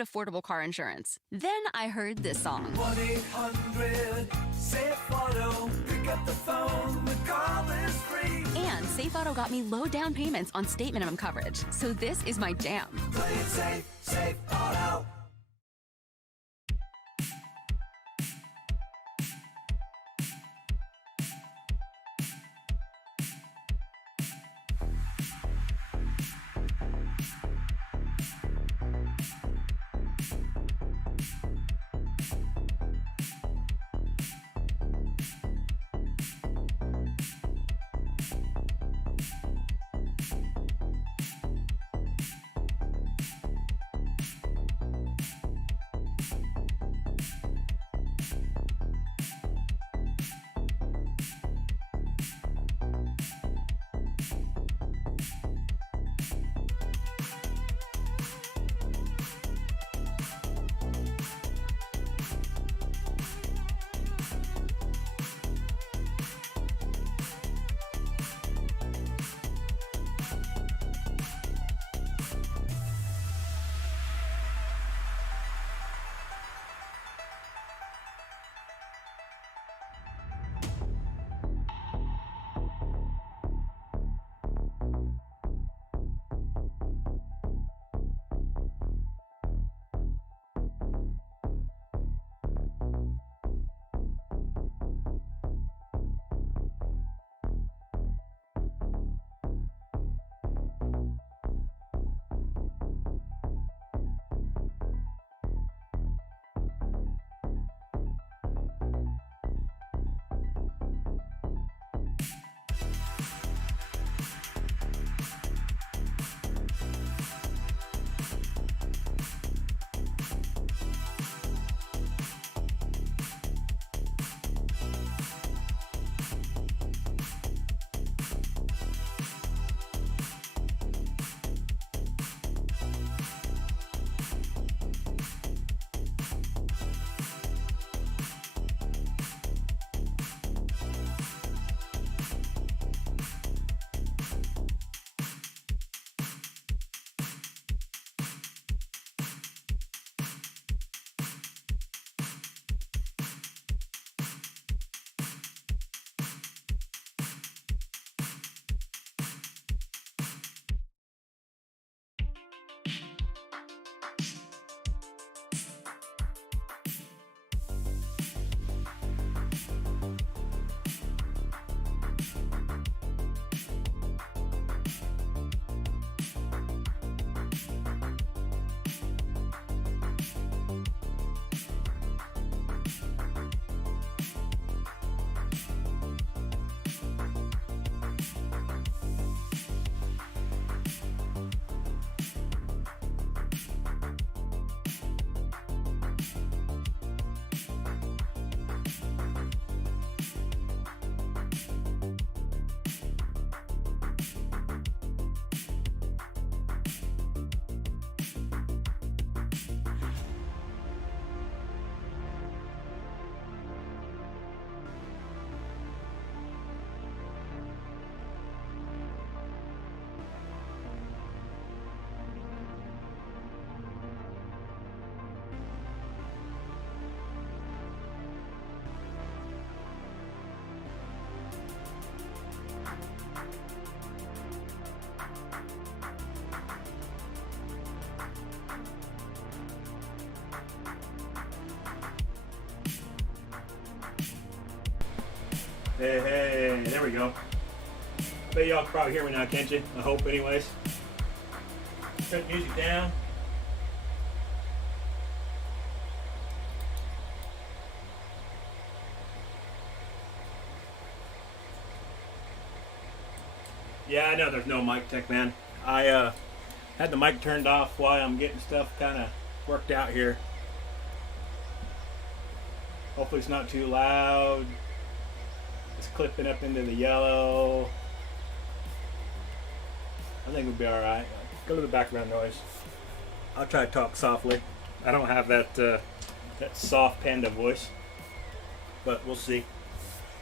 affordable car insurance. Then I heard this song. 1-800-SAFE-AUTO. Pick up the phone, the call is free. And Safe Auto got me low down payments on state minimum coverage. So this is my jam. Play it safe, Safe Auto. Hey, there we go. Bet y'all can probably hear me now, can't you? I hope anyways. Turn the music down. Yeah, I know there's no mic tech, man. I had the mic turned off while I'm getting stuff kind of worked out here. Hopefully it's not too loud. It's clipping up into the yellow. I think we'll be alright. Go to the background noise. I'll try to talk softly. I don't have that that soft panda voice, but we'll see.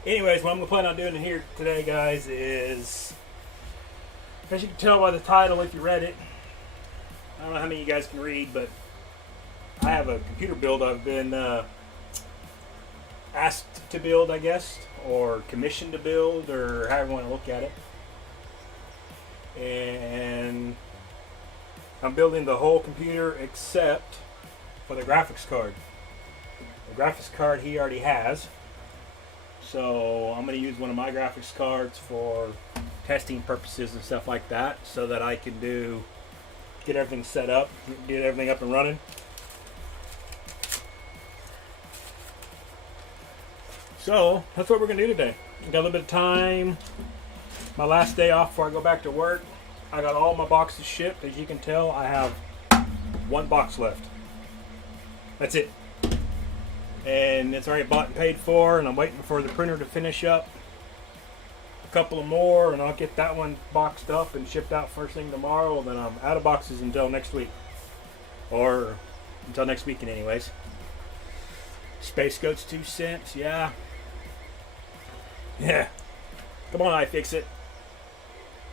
Anyways, what I'm going to plan on doing here today, guys, is, as you can tell by the title if you read it, I don't know how many of you guys can read, but I have a computer build I've been asked to build, I guess, or commissioned to build, or however you want to look at it. And I'm building the whole computer except for the graphics card. The graphics card he already has. So I'm going to use one of my graphics cards for testing purposes and stuff like that, so that I can get everything set up, get everything up and running. So that's what we're going to do today. Got a little bit of time. My last day off before I go back to work. I got all my boxes shipped. As you can tell, I have one box left. That's it. And it's already bought and paid for, and I'm waiting for the printer to finish up a couple of more, and I'll get that one boxed up and shipped out first thing tomorrow. Then I'm out of boxes until next week, or until next weekend anyways. Space Goat's 2 cents, yeah. Come on, iFixit.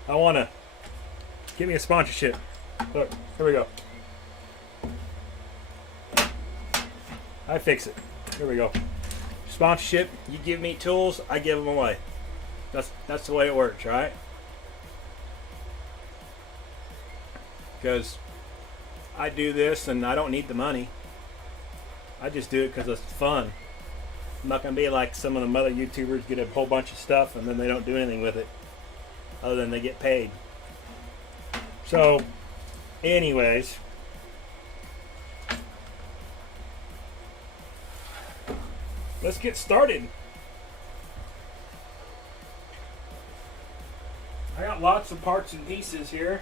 I wanna give me a sponsorship. Look, here we go. iFixit. Here we go. Sponsorship. You give me tools, I give them away. That's the way it works, right? Because I do this and I don't need the money. I just do it because it's fun. I'm not gonna be like some of the other YouTubers, get a whole bunch of stuff and then they don't do anything with it, other than they get paid. So, anyways. Let's get started. I got lots of parts and pieces here.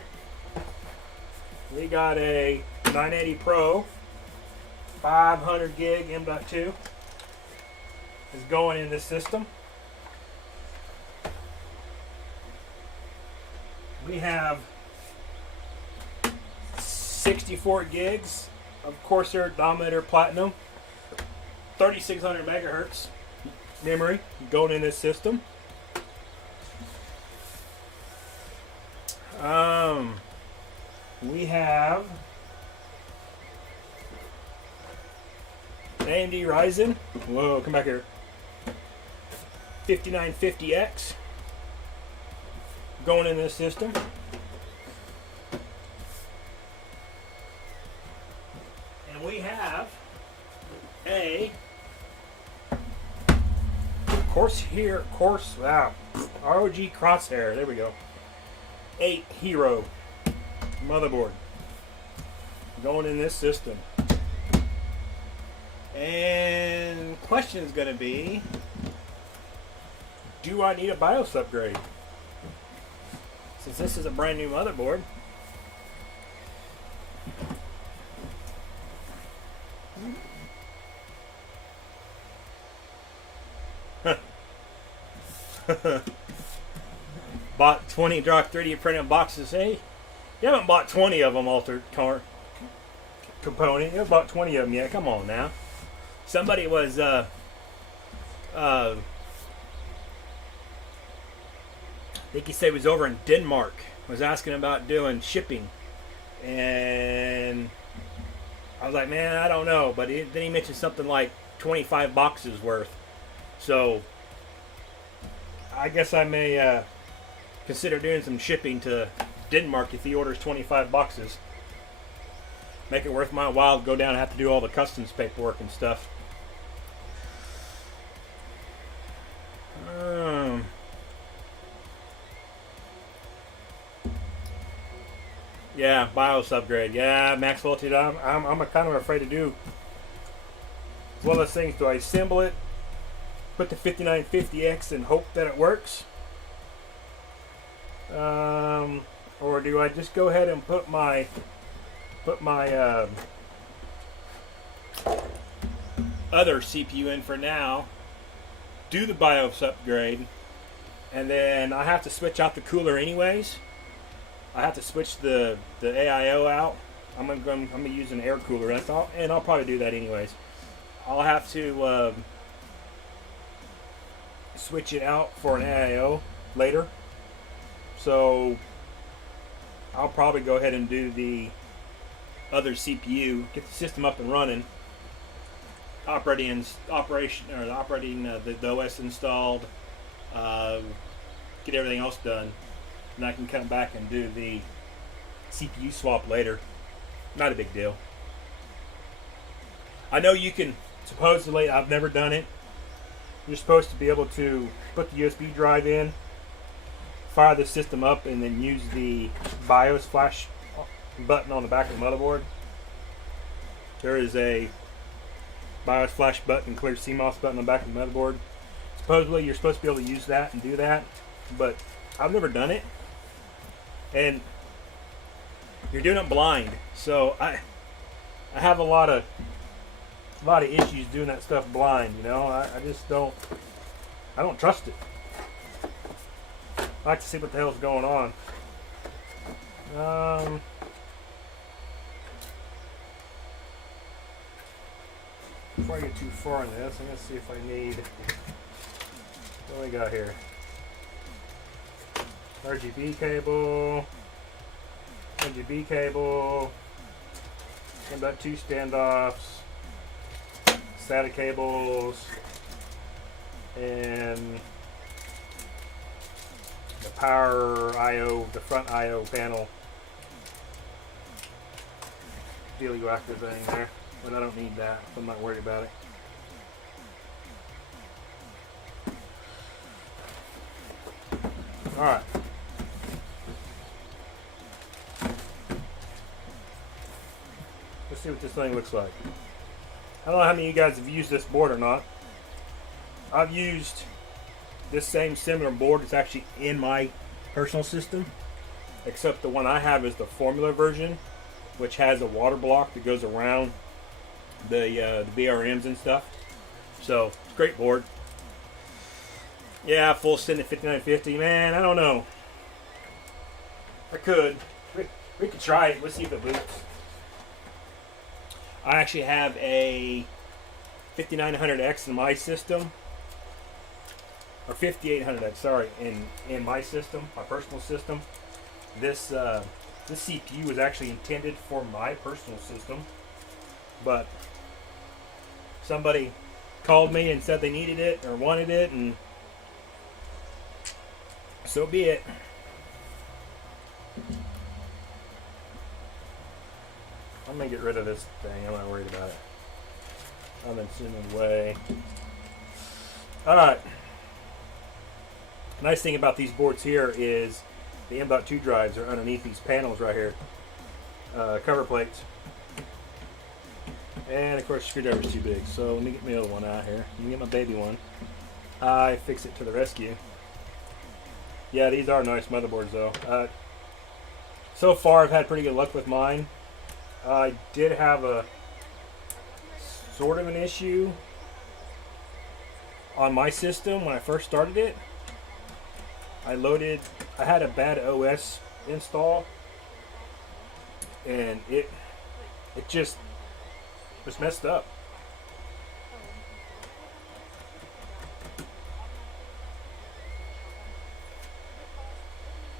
We got a 980 Pro 500 gig M.2 is going in this system. We have 64 gigs of Corsair Dominator Platinum 3600 megahertz memory going in this system. We have AMD Ryzen. Whoa, come back here. 5950X going in this system. And we have a ROG Crosshair. There we go. 8 Hero motherboard going in this system. And question is going to be, do I need a BIOS upgrade? Since this is a brand new motherboard. Bought 20 Drock 3D printed boxes. Hey, you haven't bought 20 of them altered car component. You haven't bought 20 of them yet. Come on now. Somebody was I think he said he was over in Denmark, was asking about doing shipping, and I was like, man, I don't know. But then he mentioned something like 25 boxes worth. So I guess I may consider doing some shipping to Denmark if he orders 25 boxes. Make it worth my while to go down and have to do all the customs paperwork and stuff. Yeah, BIOS upgrade. Yeah, max voltage. I'm kind of afraid to do. It's one of those things. Do I assemble it, put the 5950X, and hope that it works, or do I just go ahead and put my other CPU in for now, do the BIOS upgrade, and then I have to switch out the cooler anyways. I have to switch the AIO out. I'm gonna use an air cooler. And I'll probably do that anyways. I'll have to switch it out for an AIO later. So I'll probably go ahead and do the other CPU, get the system up and running, operating the OS installed, get everything else done, and I can come back and do the CPU swap later. Not a big deal. I know you can, supposedly, I've never done it, you're supposed to be able to put the USB drive in, fire the system up, and then use the BIOS flash button on the back of the motherboard. There is a BIOS flash button, clear CMOS button on the back of the motherboard. Supposedly you're supposed to be able to use that and do that, but I've never done it, and you're doing it blind, so I have a lot of issues doing that stuff blind. You know, I just don't trust it. I like to see what the hell's going on. Before I get too far in this, I'm going to see if I need, what do we got here? RGB cable, M.2 standoffs, SATA cables, and the power I/O, the front I/O panel. Dealio active thing there, but I don't need that, so I'm not worried about it. Alright. Let's see what this thing looks like. I don't know how many of you guys have used this board or not. I've used this same similar board. It's actually in my personal system, except the one I have is the formula version, which has a water block that goes around the VRMs and stuff. So it's a great board. Yeah, full send at 5950. Man, I don't know. I could. We could try it. Let's see if it boots. I actually have a 5900X in my system, or 5800X, sorry, in my system, my personal system. This CPU was actually intended for my personal system, but somebody called me and said they needed it or wanted it, and so be it. I'm gonna get rid of this thing. I'm not worried about it. I'm assuming way. Alright. Nice thing about these boards here is the M.2 drives are underneath these panels right here. Cover plates. And of course the screwdriver's too big, so let me get my other one out here. Let me get my baby one. I fix it to the rescue. Yeah, these are nice motherboards though. So far I've had pretty good luck with mine. I did have a sort of an issue on my system when I first started it. I had a bad OS install, and it just was messed up.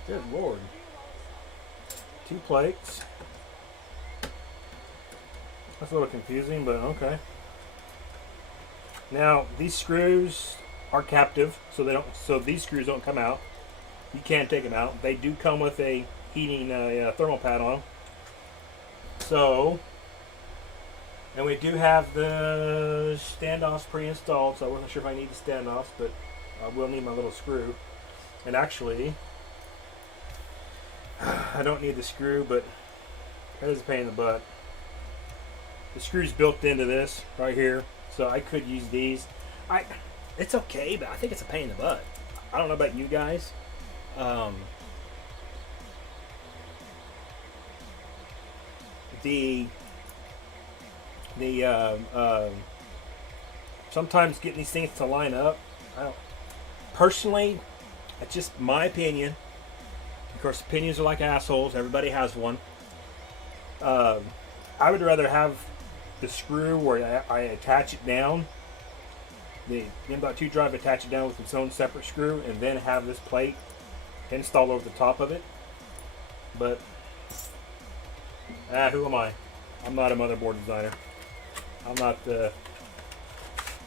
Good Lord. 2 plates. That's a little confusing, but okay. Now these screws are captive, so these screws don't come out. You can't take them out. They do come with a heating thermal pad on them. So, and we do have the standoffs pre-installed, so I wasn't sure if I need the standoffs, but I will need my little screw. And actually, I don't need the screw, but that is a pain in the butt. The screw's built into this right here, so I could use these. It's okay, but I think it's a pain in the butt. I don't know about you guys. Sometimes getting these things to line up, personally, it's just my opinion. Of course, opinions are like assholes. Everybody has one. I would rather have the screw where I attach it down, the M.2 drive, attach it down with its own separate screw, and then have this plate installed over the top of it. But who am I? I'm not a motherboard designer. I'm not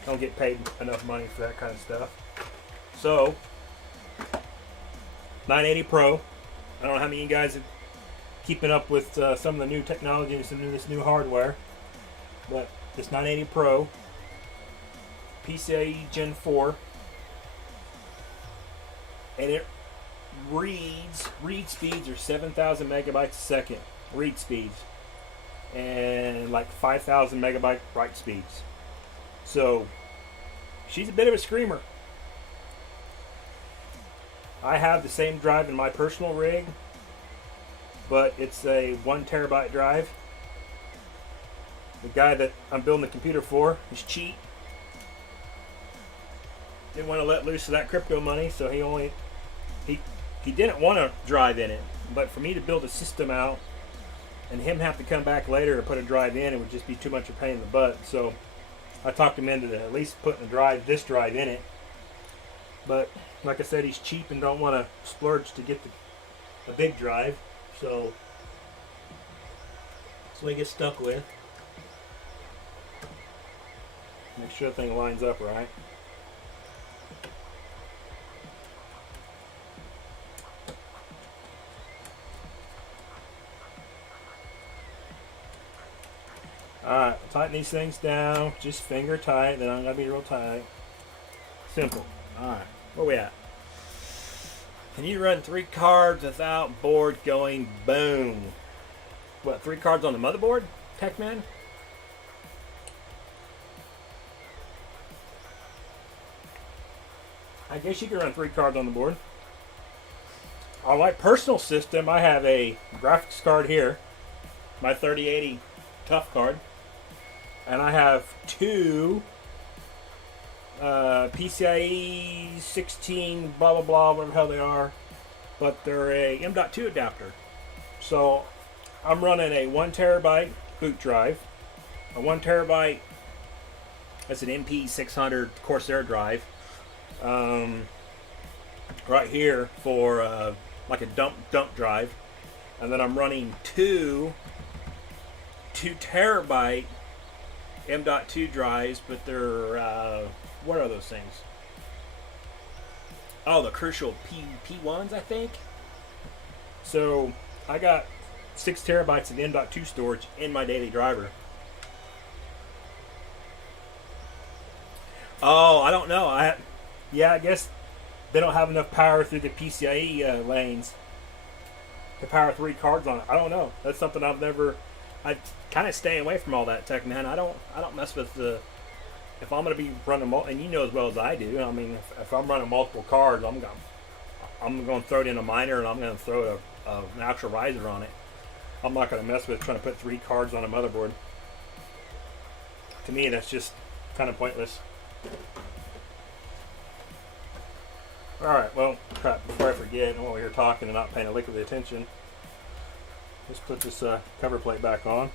don't get paid enough money for that kind of stuff. So 980 Pro. I don't know how many of you guys are keeping up with some of the new technology and some of this new hardware, but this 980 Pro PCIe Gen 4, and it read speeds are 7,000 megabytes a second read speeds, and like 5,000 megabyte write speeds. So she's a bit of a screamer. I have the same drive in my personal rig, but it's a 1 terabyte drive. The guy that I'm building the computer for is cheap. Didn't want to let loose of that crypto money, so he didn't want to drive in it. But for me to build a system out and him have to come back later to put a drive in, it would just be too much of a pain in the butt. So I talked him into at least putting this drive in it. But like I said, he's cheap and don't want to splurge to get the big drive. So that's what he gets stuck with. Make sure the thing lines up right. Alright, tighten these things down. Just finger tight. They don't gotta be real tight. Simple. Alright, where we at? Can you run 3 cards without board going boom? What, 3 cards on the motherboard, TechMan? I guess you can run 3 cards on the board. On my personal system, I have a graphics card here, my 3080 Tough card, and I have 2 PCIe 16 blah blah blah, whatever the hell they are, but they're a M.2 adapter. So I'm running a 1 terabyte boot drive, a 1 terabyte, that's an MP600 Corsair drive, right here for like a dump drive, and then I'm running 2 terabyte M.2 drives, but they're what are those things? Oh, the Crucial P1s, I think. So I got 6 terabytes of M.2 storage in my daily driver. Oh, I don't know. I guess they don't have enough power through the PCIe lanes to power 3 cards on it. I don't know. That's something I kind of stay away from all that tech, man. I don't mess with the. If I'm going to be running, and you know as well as I do, I mean, if I'm running multiple cards, I'm going to throw it in a miner, and I'm going to throw an actual riser on it. I'm not going to mess with trying to put 3 cards on a motherboard. To me, that's just kind of pointless. Alright, well, crap, before I forget, and while we're here talking and not paying a lick of the attention, let's put this cover plate back on.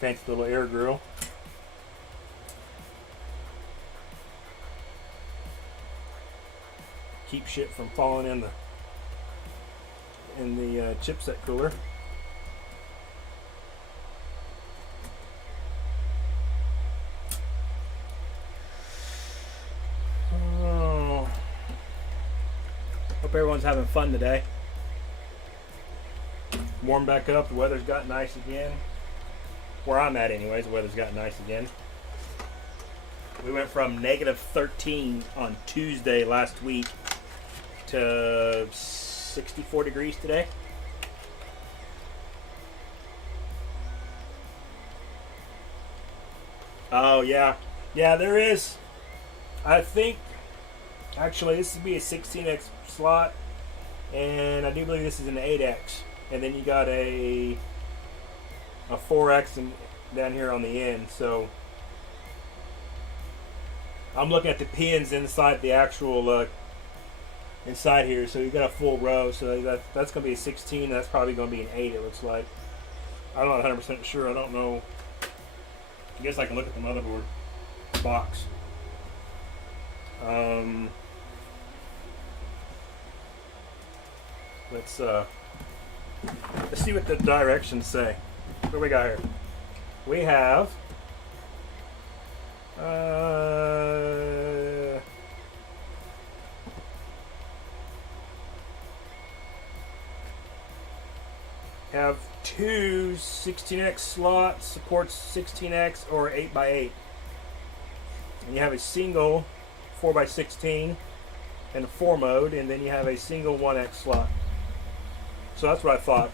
Fancy little air grill. Keep shit from falling in the chipset cooler. Oh. Hope everyone's having fun today. Warm back up, the weather's got nice again. Where I'm at anyways, the weather's got nice again. We went from negative 13 on Tuesday last week to 64 degrees today. Oh yeah. Yeah, there is. I think actually this would be a 16x slot, and I do believe this is an 8x. And then you got a 4x down here on the end. So I'm looking at the pins inside the actual inside here. So you got a full row. So that's going to be a 16. That's probably going to be an 8. It looks like. I'm not 100% sure. I don't know. I guess I can look at the motherboard box. Let's Let's see what the directions say. What do we got here? We have two 16x slots, supports 16x or 8x8. And you have a single 4x16 and a 4 mode, and then you have a single 1x slot. So that's what I thought.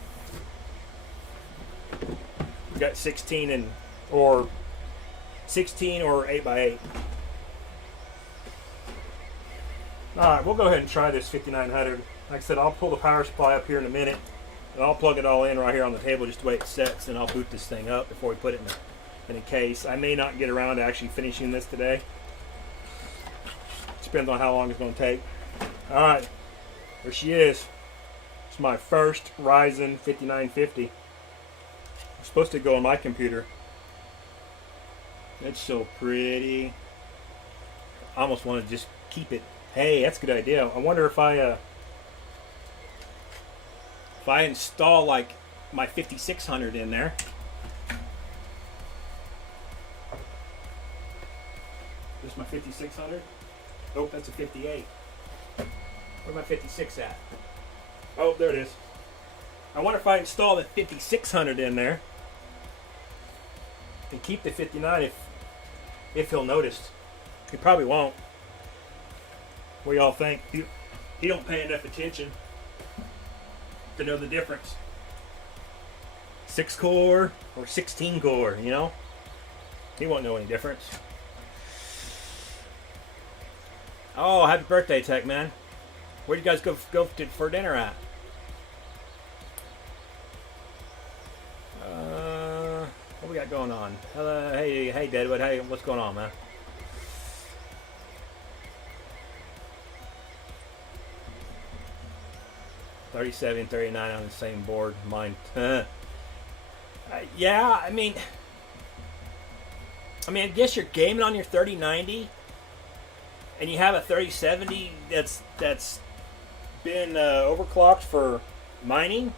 You got 16 or 8x8. Alright, we'll go ahead and try this 5900. Like I said, I'll pull the power supply up here in a minute, and I'll plug it all in right here on the table just the way it sets, and I'll boot this thing up before we put it in a case. I may not get around to actually finishing this today. Depends on how long it's going to take. Alright, there she is. It's my first Ryzen 5950. It's supposed to go on my computer. It's so pretty. I almost want to just keep it. Hey, that's a good idea. I wonder if I install like my 5600 in there. This is my 5600. Oh, that's a 58. Where's my 56 at? Oh, there it is. I wonder if I install the 5600 in there and keep the 59 if he'll notice. He probably won't. What do y'all think? He don't pay enough attention to know the difference. 6 core or 16 core, you know? He won't know any difference. Oh, happy birthday, Tech Man. Where'd you guys go for dinner at? What we got going on? Hello, hey, Deadwood. Hey, what's going on, man? $37, $39 on the same board. Mine. Yeah, I mean, I guess you're gaming on your 3090, and you have a 3070 that's been overclocked for mining.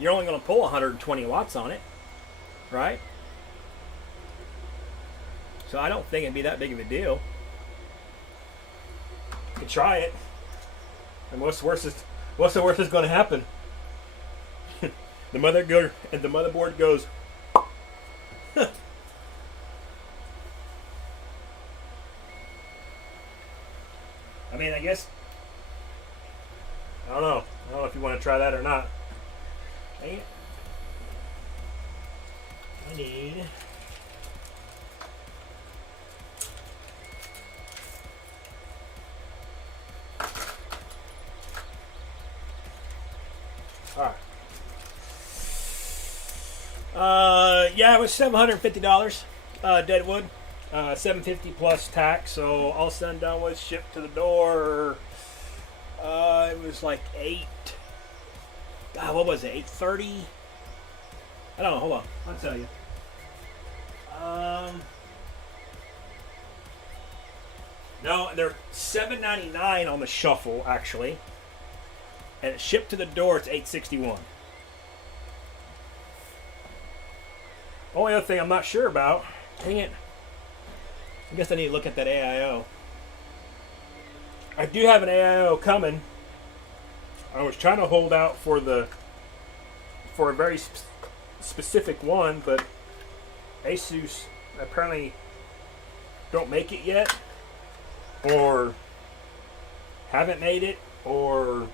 You're only going to pull 120 watts on it, right? So I don't think it'd be that big of a deal. You could try it, and what's the worst that's going to happen? The motherboard goes. I guess I don't know if you want to try that or not. I need all right. Yeah, it was $750. Deadwood. $750 plus tax, so all said and done was shipped to the door. It was like what was it? 830? I don't know. Hold on, I'll tell you. No, they're $7.99 on the shuffle actually, and it shipped to the door. It's $861. Only other thing I'm not sure about. Dang it. I guess I need to look at that AIO. I do have an AIO coming. I was trying to hold out for a very specific one, but Asus apparently don't make it yet, or haven't made it, or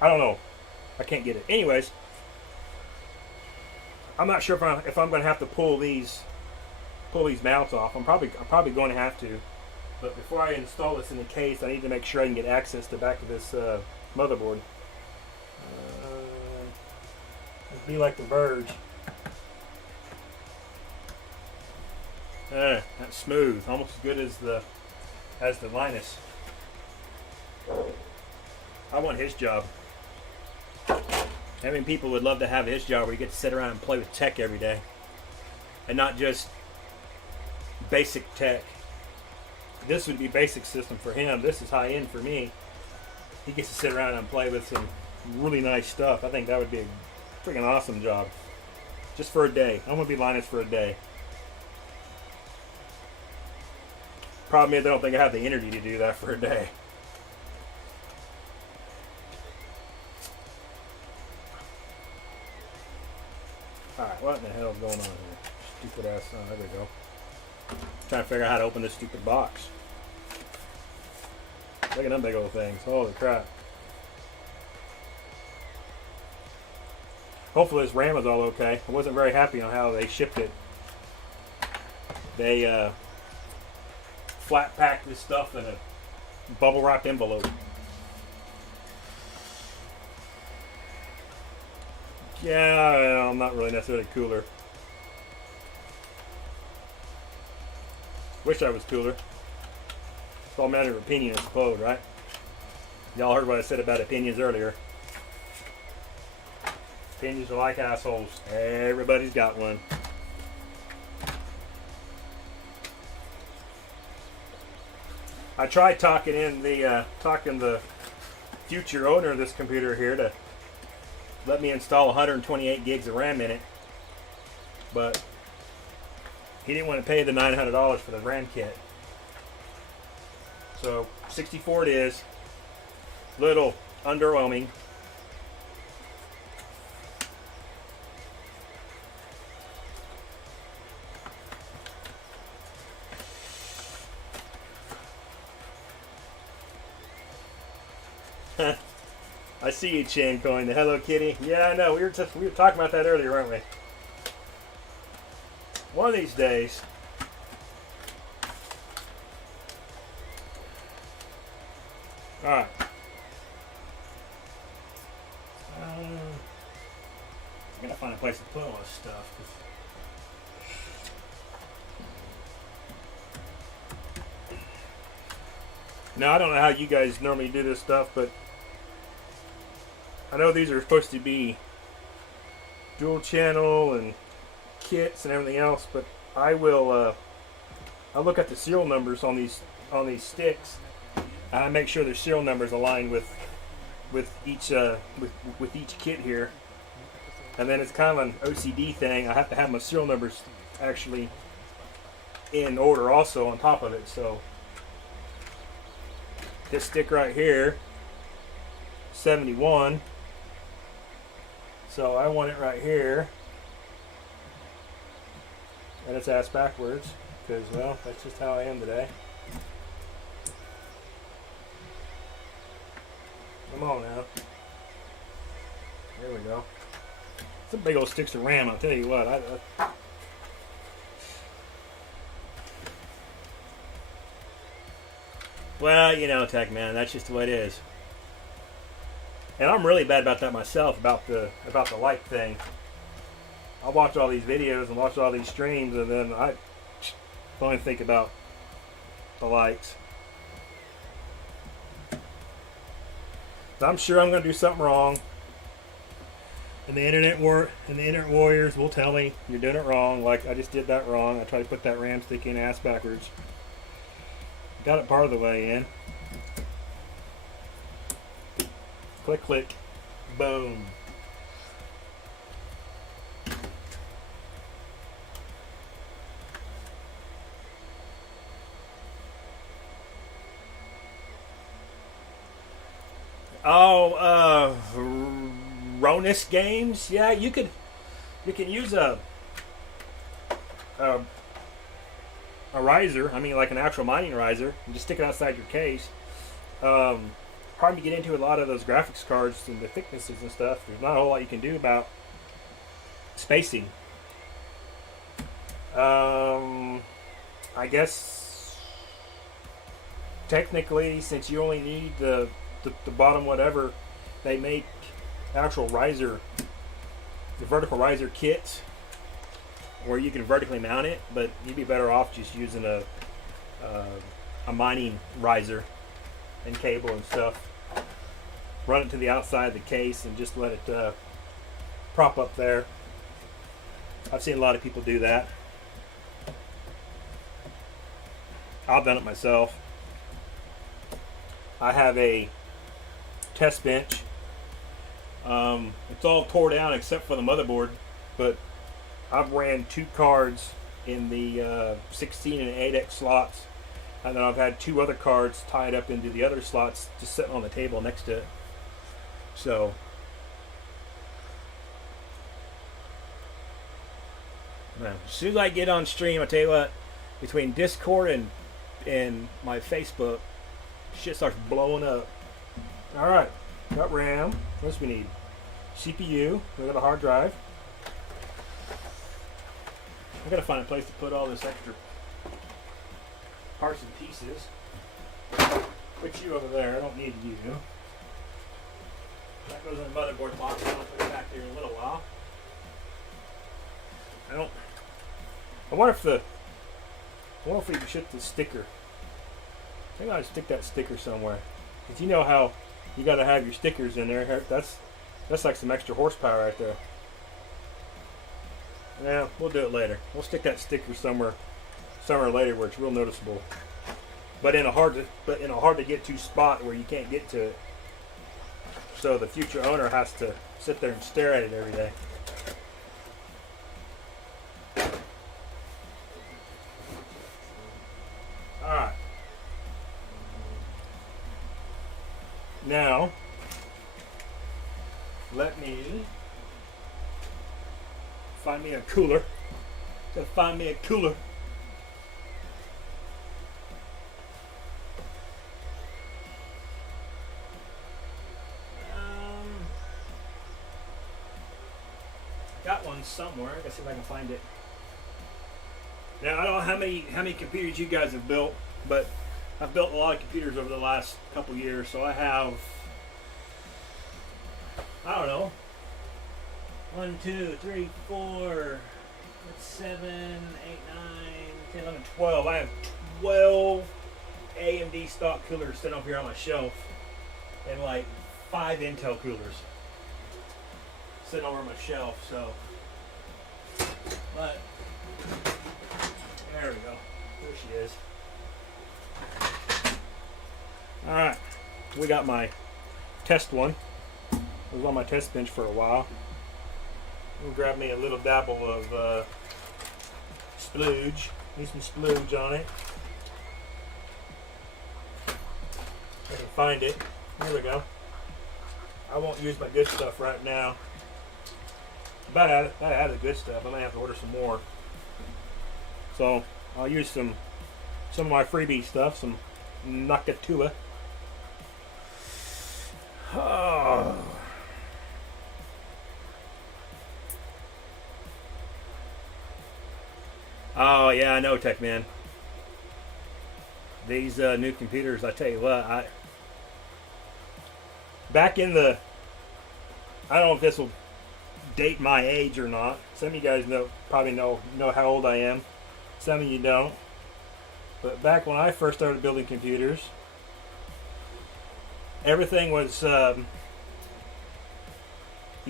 I don't know. I can't get it. Anyways, I'm not sure if I'm going to have to pull these mounts off. I'm probably going to have to, but before I install this in the case, I need to make sure I can get access to back to this motherboard. It'd be like the Verge. That's smooth, almost as good as the Linus. I want his job. I mean, people would love to have his job where you get to sit around and play with tech every day, and not just basic tech. This would be basic system for him. This is high end for me. He gets to sit around and play with really nice stuff, I think that would be a freaking awesome job. Just for a day. I'm gonna be Linus for a day. Problem is, I don't think I have the energy to do that for a day. Alright, what in the hell is going on here? Stupid ass. Oh, there we go. Trying to figure out how to open this stupid box. Look at them big old things. Holy crap. Hopefully this RAM is all okay. I wasn't very happy on how they shipped it. They flat packed this stuff in a bubble wrap envelope. Yeah, I'm not really necessarily cooler. Wish I was cooler. It's all a matter of opinion, I suppose, right? Y'all heard what I said about opinions earlier. Opinions are like assholes. Everybody's got one. I tried talking the future owner of this computer here to let me install 128 gigs of RAM in it, but he didn't want to pay the $900 for the RAM kit. So 64 it is. Little underwhelming. I see you, Chain Coin, the Hello Kitty. Yeah, I know. We were talking about that earlier, weren't we? One of these days. All right. I'm gonna find a place to put all this stuff. Now I don't know how you guys normally do this stuff, but I know these are supposed to be dual channel and kits and everything else, but I will I look at the serial numbers on these sticks, and I make sure their serial numbers align with each kit here. And then it's kind of an OCD thing. I have to have my serial numbers actually in order also on top of it. So this stick right here, 71. So I want it right here, and it's ass backwards because, well, that's just how I am today. Come on now. There we go. Some big old sticks of RAM, I'll tell you what. Well, you know, Tech Man, that's just the way it is. And I'm really bad about that myself, about the like thing. I watch all these videos and watch all these streams, and then I only think about the likes. I'm sure I'm going to do something wrong, and the internet warriors will tell me you're doing it wrong. Like I just did that wrong. I tried to put that RAM stick in ass backwards. Got it part of the way in. Click, click, boom. Oh, Ronus Games. Yeah, you can use a riser. I mean, like an actual mining riser, and just stick it outside your case. Hard to get into a lot of those graphics cards and the thicknesses and stuff. There's not a whole lot you can do about spacing. I guess technically, since you only need the bottom whatever, they make actual riser, the vertical riser kits, where you can vertically mount it, but you'd be better off just using a mining riser and cable and stuff. Run it to the outside of the case and just let it prop up there. I've seen a lot of people do that. I've done it myself. I have a test bench It's all tore down except for the motherboard, but I've ran 2 cards in the 16 and 8X slots, and then I've had 2 other cards tied up into the other slots just sitting on the table next to it. So man, as soon as I get on stream, I tell you what, between Discord and my Facebook, shit starts blowing up. Alright, got RAM. What else we need? CPU. We got a hard drive. I gotta find a place to put all this extra parts and pieces. Put you over there. I don't need you. That goes in the motherboard box. I'll put it back there in a little while. I wonder if we can ship the sticker. I think I ought to stick that sticker somewhere. Because you know how you got to have your stickers in there. That's like some extra horsepower right there. Yeah, we'll do it later. We'll stick that sticker somewhere later where it's real noticeable. But in a hard to get to spot where you can't get to it. So the future owner has to sit there and stare at it every day. Alright. Now, let me find me a cooler. Find me a cooler. Got one somewhere. I gotta see if I can find it. Now I don't know how many computers you guys have built, but I've built a lot of computers over the last couple years. So I have, I don't know, 1, 2, 3, 4, 7, 8, 9, 10, 11, 12. I have 12 AMD stock coolers sitting up here on my shelf, and like 5 Intel coolers sitting over my shelf. So, but there we go. There she is. All right, we got my test one. It was on my test bench for a while. I'm gonna grab me a little dabble of splooge. Need some splooge on it. If I can find it. Here we go. I won't use my good stuff right now. About out of the good stuff. I might have to order some more. So I'll use some of my freebie stuff, some Nakatula. Oh. Oh yeah, I know, Tech Man. These new computers, I tell you what, back in the, I don't know if this will date my age or not. Some of you guys probably know how old I am. Some of you don't. But back when I first started building computers, everything was, you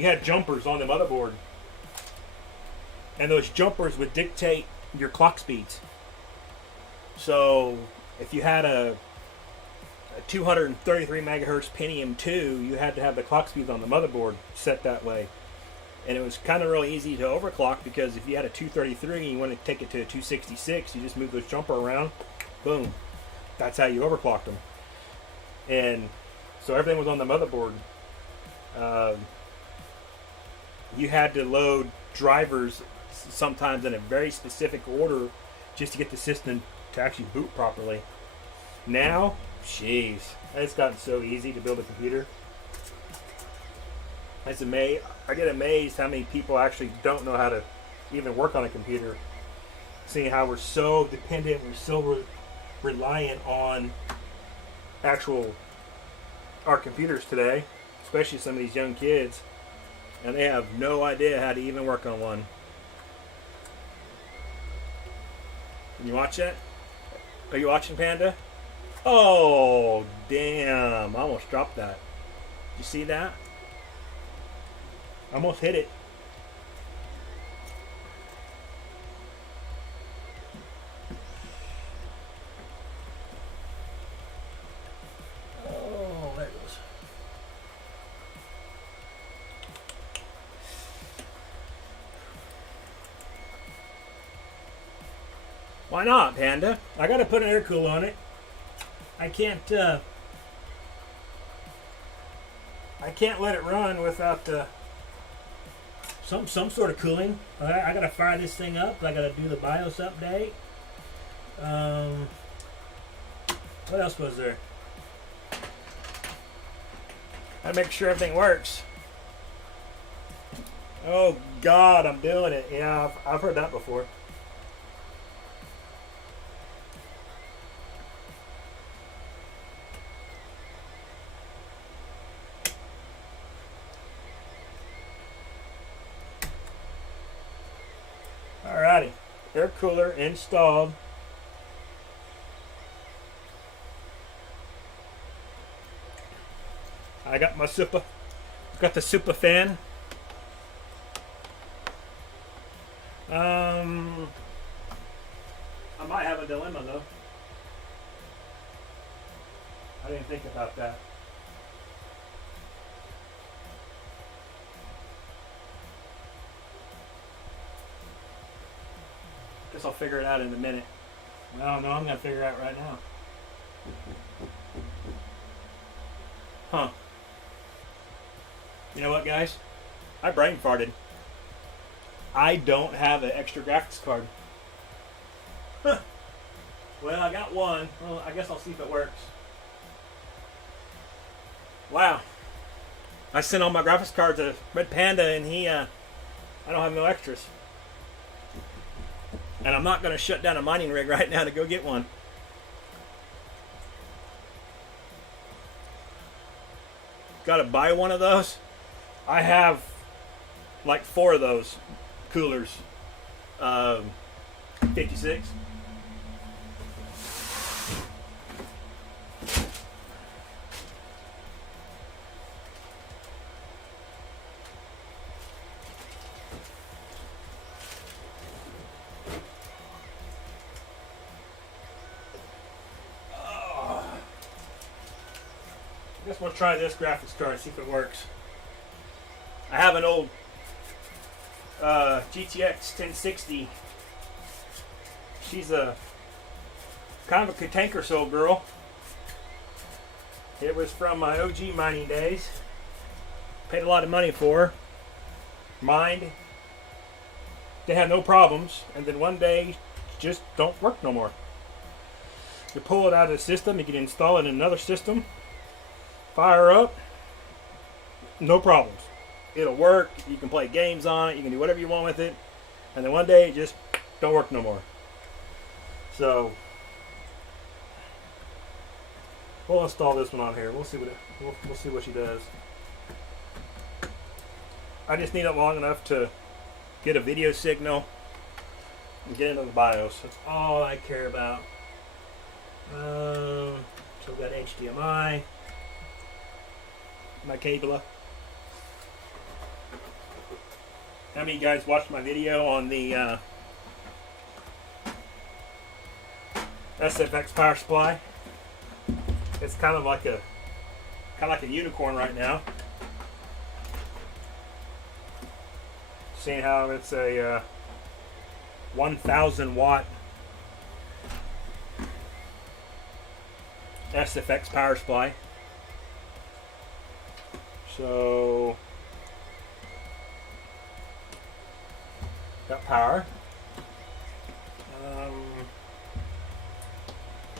had jumpers on the motherboard. And those jumpers would dictate your clock speeds. So if you had a 233 megahertz Pentium 2, you had to have the clock speeds on the motherboard set that way. And it was kind of really easy to overclock, because if you had a 233 and you want to take it to a 266, you just move those jumper around, boom. That's how you overclocked them. And so everything was on the motherboard. You had to load drivers sometimes in a very specific order just to get the system to actually boot properly. Now, jeez, it's gotten so easy to build a computer. I get amazed how many people actually don't know how to even work on a computer, seeing how we're so dependent, we're so reliant on our computers today, especially some of these young kids, and they have no idea how to even work on one. Can you watch that? Are you watching, Panda? Oh, damn. I almost dropped that. Did you see that? Almost hit it. Oh, there it goes. Why not, Panda? I gotta put an air cool on it. I can't let it run without some sort of cooling. I gotta fire this thing up. I gotta do the BIOS update. What else was there? I make sure everything works. Oh God, I'm doing it. Yeah, I've heard that before. Alrighty, air cooler installed. I got my got the super fan. I might have a dilemma though. I didn't think about that. Guess I'll figure it out in a minute. No, I'm gonna figure it out right now. Huh. You know what, guys? I brain farted. I don't have an extra graphics card. Huh. Well, I got one. Well, I guess I'll see if it works. Wow. I sent all my graphics cards to Red Panda and I don't have no extras. And I'm not going to shut down a mining rig right now to go get one. Got to buy one of those. I have like 4 of those coolers. 56. I guess we'll try this graphics card, see if it works. I have an old GTX 1060. She's a kind of a cantankerous old girl. It was from my OG mining days. Paid a lot of money for her. Mined. They had no problems, and then one day just don't work no more. You pull it out of the system, you can install it in another system. Fire up, no problems. It'll work, you can play games on it, you can do whatever you want with it, and then one day it just don't work no more. So we'll install this one on here. We'll see what she does. I just need it long enough to get a video signal and get into the BIOS. That's all I care about. So we've got HDMI. My cable. How many of you guys watched my video on the SFX power supply? It's kind of like a unicorn right now. Seeing how it's a 1,000 watt SFX power supply. So, got power.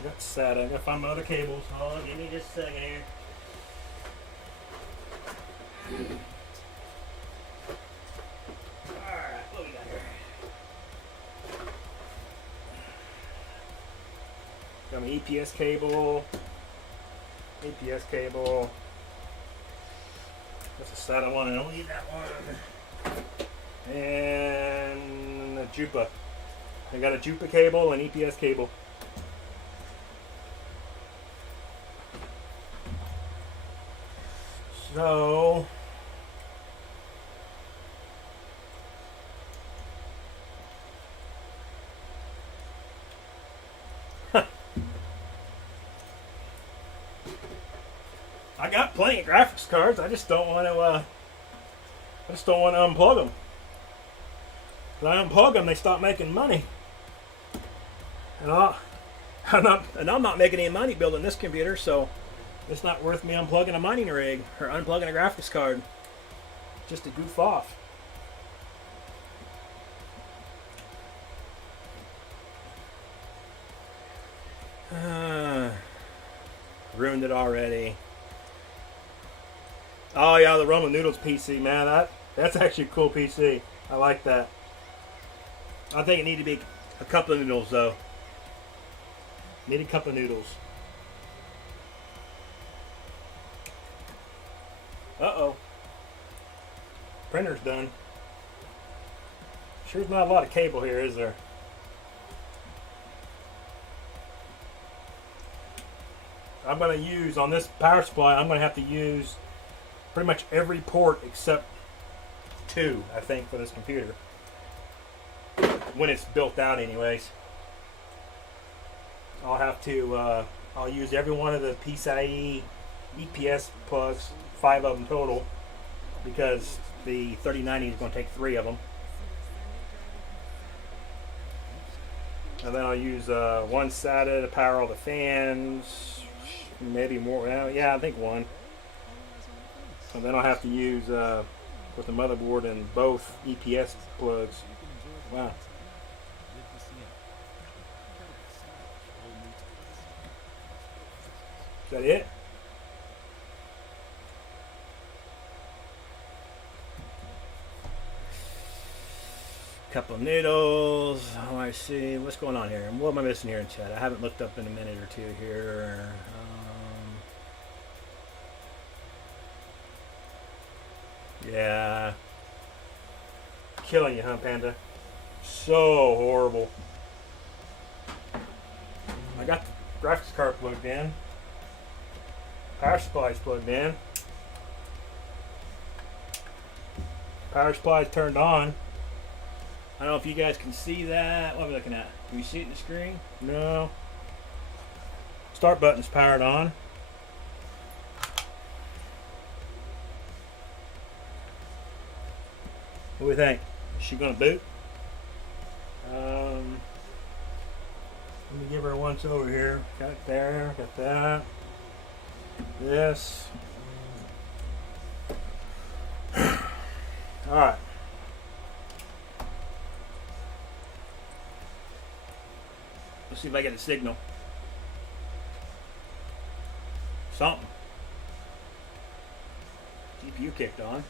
Got SATA. I gotta find my other cables. Hold on, give me just a second here. Alright, what we got here? Got my EPS cable. APS cable. That's a SATA one. I don't need that one. And a Jupa. I got a Jupa cable and EPS cable. So I got plenty of graphics cards. I just don't want to. Unplug them. When I unplug them, they stop making money. And I'm not making any money building this computer, so it's not worth me unplugging a mining rig or unplugging a graphics card just to goof off. Ruined it already. Oh yeah, the Roman Noodles PC, man. That's actually a cool PC. I like that. I think it need to be a cup of noodles though. Need a cup of noodles. Uh-oh. Printer's done. Sure's not a lot of cable here, is there? I'm going to use, on this power supply, I'm going to have to use pretty much every port except 2, I think, for this computer. When it's built out anyways. I'll have to, I'll use every one of the PCIe EPS plugs, 5 of them total, because the 3090 is going to take 3 of them. And then I'll use one SATA to power all the fans, maybe more. Well, yeah, I think 1. And then I'll have to use with the motherboard and both EPS plugs. Wow. Is that it? Couple of noodles. Oh, I see. What's going on here? What am I missing here in chat? I haven't looked up in a minute or 2 here. Yeah. Killing you, huh, Panda? So horrible. I got the graphics card plugged in. Power supply's plugged in. Power supply's turned on. I don't know if you guys can see that. What am I looking at? Can you see it in the screen? No. Start button's powered on. What do we think? Is she gonna boot? Let me give her a once over here. Got it there, got that. This. Alright. Let's see if I get a signal. Something. GPU kicked on.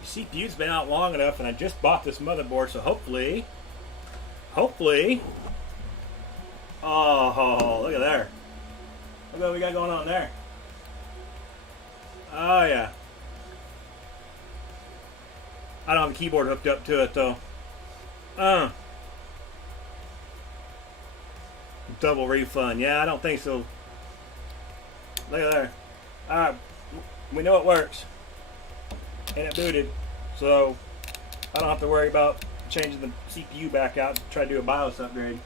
The CPU's been out long enough, and I just bought this motherboard, so hopefully, oh, look at there. Look what we got going on there. Oh yeah. I don't have a keyboard hooked up to it though. Double refund. Yeah, I don't think so. Look at there. Alright. We know it works. And it booted. So I don't have to worry about changing the CPU back out to try to do a BIOS upgrade.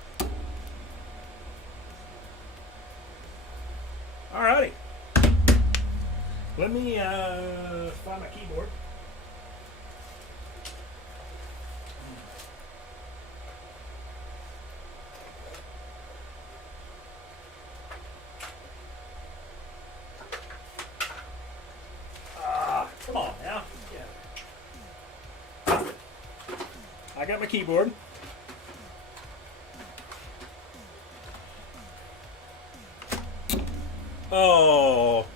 Alrighty. Let me find my keyboard. Come on now. Yeah. I got my keyboard. Oh.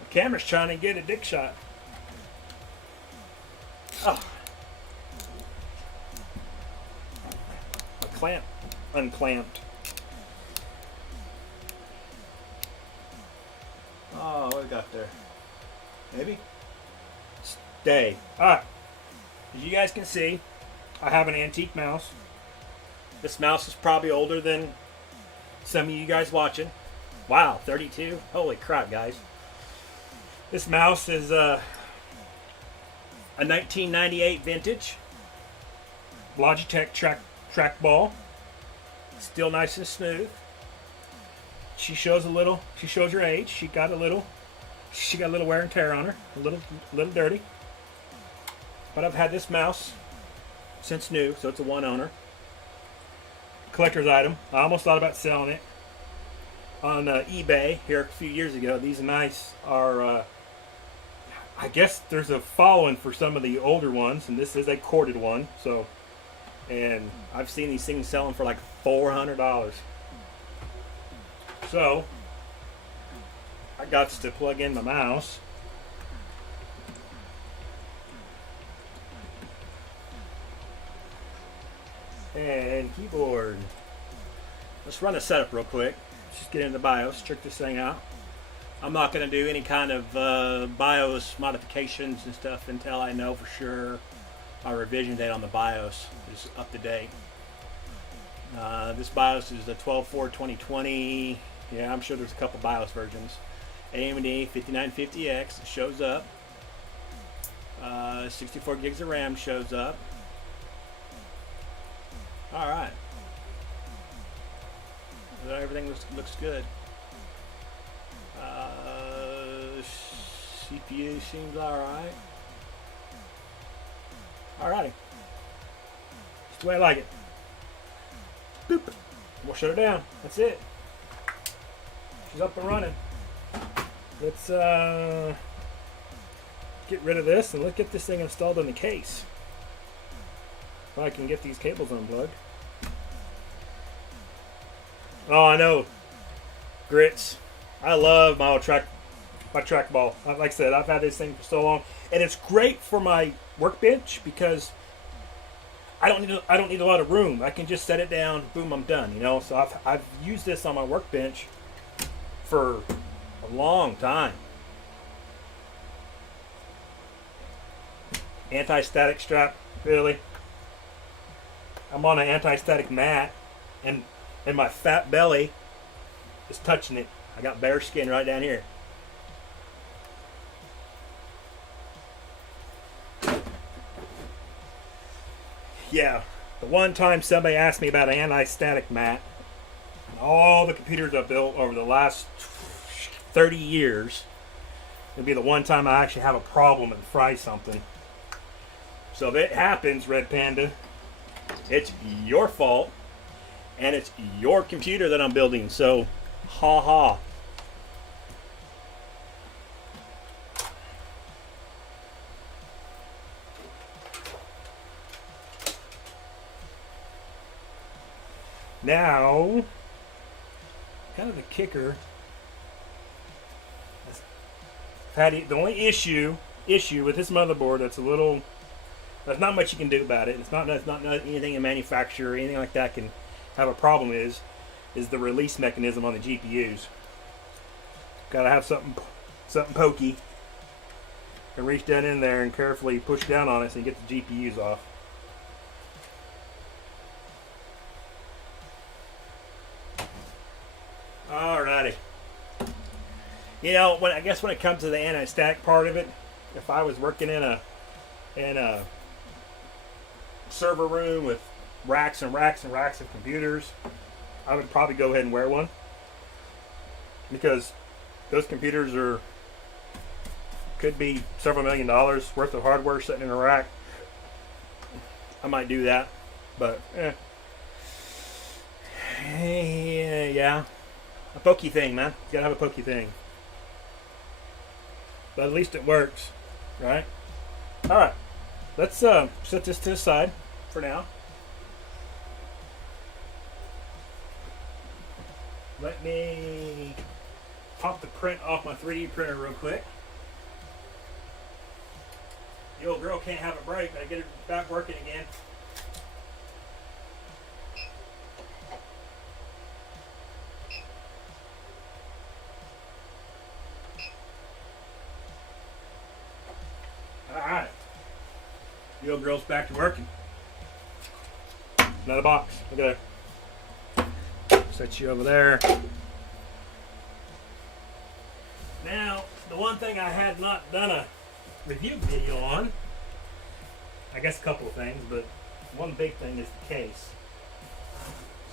The camera's trying to get a dick shot. Oh. A clamp unclamped. Oh, what we got there? Maybe? Stay. Alright. As you guys can see, I have an antique mouse. This mouse is probably older than some of you guys watching. Wow, 32? Holy crap, guys. This mouse is a 1998 vintage Logitech trackball. Still nice and smooth. She shows her age. She got a little She got a little wear and tear on her, a little dirty. But I've had this mouse since new, so it's a one owner. Collector's item. I almost thought about selling it on eBay here a few years ago. These mice are, I guess there's a following for some of the older ones, and this is a corded one. So, and I've seen these things selling for like $400. So, I got to plug in my mouse. And keyboard. Let's run a setup real quick. Just get into the BIOS, check this thing out. I'm not going to do any kind of BIOS modifications and stuff until I know for sure our revision date on the BIOS is up to date. This BIOS is the 12/4/2020. Yeah, I'm sure there's a couple BIOS versions. AMD 5950X shows up. 64 gigs of RAM shows up. All right. Everything looks good. CPU seems all right. Alrighty. Just the way I like it. Boop. We'll shut her down. That's it. She's up and running. Let's get rid of this and let's get this thing installed in the case. If I can get these cables unplugged. Oh, I know. Grits. I love my old trackball. Like I said, I've had this thing for so long, and it's great for my workbench because I don't need a lot of room. I can just set it down, boom, I'm done. You know, so I've used this on my workbench for a long time. Anti-static strap, really. I'm on an anti-static mat, and my fat belly is touching it. I got bare skin right down here. Yeah, the one time somebody asked me about an anti-static mat, all the computers I've built over the last 30 years, it'll be the one time I actually have a problem and fry something. So if it happens, Red Panda, it's your fault, and it's your computer that I'm building, so ha ha. Now, kind of the kicker. Patty, the only issue with this motherboard there's not much you can do about it. It's not anything in manufacture or anything like that can have a problem is the release mechanism on the GPUs. Gotta have something pokey and reach down in there and carefully push down on it so you get the GPUs off. Alrighty. You know, I guess when it comes to the anti-static part of it, if I was working in a server room with racks and racks and racks of computers, I would probably go ahead and wear one, because those computers could be several $1 million worth of hardware sitting in a rack. I might do that, but yeah, a pokey thing, man. You gotta have a pokey thing, but at least it works, right? All right, let's set this to the side for now. Let me pop the print off my 3D printer real quick. The old girl can't have a break. I get her back working again. Alright. The old girl's back to working. Another box. Look at that. Set you over there. Now, the one thing I had not done a review video on, I guess a couple of things, but one big thing is the case.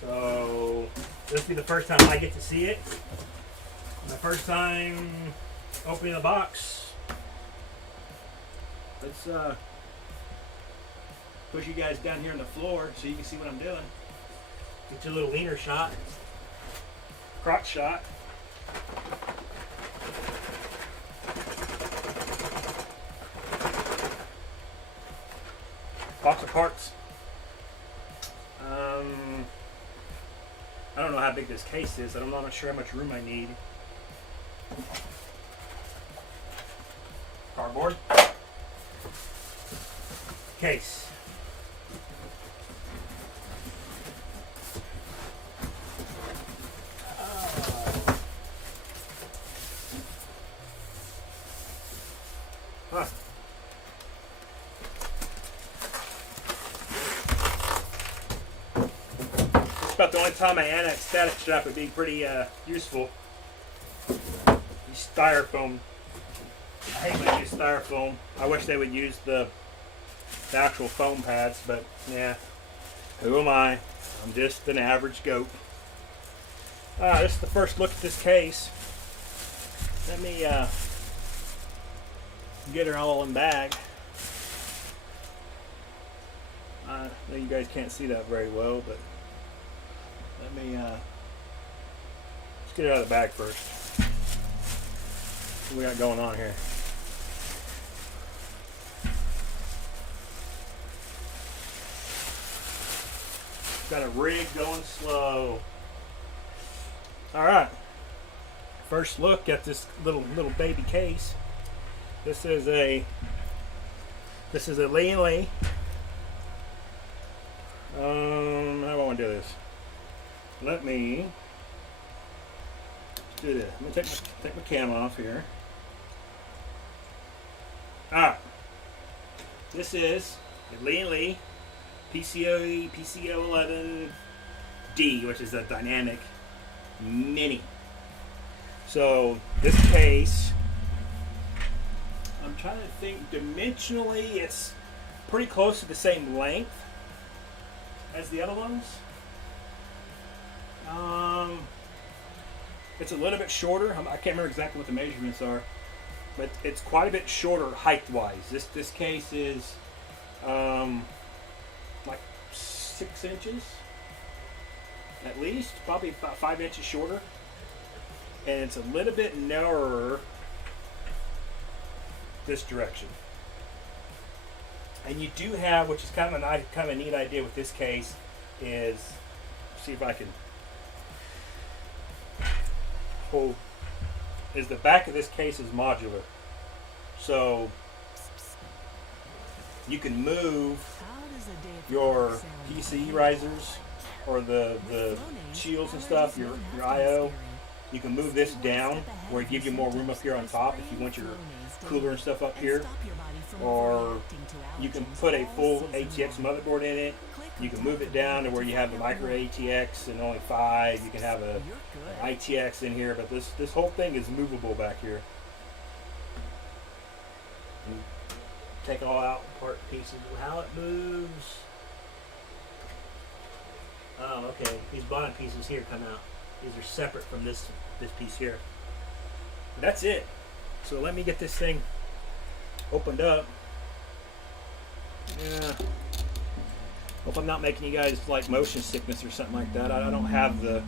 So this will be the first time I get to see it. And the first time opening the box. Let's push you guys down here on the floor so you can see what I'm doing. Get your little wiener shot, crotch shot. Box of parts. I don't know how big this case is. I'm not sure how much room I need. Cardboard. Case. Huh. It's about the only time I annex static strap would be pretty useful. These styrofoam. I hate when they use styrofoam. I wish they would use the actual foam pads, but yeah, who am I? I'm just an average goat. This is the first look at this case. Let me get her all in bag. I know you guys can't see that very well, but let me let's get it out of the bag first. What we got going on here? Got a rig going slow. All right. First look at this little baby case. This is a Lee and Lee. How do I want to do this? Let me do this. Let me take my cam off here. All right. This is a Lee and Lee PCO11D, which is a dynamic mini. So this case, I'm trying to think dimensionally, it's pretty close to the same length as the other ones. It's a little bit shorter. I can't remember exactly what the measurements are, but it's quite a bit shorter height-wise. This case is like 6 inches at least, probably about 5 inches shorter, and it's a little bit narrower this direction. And you do have, which is kind of a neat idea with this case, is see if I can hold. Is the back of this case is modular, so you can move your PCE risers or the shields and stuff, your I/O. You can move this down where it gives you more room up here on top if you want your cooler and stuff up here. Or you can put a full ATX motherboard in it. You can move it down to where you have the micro ATX and only 5. You can have a ITX in here, but this whole thing is movable back here. And take it all out, part pieces, how it moves. Oh, okay. These bottom pieces here come out. These are separate from this piece here. But that's it. So let me get this thing opened up. Yeah. Hope I'm not making you guys like motion sickness or something like that. I don't have the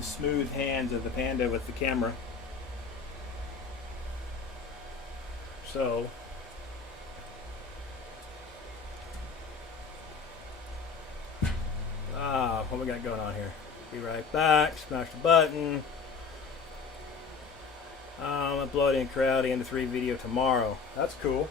smooth hands of the Panda with the camera. So what we got going on here? Be right back. Smash the button. I'm uploading Crowdy into 3 video tomorrow. That's cool.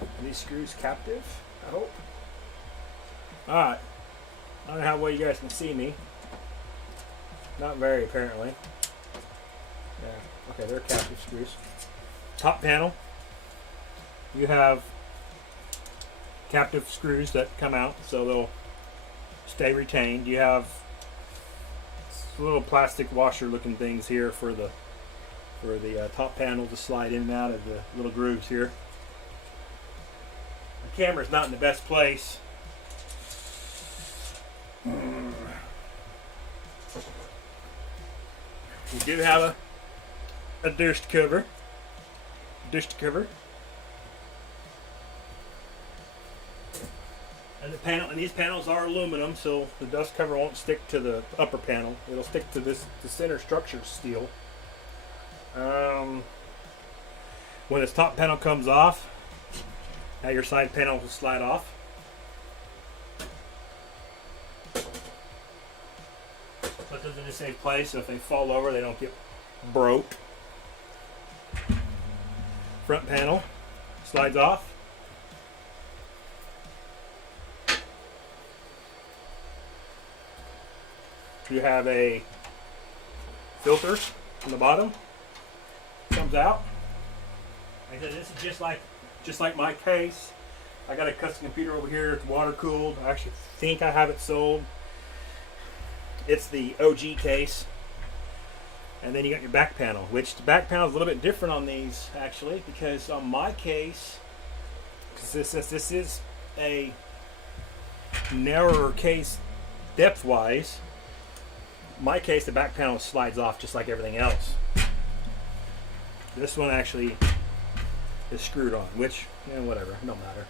Are these screws captive? I hope. Alright. I don't know how well you guys can see me. Not very, apparently. Yeah. Okay, they're captive screws. Top panel. You have captive screws that come out, so they'll stay retained. You have little plastic washer looking things here for the top panel to slide in and out of the little grooves here. camera's not in the best place. We do have a dust cover. And the panel, and these panels are aluminum, so the dust cover won't stick to the upper panel. It'll stick to the center structure steel. When this top panel comes off, now your side panel will slide off. Put those in the same place, so if they fall over, they don't get broke. Front panel slides off. You have a filter on the bottom. Comes out. Like I said, this is just like my case. I got a custom computer over here. It's water cooled. I actually think I have it sold. It's the OG case. And then you got your back panel, which the back panel is a little bit different on these actually, because on my case, because this is a narrower case depth wise, my case, the back panel slides off just like everything else. This one actually is screwed on, which, yeah, whatever, it don't matter.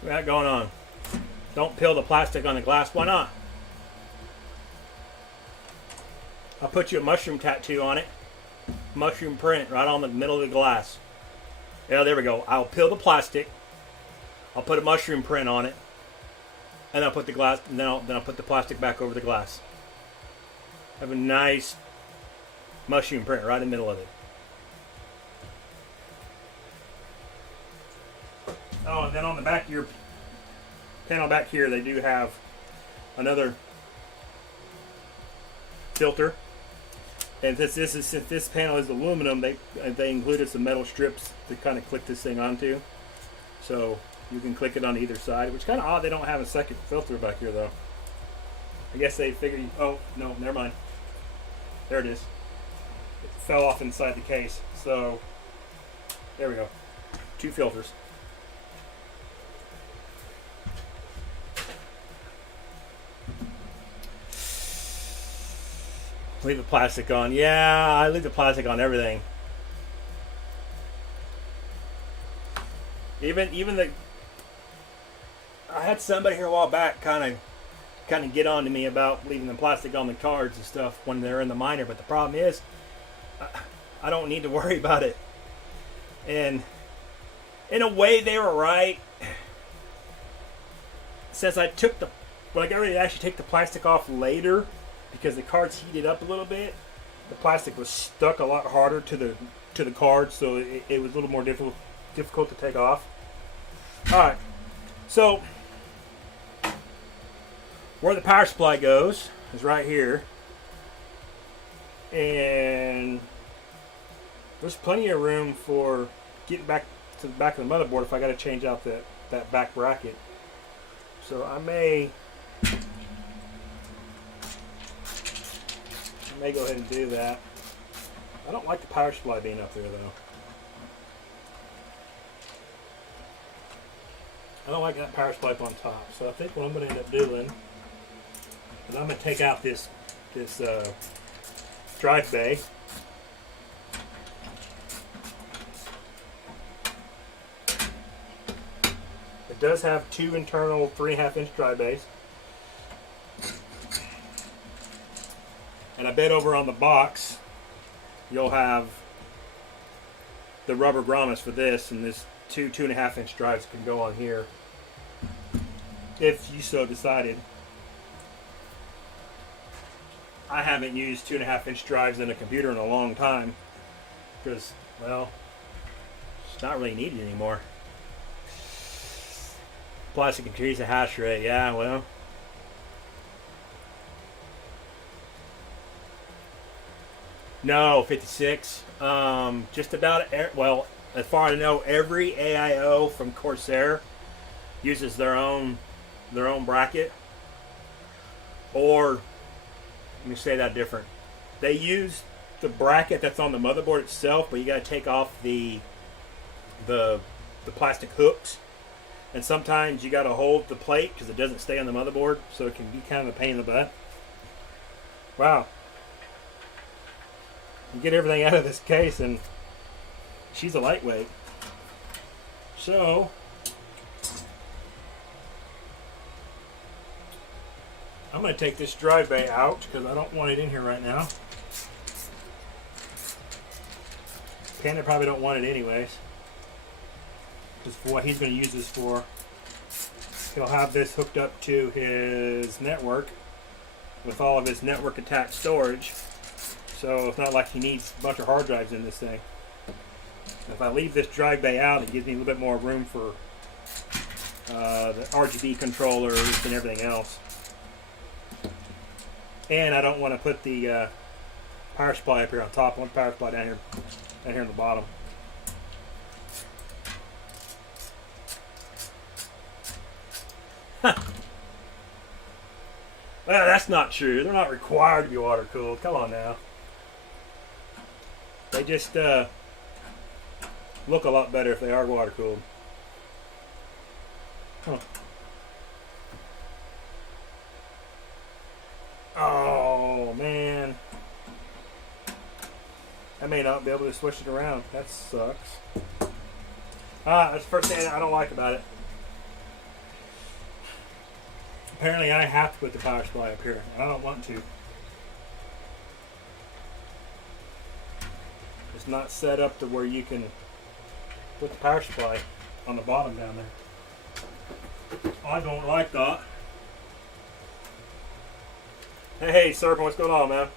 What we got going on? Don't peel the plastic on the glass. Why not? I'll put you a mushroom tattoo on it. Mushroom print right on the middle of the glass. Yeah, there we go. I'll peel the plastic. I'll put a mushroom print on it, and I'll put the glass. And then I'll put the plastic back over the glass. Have a nice mushroom print right in the middle of it. Oh, and then on the back of your panel back here, they do have another filter. And since this panel is aluminum, they included some metal strips to kind of click this thing onto. So you can click it on either side, which is kind of odd they don't have a second filter back here though. I guess they figured, oh no, never mind. There it is. It fell off inside the case. So there we go. 2 filters. Leave the plastic on. Yeah, I leave the plastic on everything. Even the. I had somebody here a while back kind of get on to me about leaving the plastic on the cards and stuff when they're in the miner, but the problem is, I don't need to worry about it. And in a way, they were right. Since I took when I got ready to actually take the plastic off later, because the cards heated up a little bit, the plastic was stuck a lot harder to the card, so it was a little more difficult to take off. All right, so where the power supply goes is right here, and there's plenty of room for getting back to the back of the motherboard if I got to change out that back bracket. So I may go ahead and do that. I don't like the power supply being up there though. I don't like that power supply up on top. So I think what I'm going to end up doing is I'm going to take out this drive bay. It does have 2 internal 3.5-inch drive bays. And I bet over on the box you'll have the rubber grommets for this, and this 2.5-inch drives can go on here if you so decided. I haven't used 2.5-inch drives in a computer in a long time because, well, it's not really needed anymore. Plastic increase the hash rate, yeah, well. No, 56. Just about, well, as far as I know, every AIO from Corsair uses their own bracket, or Let me say that different. They use the bracket that's on the motherboard itself, but you got to take off the plastic hooks, and sometimes you got to hold the plate because it doesn't stay on the motherboard, so it can be kind of a pain in the butt. Wow. You get everything out of this case, and she's a lightweight. So I'm going to take this drive bay out because I don't want it in here right now. Panda probably don't want it anyways, just for what he's going to use this for. He'll have this hooked up to his network with all of his network attached storage, so it's not like he needs a bunch of hard drives in this thing. If I leave this drive bay out, it gives me a little bit more room for the RGB controllers and everything else. And I don't want to put the power supply up here on top. I want the power supply down here on the bottom. Huh. Well, that's not true. They're not required to be water cooled. Come on now. They just look a lot better if they are water cooled. Huh. Oh man, I may not be able to switch it around. That sucks. That's the first thing I don't like about it. Apparently I have to put the power supply up here, and I don't want to. It's not set up to where you can put the power supply on the bottom down there. I don't like that. Hey, Serpent, what's going on, man?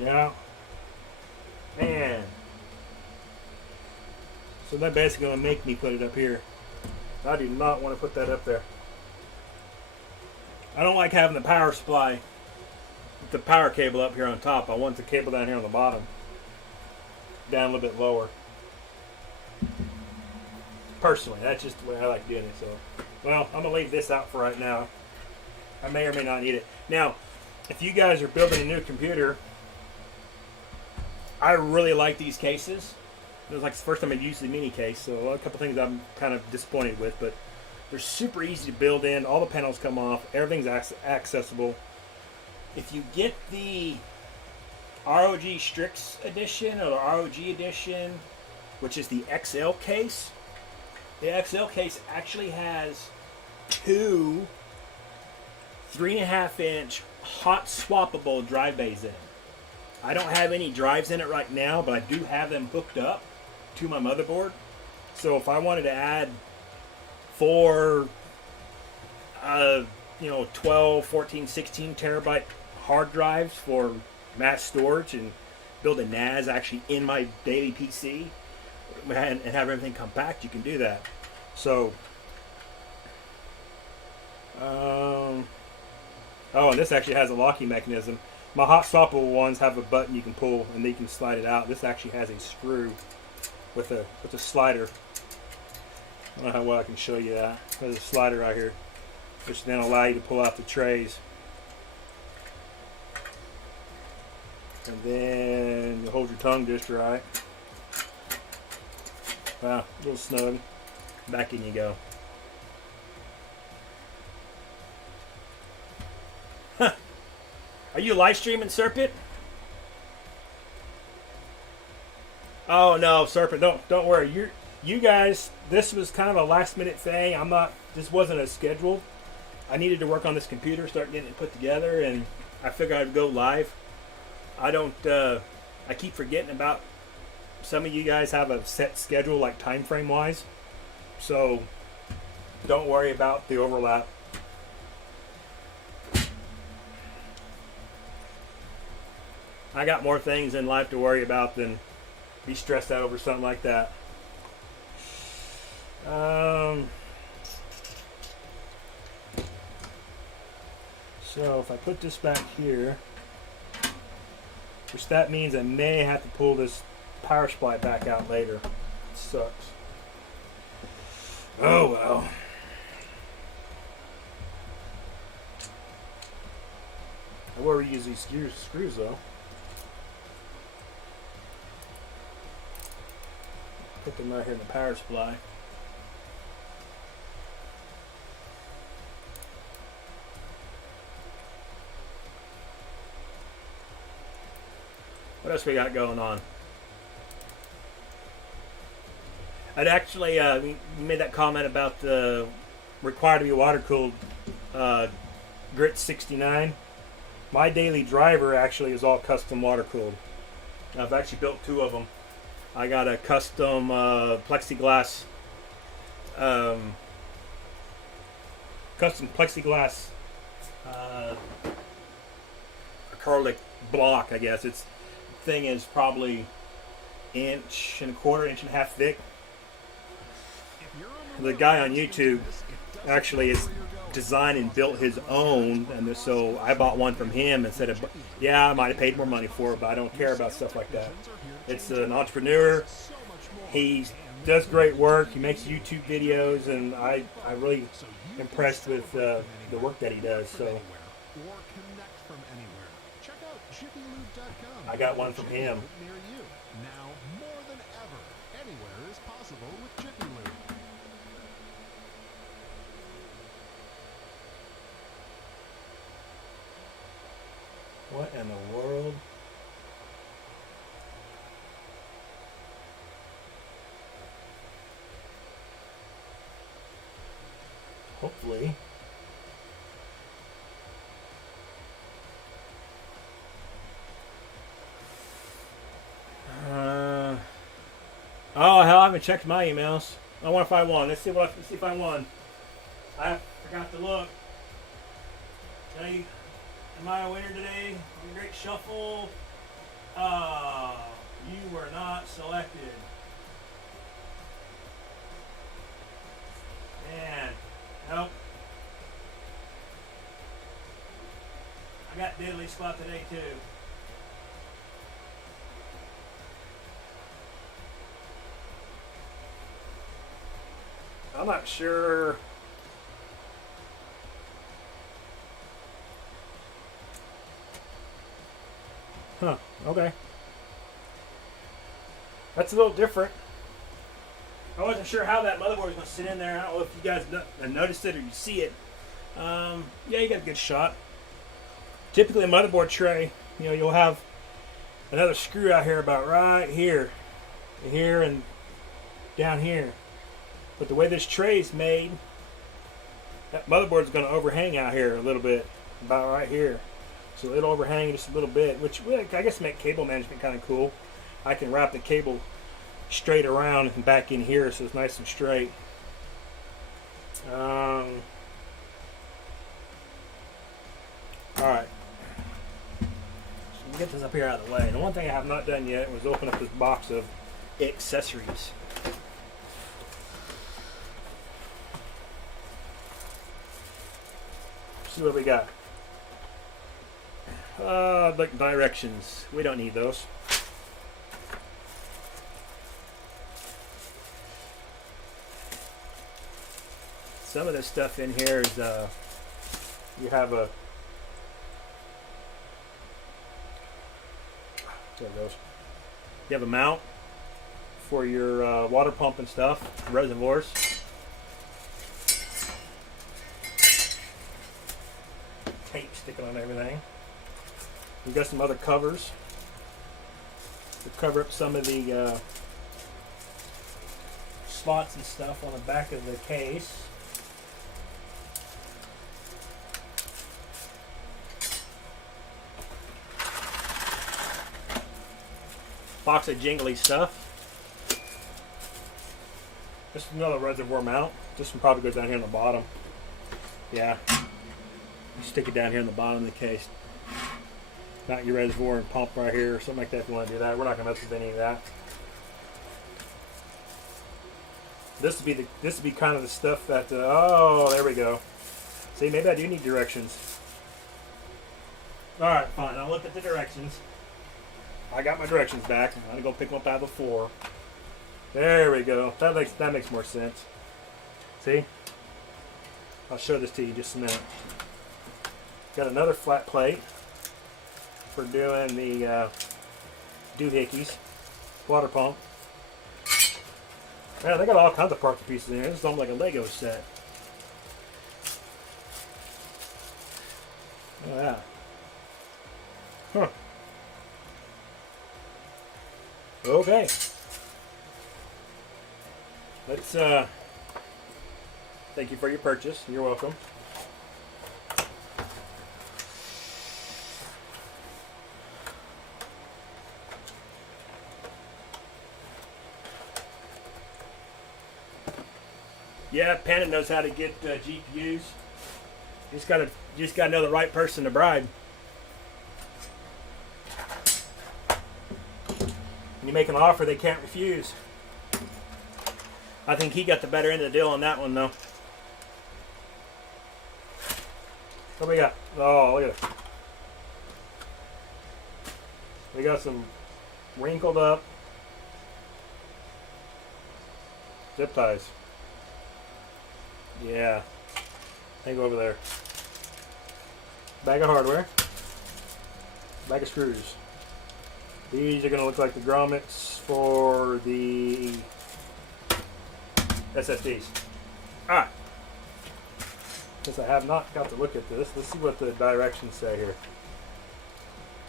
Yeah. Man. So that basically going to make me put it up here. I do not want to put that up there. I don't like having the power supply with the power cable up here on top. I want the cable down here on the bottom. Down a little bit lower. Personally, that's just the way I like doing it. So, well, I'm going to leave this out for right now. I may or may not need it. Now, if you guys are building a new computer, I really like these cases. It was like the first time I've used the mini case, so a couple things I'm kind of disappointed with, but they're super easy to build in. All the panels come off. Everything's accessible. If you get the ROG Strix edition or the ROG edition, which is the XL case, the XL case actually has two 3.5-inch hot swappable drive bays in it. I don't have any drives in it right now, but I do have them hooked up to my motherboard. So if I wanted to add 4 12, 14, 16 terabyte hard drives for mass storage and build a NAS actually in my daily PC and have everything compact, you can do that. So oh, and this actually has a locking mechanism. My hot swappable ones have a button you can pull and then you can slide it out. This actually has a screw with a slider. I don't know how well I can show you that. There's a slider right here, which then allow you to pull out the trays. And then you hold your tongue just right. Wow, a little snug. Back in you go. Huh. Are you live streaming, Serpent? Oh no, Serpent, don't worry. You guys, this was kind of a last minute thing. This wasn't as scheduled. I needed to work on this computer, start getting it put together, and I figured I'd go live. I keep forgetting about some of you guys have a set schedule, like time frame wise. So don't worry about the overlap. I got more things in life to worry about than be stressed out over something like that. So if I put this back here, which that means I may have to pull this power supply back out later. It sucks. Oh well. I will reuse these screws though. Put them right here in the power supply. What else we got going on? I'd actually, you made that comment about the required to be water cooled Grit 69. My daily driver actually is all custom water cooled. I've actually built 2 of them. I got a custom plexiglass, acrylic block. I guess its thing is probably 1.25 inch thick. The guy on YouTube actually is designed and built his own, and so I bought one from him instead of, yeah, I might have paid more money for it, but I don't care about stuff like that. It's an entrepreneur. He does great work. He makes YouTube videos, and I'm really impressed with the work that he does. So I got one from him. Now more than ever, anywhere is possible with Jiffy Lube. What in the world? Hopefully. Oh hell! I haven't checked my emails. I wonder if I won. Let's see if I won. I forgot to look. Hey, am I a winner today? Great shuffle. You were not selected. Man, nope. I got diddly spot today too. I'm not sure. Huh, okay. That's a little different. I wasn't sure how that motherboard was going to sit in there. I don't know if you guys noticed it or you see it. Yeah, you got a good shot. Typically a motherboard tray, you'll have another screw out here about right here. Here and down here. But the way this tray is made, that motherboard is going to overhang out here a little bit, about right here. So it'll overhang just a little bit, which I guess make cable management kind of cool. I can wrap the cable straight around and back in here so it's nice and straight. Alright. So we'll get this up here out of the way. The one thing I have not done yet was open up this box of accessories. See what we got. Like directions. We don't need those. Some of this stuff in here is you have a there it goes. You have a mount for your water pump and stuff, reservoirs. Tape sticking on everything. We've got some other covers to cover up some of the spots and stuff on the back of the case. Box of jingly stuff. This is another reservoir mount. This one probably goes down here on the bottom. Yeah. You stick it down here in the bottom of the case. Not your reservoir and pump right here or something like that if you want to do that. We're not going to mess with any of that. This would be kind of the stuff that oh, there we go. See, maybe I do need directions. All right, fine. I'll look at the directions. I got my directions back. I'm gonna go pick them up out of the floor. There we go. That makes more sense. See? I'll show this to you just a minute. Got another flat plate for doing the doohickeys. Water pump. Man, they got all kinds of parts and pieces in here. This is almost like a Lego set. Look at that. Huh. Okay. Let's thank you for your purchase. You're welcome. Yeah, Panda knows how to get GPUs. You just gotta know the right person to bribe. When you make an offer, they can't refuse. I think he got the better end of the deal on that one, though. What we got? Oh, look at it. We got some wrinkled up zip ties. Yeah. Hang over there. Bag of hardware. Bag of screws. These are going to look like the grommets for the SSDs. Alright. Since I have not got to look at this, let's see what the directions say here.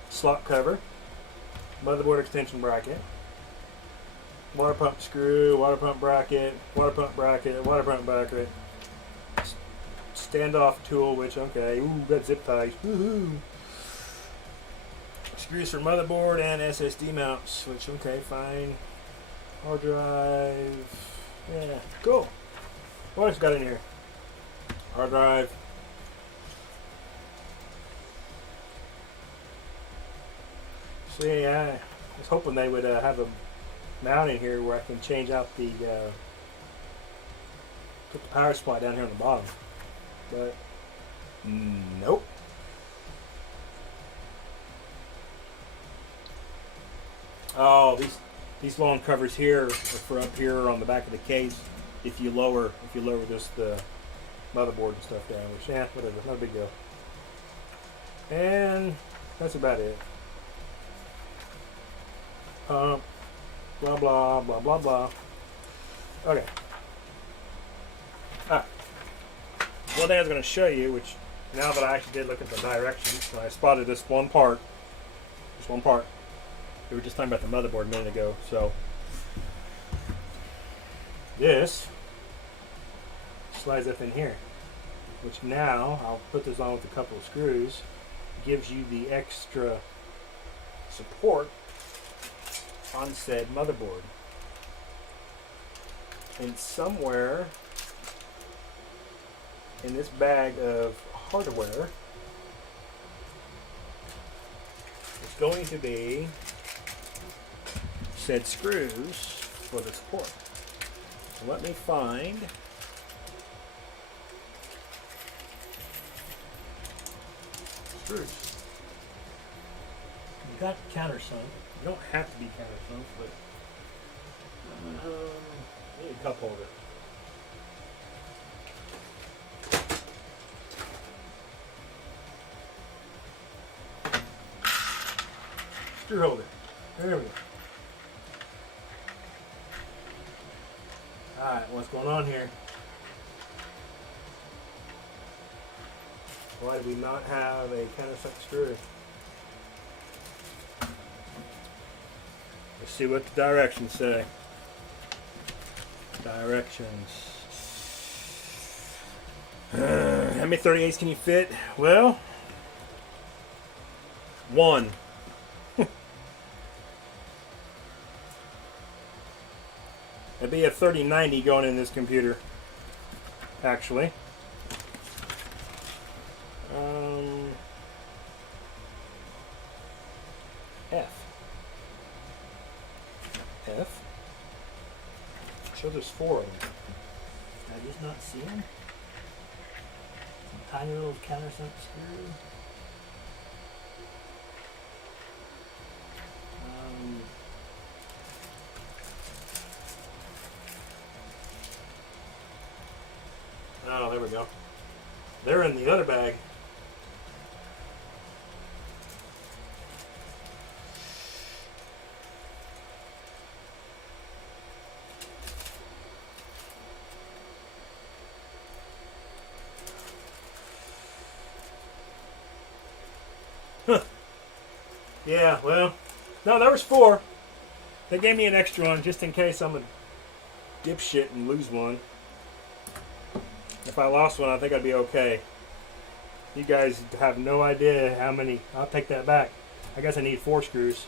Slot cover. Motherboard extension bracket. Water pump screw. Water pump bracket. Water pump bracket. Water pump bracket. Standoff tool, which, okay. Ooh, got zip ties. Woohoo! Screws for motherboard and SSD mounts, which, okay, fine. Hard drive. Yeah, cool. What else got in here? Hard drive. See, I was hoping they would have a mount in here where I can change out the put the power supply down here on the bottom, but nope. Oh, these long covers here are for up here on the back of the case. If you lower this the motherboard and stuff down, which yeah, whatever, no big deal. And that's about it. Blah blah blah blah blah. Okay. Alright. One thing I was going to show you, which now that I actually did look at the directions, I spotted this one part. This one part. We were just talking about the motherboard a minute ago, so this slides up in here, which now I'll put this on with a couple of screws, gives you the extra support on said motherboard. And somewhere in this bag of hardware is going to be said screws for the support. So let me find screws. You got countersunk. You don't have to be countersunk, but need a cup holder. Screw holder. There we go. Alright, what's going on here? Why do we not have a countersunk screw? Let's see what the directions say. Directions. How many 38s can you fit? Well, one. It'd be a 3090 going in this computer, actually. F. So there's 4 of them. Did I just not see them? Some tiny little countersunk screw. Oh, there we go. They're in the other bag. Huh. Yeah, well, no, there was 4. They gave me an extra one just in case I'm a dipshit and lose one. If I lost one, I think I'd be okay. You guys have no idea how many. I'll take that back. I guess I need 4 screws.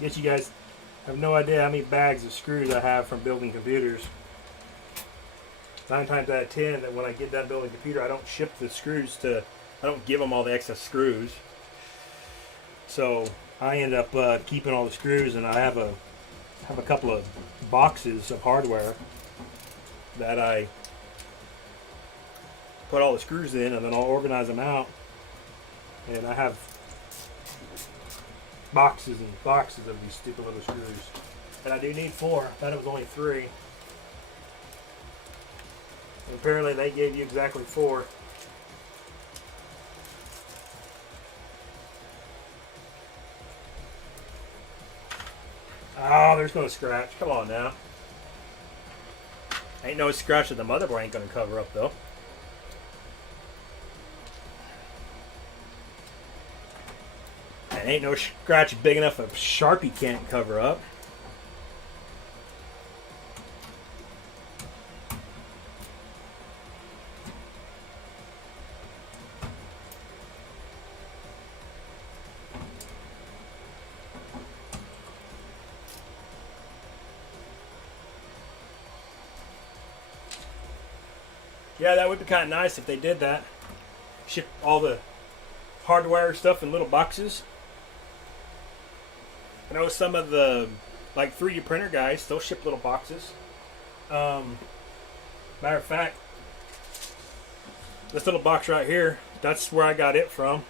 Guess you guys have no idea how many bags of screws I have from building computers. 9 times out of 10, that when I get done building a computer, I don't ship the screws to. I don't give them all the excess screws. So I end up keeping all the screws, and I have a couple of boxes of hardware that I put all the screws in, and then I'll organize them out. And I have boxes and boxes of these stupid little screws. And I do need 4. I thought it was only 3. And apparently they gave you exactly 4. Oh, there's no scratch. Come on now. Ain't no scratch that the motherboard ain't going to cover up, though. And ain't no scratch big enough a Sharpie can't cover up. Yeah, that would be kind of nice if they did that. Ship all the hardware stuff in little boxes. I know some of the, like, 3D printer guys, they'll ship little boxes. Matter of fact, this little box right here, that's where I got it from.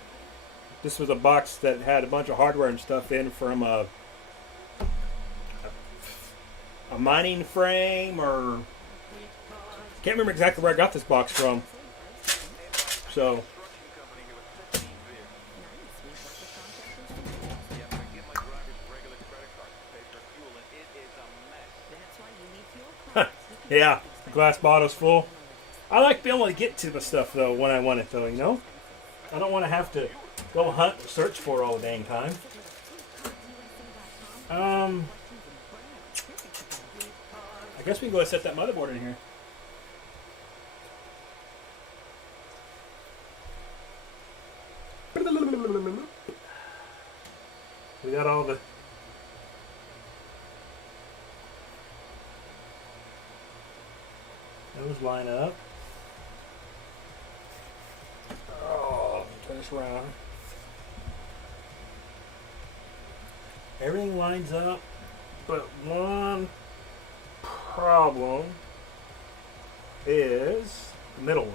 This was a box that had a bunch of hardware and stuff in from a mining frame, or can't remember exactly where I got this box from. So yeah, the glass bottle's full. I like being able to get to the stuff though when I want it though, you know? I don't want to have to go hunt and search for it all the dang time. I guess we can go and set that motherboard in here. We got all the those line up. Oh, turn this around. Everything lines up, but one problem is the middle one.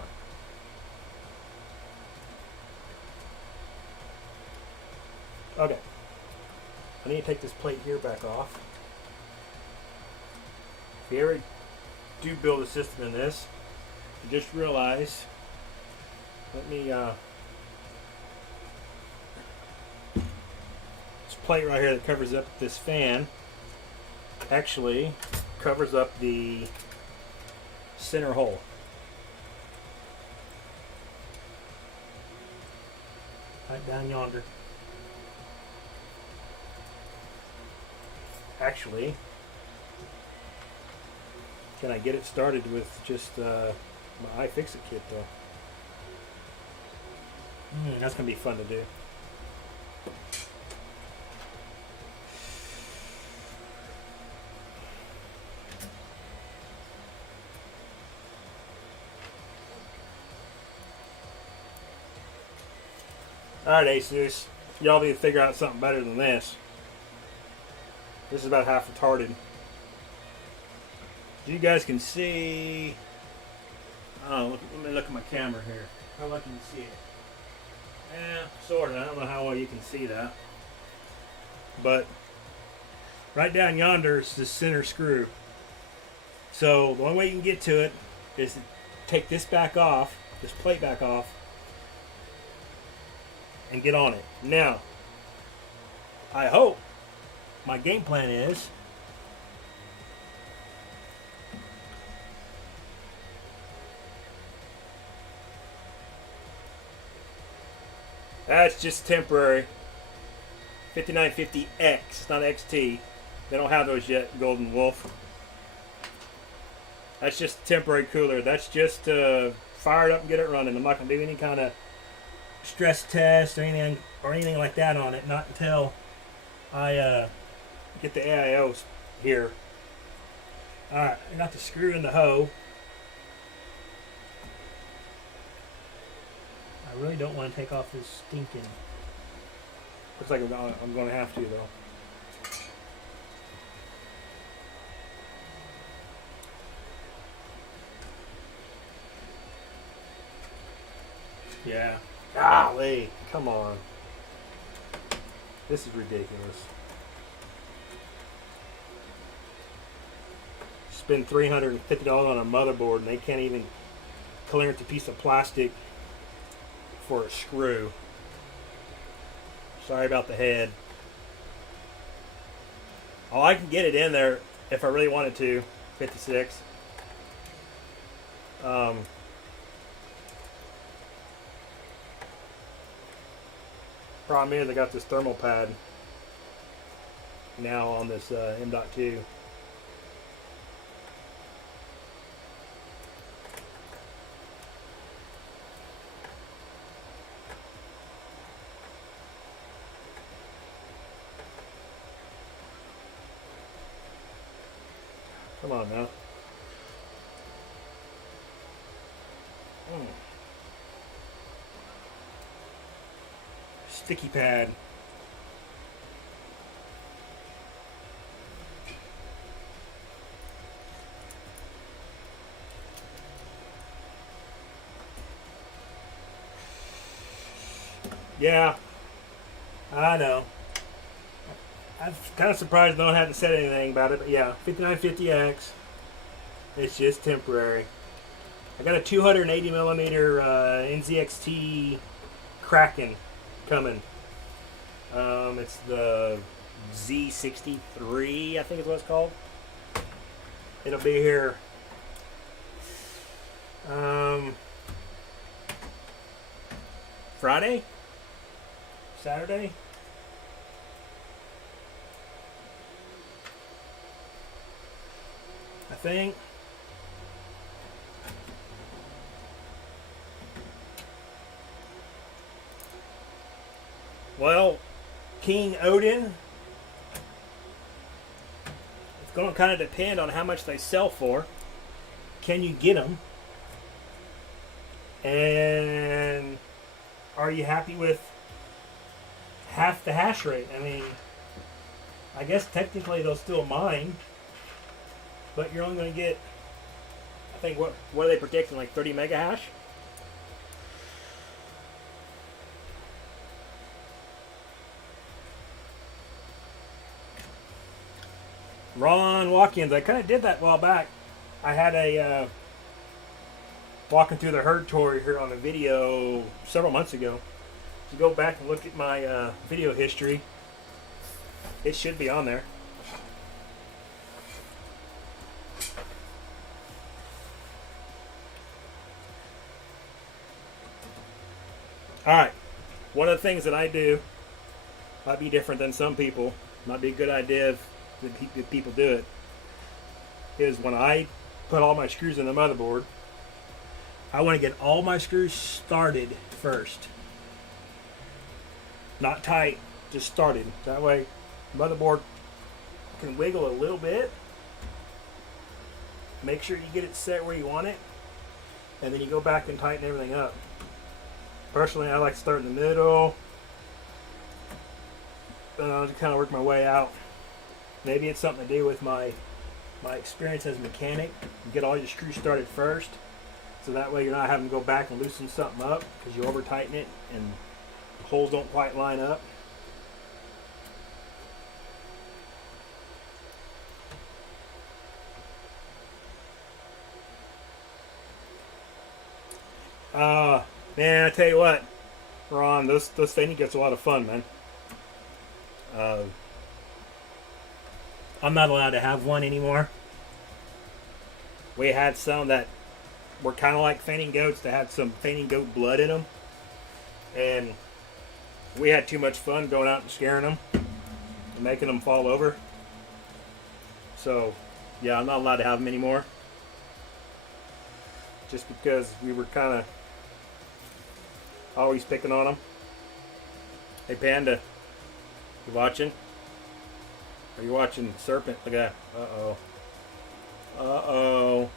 Okay, I need to take this plate here back off. If you ever do build a system in this, you just realize, let me, this plate right here that covers up this fan actually covers up the center hole. Right down yonder. Actually, can I get it started with just my iFixit kit though? That's going to be fun to do. Alright, Asus. Y'all need to figure out something better than this. This is about half retarded. You guys can see. Oh, let me look at my camera here. How well can you see it? Yeah, sort of. I don't know how well you can see that. But right down yonder is the center screw. So the only way you can get to it is to take this back off, this plate back off, and get on it. Now, I hope my game plan is that's just temporary. 5950X, not XT. They don't have those yet, Golden Wolf. That's just a temporary cooler. That's just to fire it up and get it running. I'm not going to do any kind of stress test or anything like that on it. Not until I get the AIOs here. Alright, I got the screw in the hoe. I really don't want to take off this stinking. Looks like I'm going to have to though. Yeah. Golly, come on. This is ridiculous. Spend $350 on a motherboard and they can't even clearance a piece of plastic for a screw. Sorry about the head. Oh, I can get it in there if I really wanted to. 56. Problem is I got this thermal pad now on this M.2. Come on now. Sticky pad. Yeah, I know. I'm kind of surprised no one hadn't said anything about it, but yeah, 5950X. It's just temporary. I got a 280 millimeter NZXT Kraken coming. It's the Z63, I think is what it's called. It'll be here. Friday? Saturday? I think. Well, King Odin, it's going to kind of depend on how much they sell for. Can you get them? And are you happy with half the hash rate? I mean, I guess technically they'll still mine, but you're only going to get, I think, what are they predicting, like 30 mega hash? Ron Watkins, I kind of did that a while back. I had a walking through the herd tour here on a video several months ago. If you go back and look at my video history, it should be on there. Alright, one of the things that I do might be different than some people, might be a good idea if people do it, is when I put all my screws in the motherboard, I want to get all my screws started first. Not tight, just started. That way, motherboard can wiggle a little bit. Make sure you get it set where you want it, and then you go back and tighten everything up. Personally, I like to start in the middle, and I'll just kind of work my way out. Maybe it's something to do with my experience as a mechanic. You get all your screws started first, so that way you're not having to go back and loosen something up because you over tighten it and the holes don't quite line up. Man, I tell you what, Ron, those fanny gets a lot of fun, man. I'm not allowed to have one anymore. We had some that were kind of like fainting goats that had some fainting goat blood in them, and we had too much fun going out and scaring them and making them fall over. So, yeah, I'm not allowed to have them anymore. Just because we were kind of always picking on them. Hey, Panda, you watching? Are you watching Serpent? Look at that. Uh-oh. Uh-oh.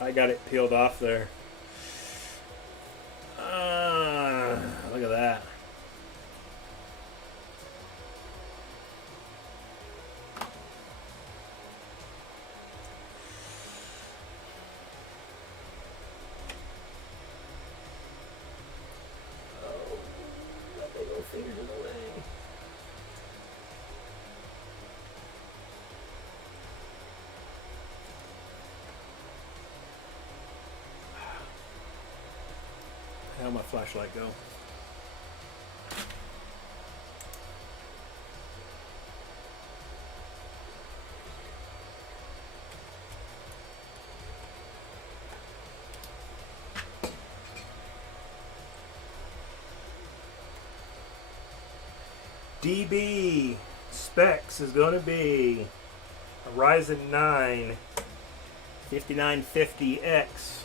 I got it peeled off there. Look at that. Oh, got my little fingers in the way. How'd my flashlight go? DB specs is going to be a Ryzen 9 5950X.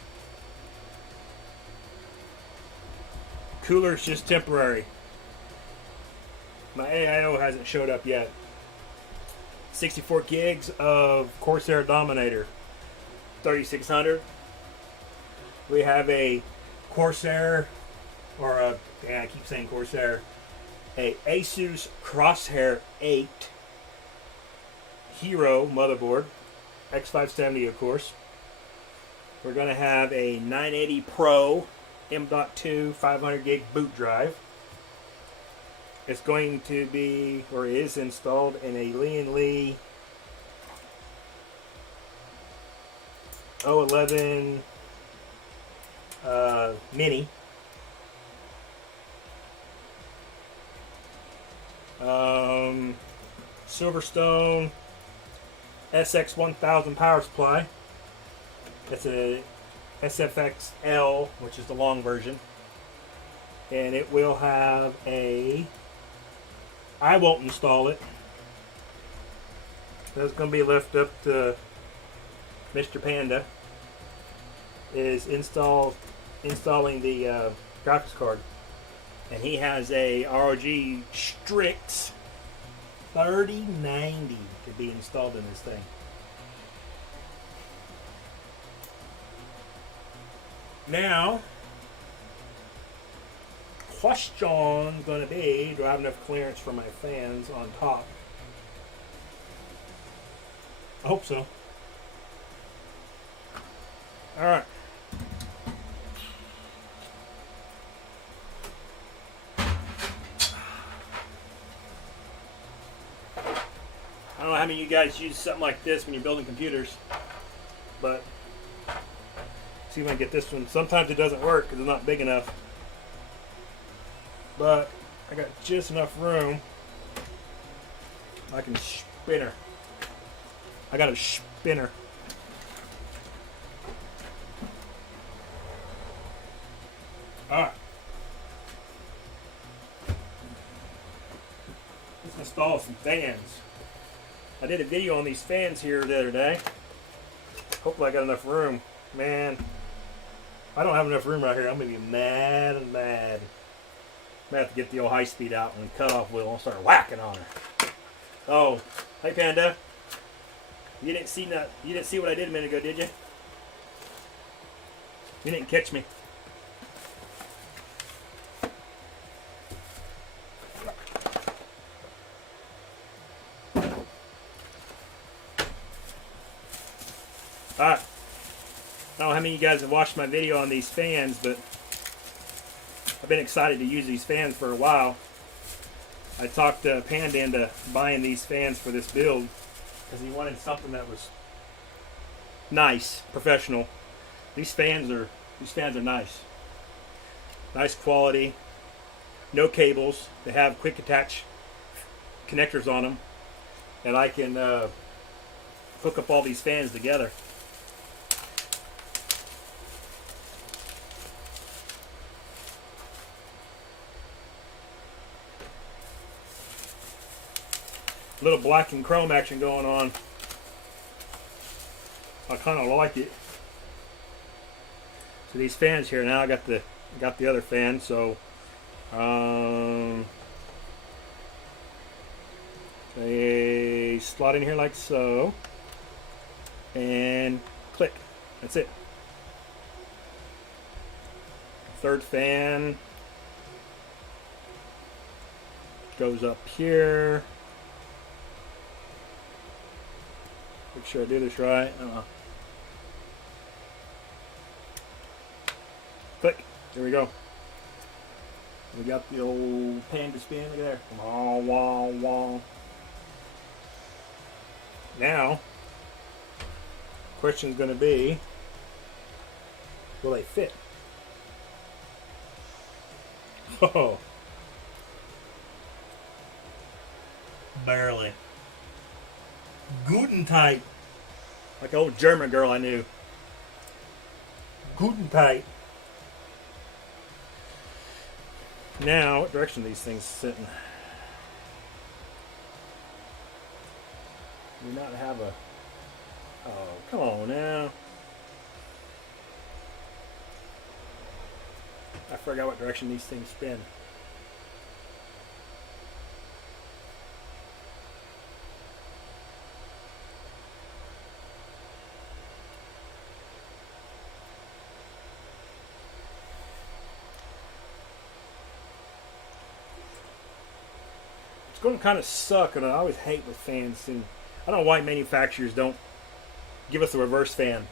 Cooler's just temporary. My AIO hasn't showed up yet. 64 gigs of Corsair Dominator 3600. We have a Corsair, or a, yeah, I keep saying Corsair, a Asus Crosshair 8 Hero motherboard, X570 of course. We're going to have a 980 Pro M.2 500 gig boot drive. It's going to be, or is installed in a Lee & Lee 011 Mini. Silverstone SX1000 power supply. It's a SFXL, which is the long version, and it will have a, I won't install it, that's going to be left up to Mr. Panda, is installing the graphics card, and he has a ROG Strix 3090 to be installed in this thing. Now, question's going to be, do I have enough clearance for my fans on top? I hope so. Alright. I don't know how many of you guys use something like this when you're building computers, but see if I can get this one. Sometimes it doesn't work because it's not big enough, but I got just enough room. I can spin her. I got a spinner. Alright. Let's install some fans. I did a video on these fans here the other day. Hopefully I got enough room. Man, I don't have enough room right here. I'm going to be mad and mad. I'm going to have to get the old high speed out and cut off wheel and start whacking on her. Oh, hey Panda. You didn't see what I did a minute ago, did you? You didn't catch me. Alright. I don't know how many of you guys have watched my video on these fans, but I've been excited to use these fans for a while. I talked Panda into buying these fans for this build because he wanted something that was nice, professional. These fans are These fans are nice. Nice quality. No cables. They have quick attach connectors on them. And I can hook up all these fans together. A little black and chrome action going on. I kind of like it. So these fans here, now I got the other fan, so they slot in here like so, and click. That's it. Third fan goes up here. Make sure I do this right. Click. There we go. We got the old pan to spin. Look at there. Wah, wah, wah. Now, question's going to be, will they fit? Oh, barely. Guten tight, like an old German girl I knew. Guten tight. Now, what direction are these things sitting? Do not have a... Oh, come on now. I forgot what direction these things spin. It's going to kind of suck, and I always hate with fans. And I don't know why manufacturers don't give us a reverse fan.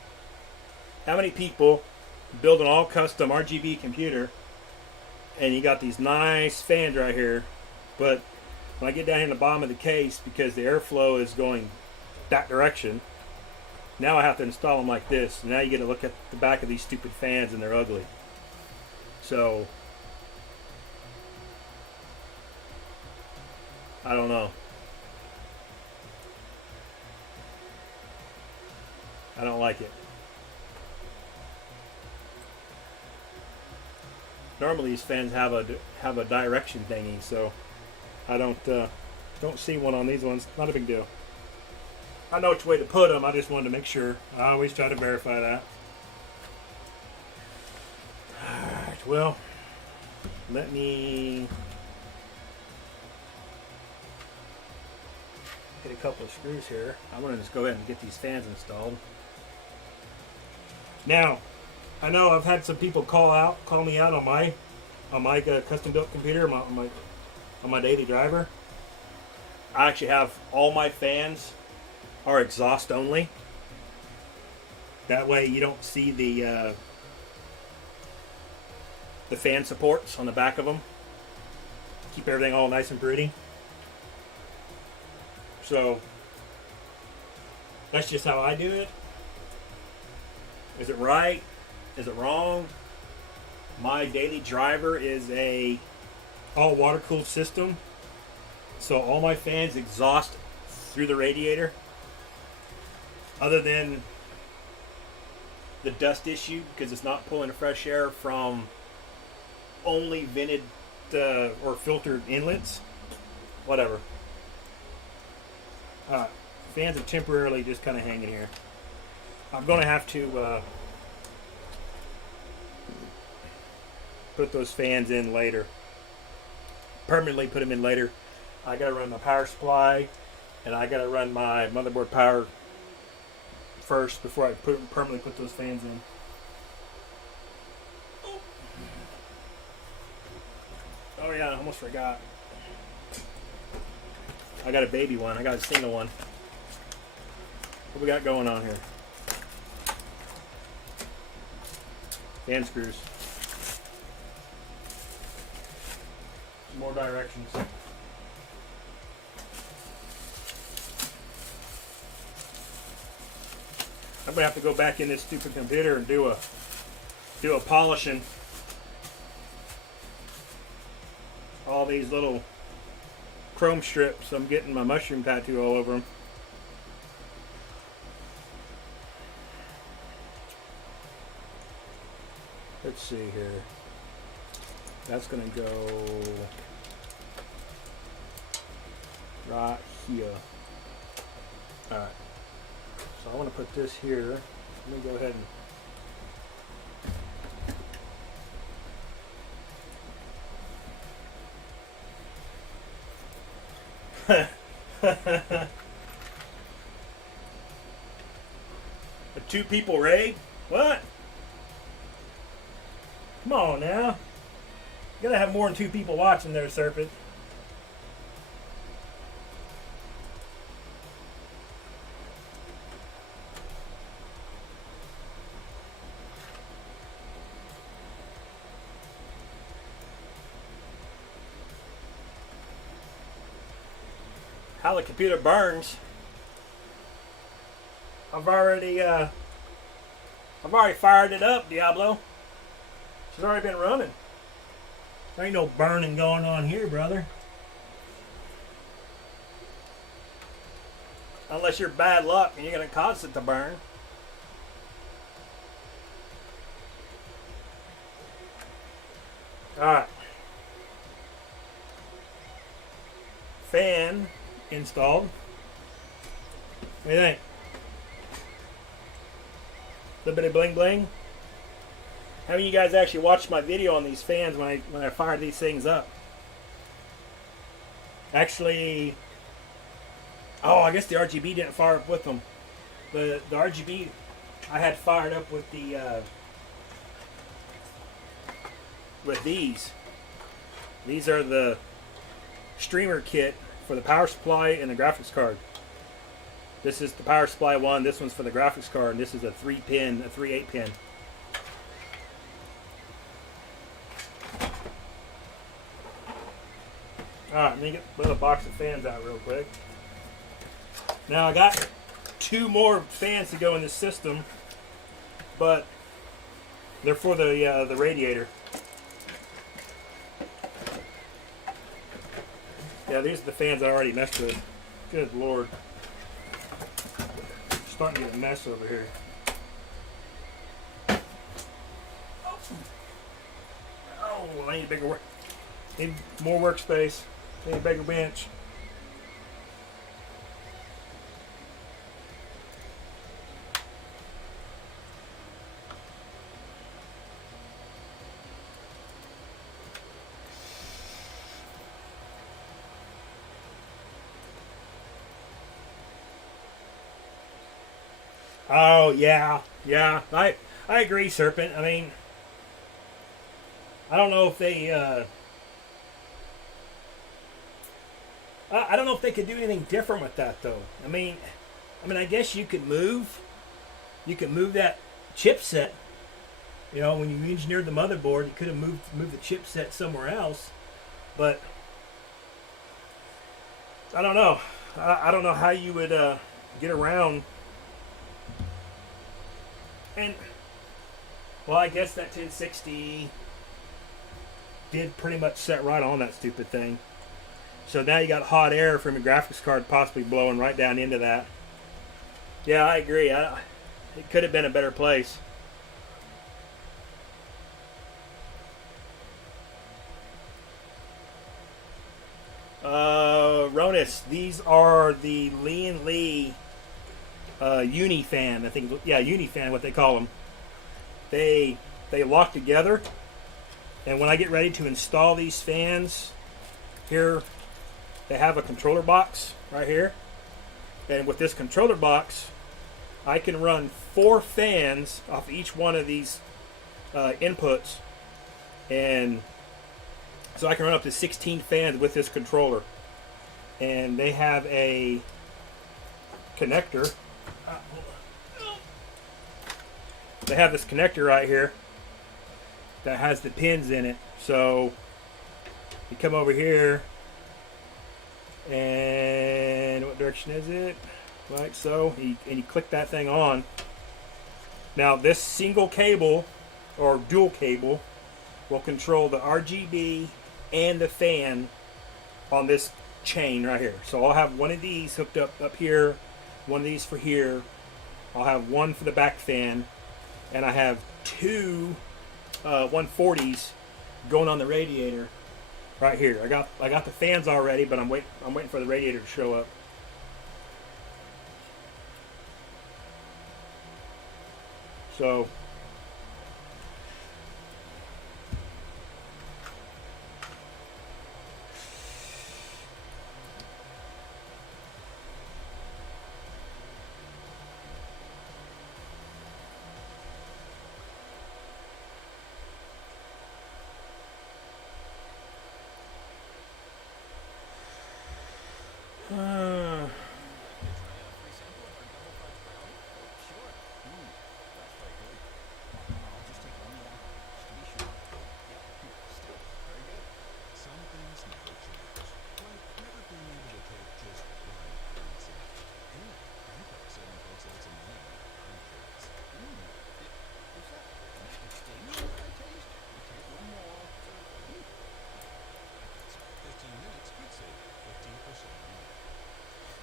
How many people build an all custom RGB computer and you got these nice fans right here, but when I get down here in the bottom of the case, because the airflow is going that direction, now I have to install them like this. Now you get to look at the back of these stupid fans and they're ugly. So I don't know. I don't like it. Normally these fans have a direction thingy, so I don't see one on these ones. Not a big deal. I know which way to put them. I just wanted to make sure. I always try to verify that. Alright, well, let me get a couple of screws here. I'm going to just go ahead and get these fans installed. Now, I know I've had some people call me out on my custom built computer, on my daily driver. I actually have all my fans are exhaust only. That way you don't see the fan supports on the back of them. Keep everything all nice and pretty. So that's just how I do it. Is it right? Is it wrong? My daily driver is a all water cooled system, so all my fans exhaust through the radiator, other than the dust issue, because it's not pulling the fresh air from only vented or filtered inlets. Whatever. Fans are temporarily just kind of hanging here. I'm going to have to put those fans in later. Permanently put them in later. I got to run my power supply, and I got to run my motherboard power first before I permanently put those fans in. Oh yeah, I almost forgot. I got a baby one. I got a single one. What we got going on here? Fan screws. More directions. I'm gonna have to go back in this stupid computer and do do a polishing. All these little chrome strips, I'm getting my mushroom tattoo all over them. Let's see here. That's going to go right here. Alright. So I want to put this here. Let me go ahead and a 2 people raid? What? Come on now. You gotta have more than 2 people watching there, Serpent. How the computer burns. I've already fired it up, Diablo. It's already been running. There ain't no burning going on here, brother. Unless you're bad luck and you're gonna cause it to burn. Alright. Fan installed. What do you think? A little bit of bling bling. How many of you guys actually watched my video on these fans when I fired these things up? Actually, oh, I guess the RGB didn't fire up with them. The RGB I had fired up with the with these. These are the Strimer kit for the power supply and the graphics card. This is the power supply one. This one's for the graphics card. And this is a 3-pin, a 3/8 pin. Alright, let me put a box of fans out real quick. Now I got 2 more fans to go in this system, but they're for the radiator. Yeah, these are the fans I already messed with. Good lord. Starting to get a mess over here. Oh, I need bigger work. Need more workspace. Need a bigger bench. Oh yeah, I agree, Serpent. I mean, I don't know if they I don't know if they could do anything different with that though. I mean, I guess you could move that chipset. You know, when you engineered the motherboard, you could have moved the chipset somewhere else. But I don't know. I don't know how you would get around. And well, I guess that 1060 did pretty much set right on that stupid thing. So now you got hot air from your graphics card possibly blowing right down into that. Yeah, I agree. It could have been a better place. Ronus, these are the Lee & Lee Unifan, I think. Yeah, Unifan, what they call them. They lock together, and when I get ready to install these fans, here they have a controller box right here, and with this controller box, I can run 4 fans off each one of these inputs, and so I can run up to 16 fans with this controller. And they have a connector. They have this connector right here that has the pins in it. So you come over here, and what direction is it? Like so, and you click that thing on. Now this single cable or dual cable will control the RGB and the fan on this chain right here. So I'll have one of these hooked up here, one of these for here. I'll have one for the back fan, and I have two 140s going on the radiator right here. I got the fans already, but I'm waiting for the radiator to show up. So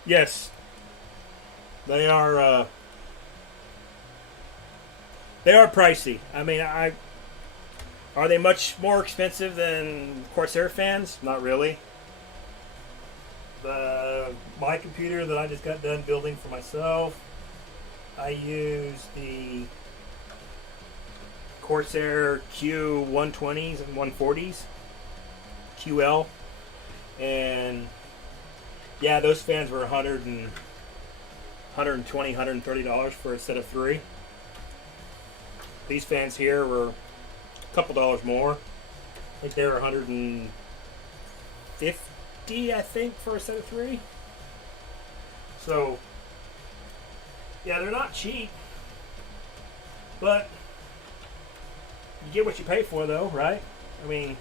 yes, they are pricey. I mean, are they much more expensive than Corsair fans? Not really. My computer that I just got done building for myself, I use the Corsair Q120s and 140s, QL, and yeah, those fans were $120, $130 for a set of 3. These fans here were a couple dollars more. I think they were $150, I think, for a set of 3. So, yeah, they're not cheap, but you get what you pay for, though, right? I mean,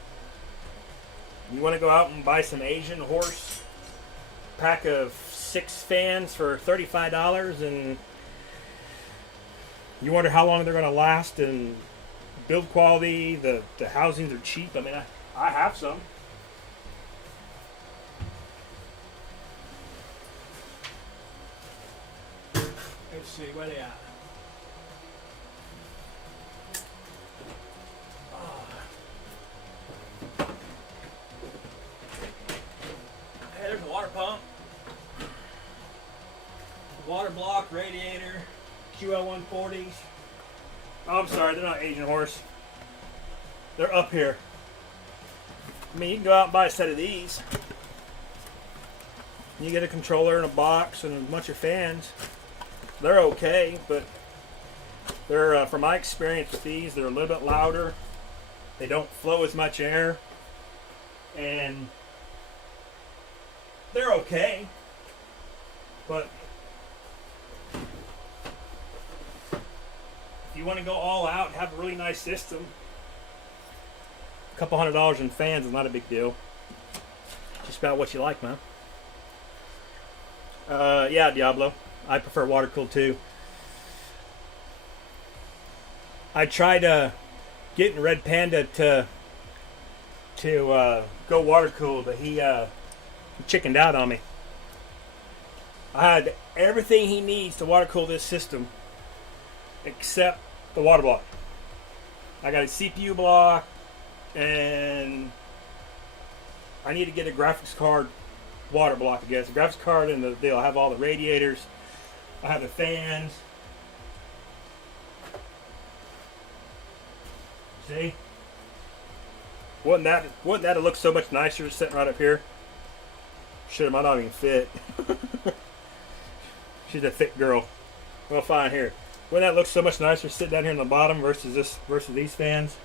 you want to go out and buy some Asian horse pack of 6 fans for $35, and you wonder how long they're going to last, and build quality, the housings are cheap. I mean, I have some. Let's see, where they at? Hey, there's a water pump. Water block, radiator, QL140s. Oh, I'm sorry, they're not Asian horse. They're up here. I mean, you can go out and buy a set of these. You get a controller and a box and a bunch of fans. They're okay, but they're, from my experience with these, they're a little bit louder. They don't flow as much air. And they're okay. But if you want to go all out and have a really nice system, a couple $100 in fans is not a big deal. Just about what you like, man. Yeah, Diablo. I prefer water cooled too. I tried getting Red Panda to go water cooled, but he chickened out on me. I had everything he needs to water cool this system except the water block. I got a CPU block, and I need to get a graphics card water block, I guess. The graphics card, and they'll have all the radiators. I have the fans. See? Wouldn't that have looked so much nicer sitting right up here? Shit, it might not even fit. She's a thick girl. Well, fine here. Wouldn't that look so much nicer sitting down here in the bottom versus these fans?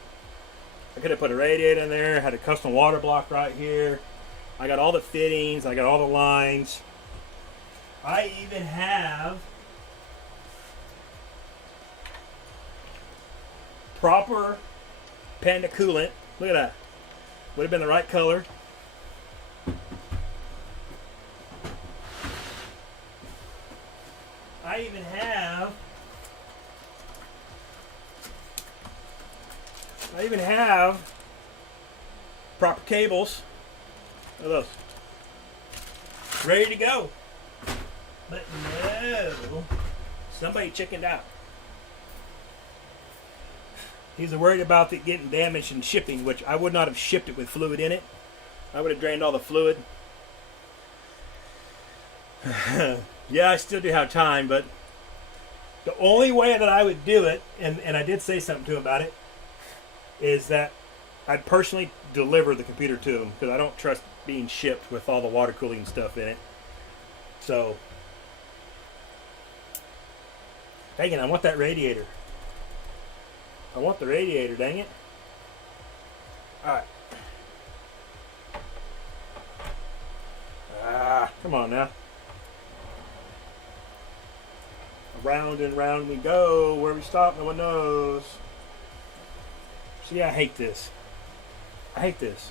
I could have put a radiator in there, had a custom water block right here. I got all the fittings, I got all the lines. I even have proper Panda coolant. Look at that. Would have been the right color. I even have I even have proper cables. Look at those. Ready to go. But no, somebody chickened out. He's worried about it getting damaged and shipping, which I would not have shipped it with fluid in it. I would have drained all the fluid. Yeah, I still do have time, but the only way that I would do it, and I did say something to him about it, is that I'd personally deliver the computer to him, because I don't trust being shipped with all the water cooling stuff in it. So, dang it, I want that radiator. I want the radiator, dang it. Alright. Come on now. Round and round we go. Where we stop, no one knows. See, I hate this. I hate this.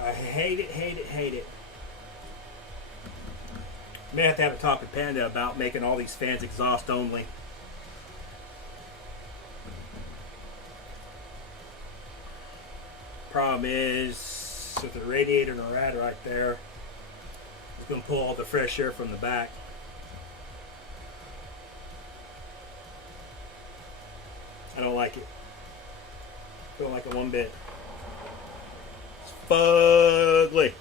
I hate it, hate it, hate it. May have to have a talk with Panda about making all these fans exhaust only. Problem is, with the radiator and the rad right there, it's going to pull all the fresh air from the back. I don't like it. Don't like it one bit. It's fugly.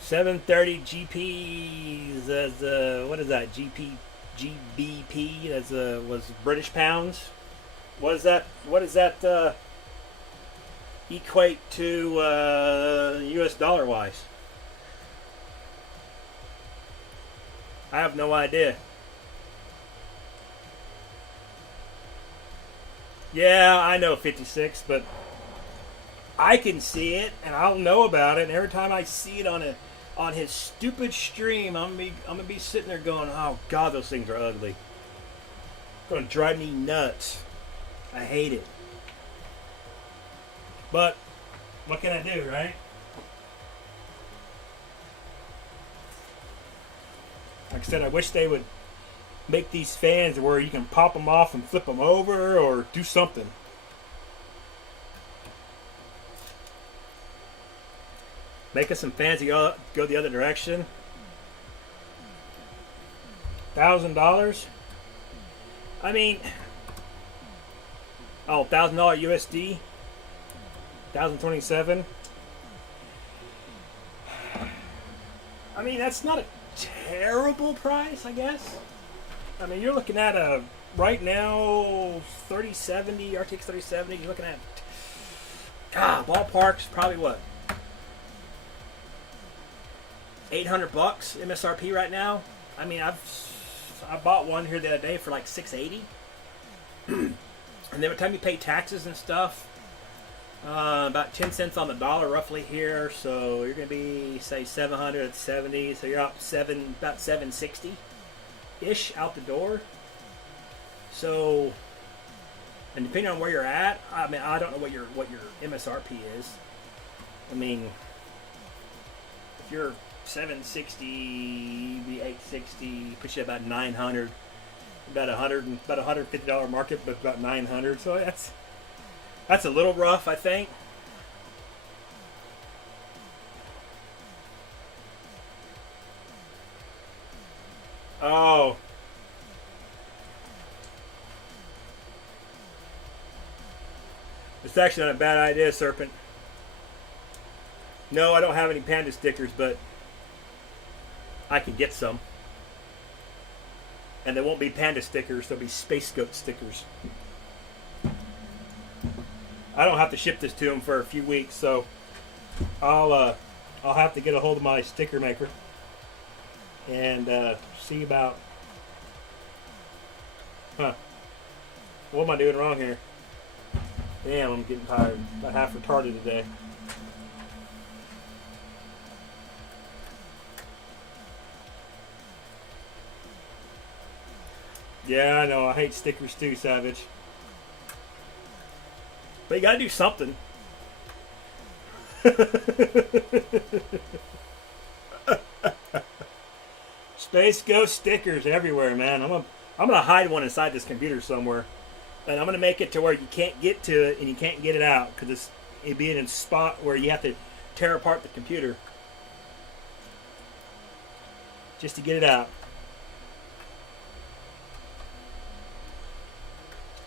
730 GPs as what is that? GBP as was British pounds. What is that? What does that equate to US dollar wise? I have no idea. Yeah, I know 56, but I can see it and I'll know about it. And every time I see it on his stupid stream, I'm gonna be sitting there going, "Oh God, those things are ugly. It's gonna drive me nuts. I hate it." But what can I do, right? Like I said, I wish they would make these fans where you can pop them off and flip them over or do something. Make us some fans that go the other direction. $1,000. I mean, oh, $1,000 USD. 1,027. I mean, that's not a terrible price, I guess. I mean, you're looking at a right now 3070 RTX 3070. You're looking at ballpark's probably what, $800 MSRP right now. I mean, I bought one here the other day for like $680, and then by the time you pay taxes and stuff, about 10 cents on the dollar roughly here, so you're gonna be say 770. So you're up about 760 ish out the door. So, and depending on where you're at, I mean, I don't know what your MSRP is. I mean, if you're 760, the 860 puts you about 900, about $150 market, but about 900. So that's a little rough, I think. Oh. It's actually not a bad idea, Serpent. No, I don't have any Panda stickers, but I can get some. And they won't be Panda stickers, they'll be Space Goat stickers. I don't have to ship this to him for a few weeks, so I'll have to get a hold of my sticker maker and see about. What am I doing wrong here? Damn, I'm getting tired. About half retarded today. Yeah, I know. I hate stickers too, Savage. But you gotta do something. Space Ghost stickers everywhere, man. I'm gonna hide one inside this computer somewhere, and I'm gonna make it to where you can't get to it and you can't get it out because it'd be in a spot where you have to tear apart the computer just to get it out.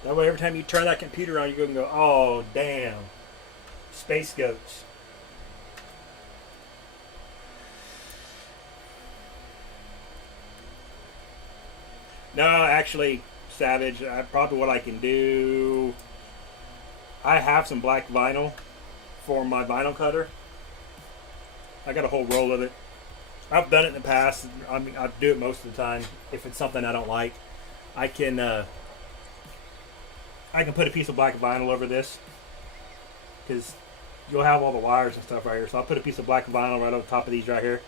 That way, every time you turn that computer on, you're gonna go, "Oh, damn, Space Goats." No, actually, Savage, probably what I can do, I have some black vinyl for my vinyl cutter. I got a whole roll of it. I've done it in the past. I mean, I do it most of the time. If it's something I don't like, I can put a piece of black vinyl over this because you'll have all the wires and stuff right here. So I'll put a piece of black vinyl right on top of these right here.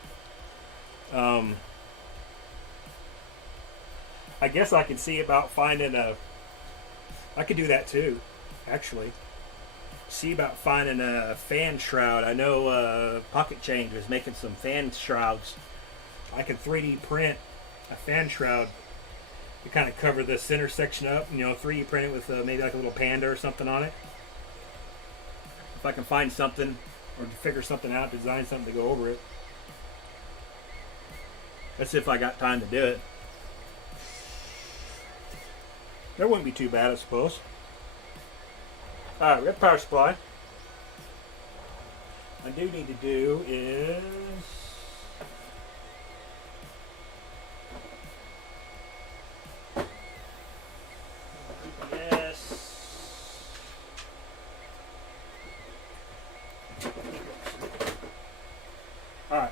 I guess I can see about finding I could do that too, actually. See about finding a fan shroud. I know Pocket Change was making some fan shrouds. I can 3D print a fan shroud to kind of cover the center section up. 3D print it with maybe like a little panda or something on it. If I can find something or figure something out, design something to go over it. That's if I got time to do it. That wouldn't be too bad, I suppose. Alright, we got power supply. I do need to do is alright.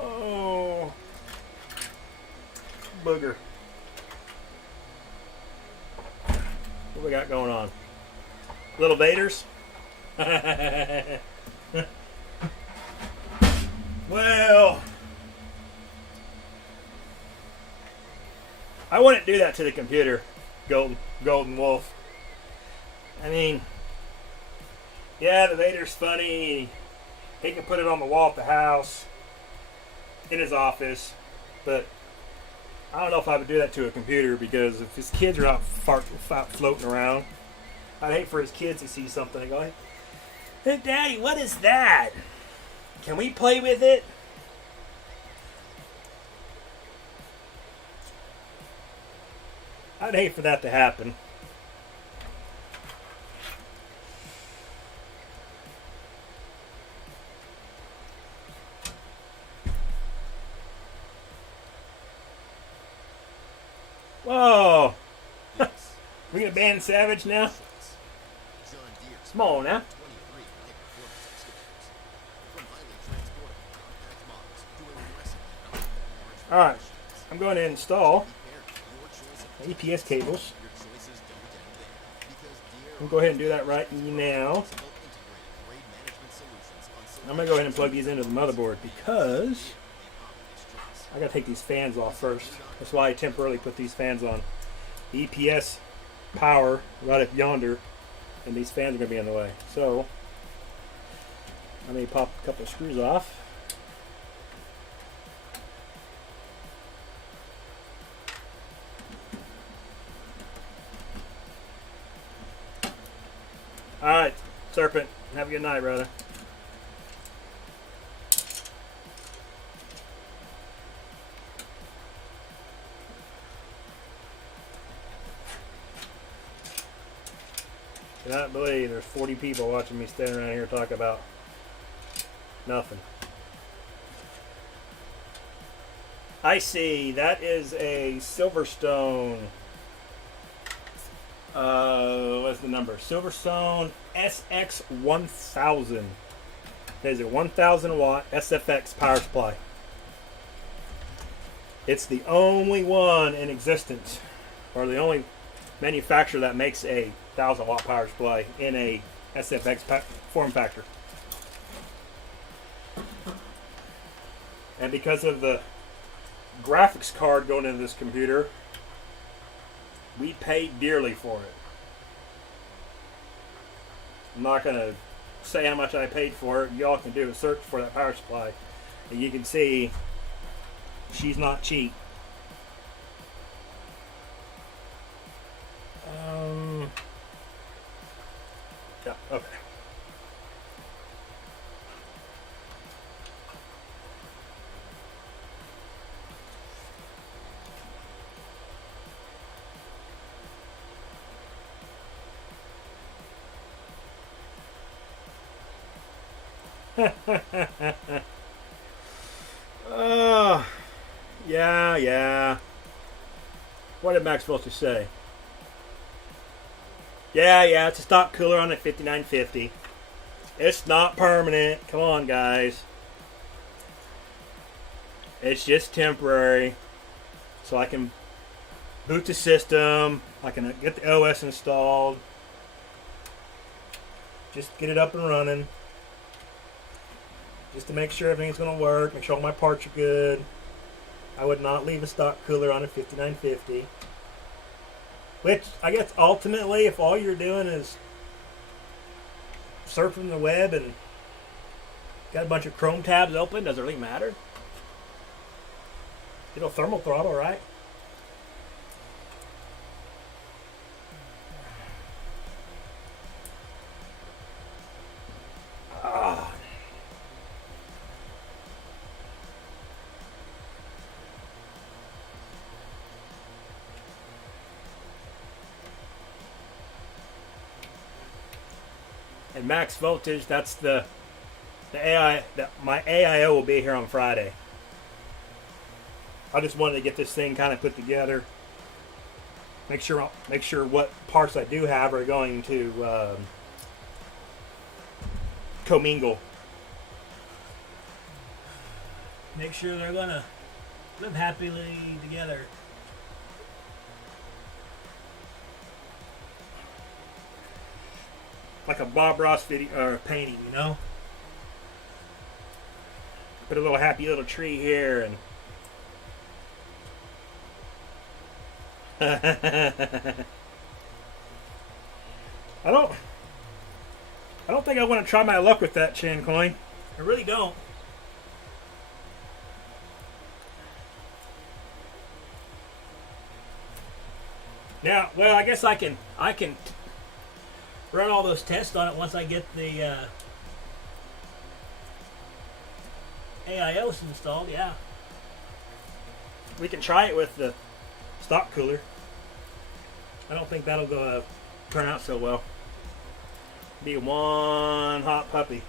Oh, booger. What we got going on? Little Vaders? Well, I wouldn't do that to the computer, Golden Wolf. I mean, yeah, the Vader's funny. He can put it on the wall at the house, in his office, but I don't know if I would do that to a computer because if his kids are out floating around, I'd hate for his kids to see something and go, "Hey, Daddy, what is that? Can we play with it?" I'd hate for that to happen. Whoa! We gonna ban Savage now? Come on now. Alright, I'm going to install EPS cables. I'm going to go ahead and do that right now. I'm going to go ahead and plug these into the motherboard because I got to take these fans off first. That's why I temporarily put these fans on. The EPS power right up yonder, and these fans are going to be in the way. So, I may pop a couple of screws off. Alright, Serpent, have a good night, brother. I cannot believe there's 40 people watching me stand around here talk about nothing. I see, that is a Silverstone. What's the number? Silverstone SX1000. That is a 1000 watt SFX power supply. It's the only one in existence, or the only manufacturer that makes a 1000 watt power supply in a SFX form factor. And because of the graphics card going into this computer, we paid dearly for it. I'm not going to say how much I paid for it. Y'all can do a search for that power supply, and you can see she's not cheap. Yeah, okay. Yeah. What did Max Vulture say? Yeah, it's a stock cooler on a 5950. It's not permanent. Come on, guys. It's just temporary. So I can boot the system. I can get the OS installed. Just get it up and running. Just to make sure everything's going to work. Make sure all my parts are good. I would not leave a stock cooler on a 5950. Which, I guess, ultimately, if all you're doing is surfing the web and got a bunch of Chrome tabs open, does it really matter? It'll thermal throttle, right? And max voltage, that's the AI. My AIO will be here on Friday. I just wanted to get this thing kind of put together. Make sure what parts I do have are going to commingle. Make sure they're gonna live happily together. Like a Bob Ross video or painting, you know. Put a little happy little tree here, and I don't think I want to try my luck with that Chan coin. I really don't. Now, well, I guess I can run all those tests on it once I get the AIOS installed. Yeah, we can try it with the stock cooler. I don't think that'll go turn out so well. Be one hot puppy.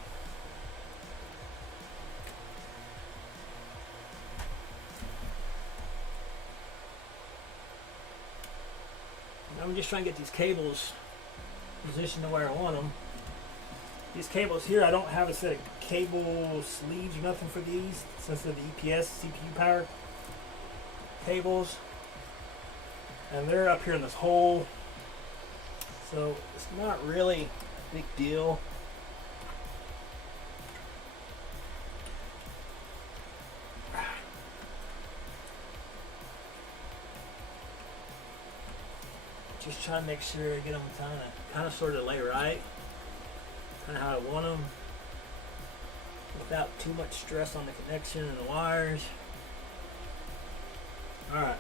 I'm just trying to get these cables positioned to where I want them. These cables here, I don't have a set of cable sleeves or nothing for these, since they're the EPS CPU power cables. And they're up here in this hole, so it's not really a big deal. Just trying to make sure I get them kind of sort of lay right, kind of how I want them, without too much stress on the connection and the wires. All right.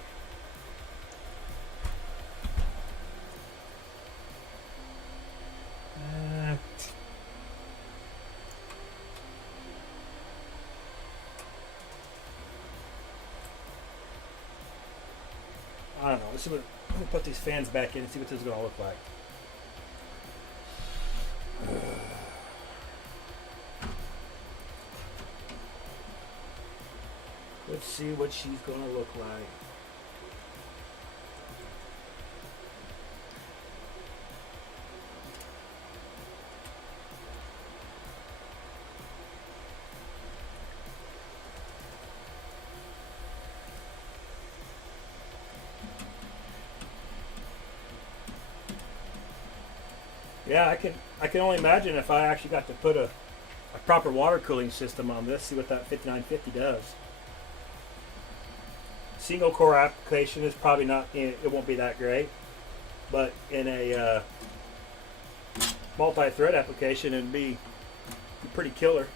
I don't know. Let's see what. Let me put these fans back in and see what this is going to look like. Let's see what she's going to look like. Yeah, I can only imagine if I actually got to put a proper water cooling system on this, see what that 5950 does. Single core application is probably not, it won't be that great, but in a multi-thread application it'd be pretty killer.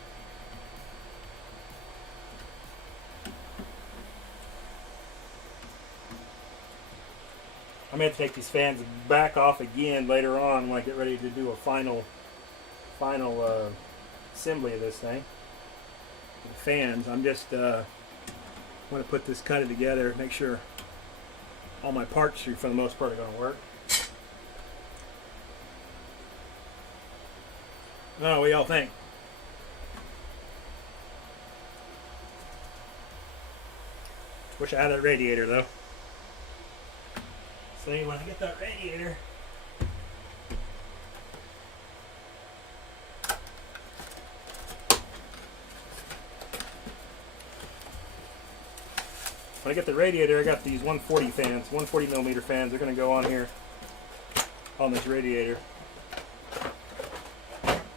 I'm going to take these fans back off again later on when I get ready to do a final assembly of this thing. The fans, I'm just want to put this, cut it together, make sure all my parts for the most part are going to work. Oh, what y'all think? Wish I had that radiator though. So when I get that radiator, I got these 140 fans, 140 millimeter fans. They're going to go on here on this radiator.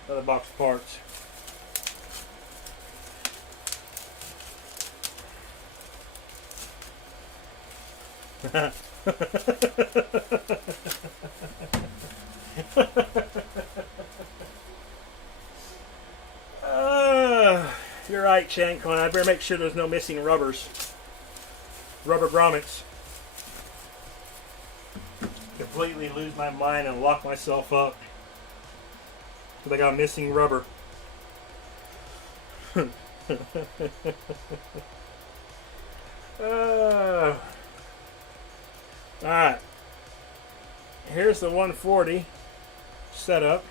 Another box of parts. You're right, Shankon. I better make sure there's no missing rubber grommets. Completely lose my mind and lock myself up because I got missing rubber. Alright, here's the 140 setup.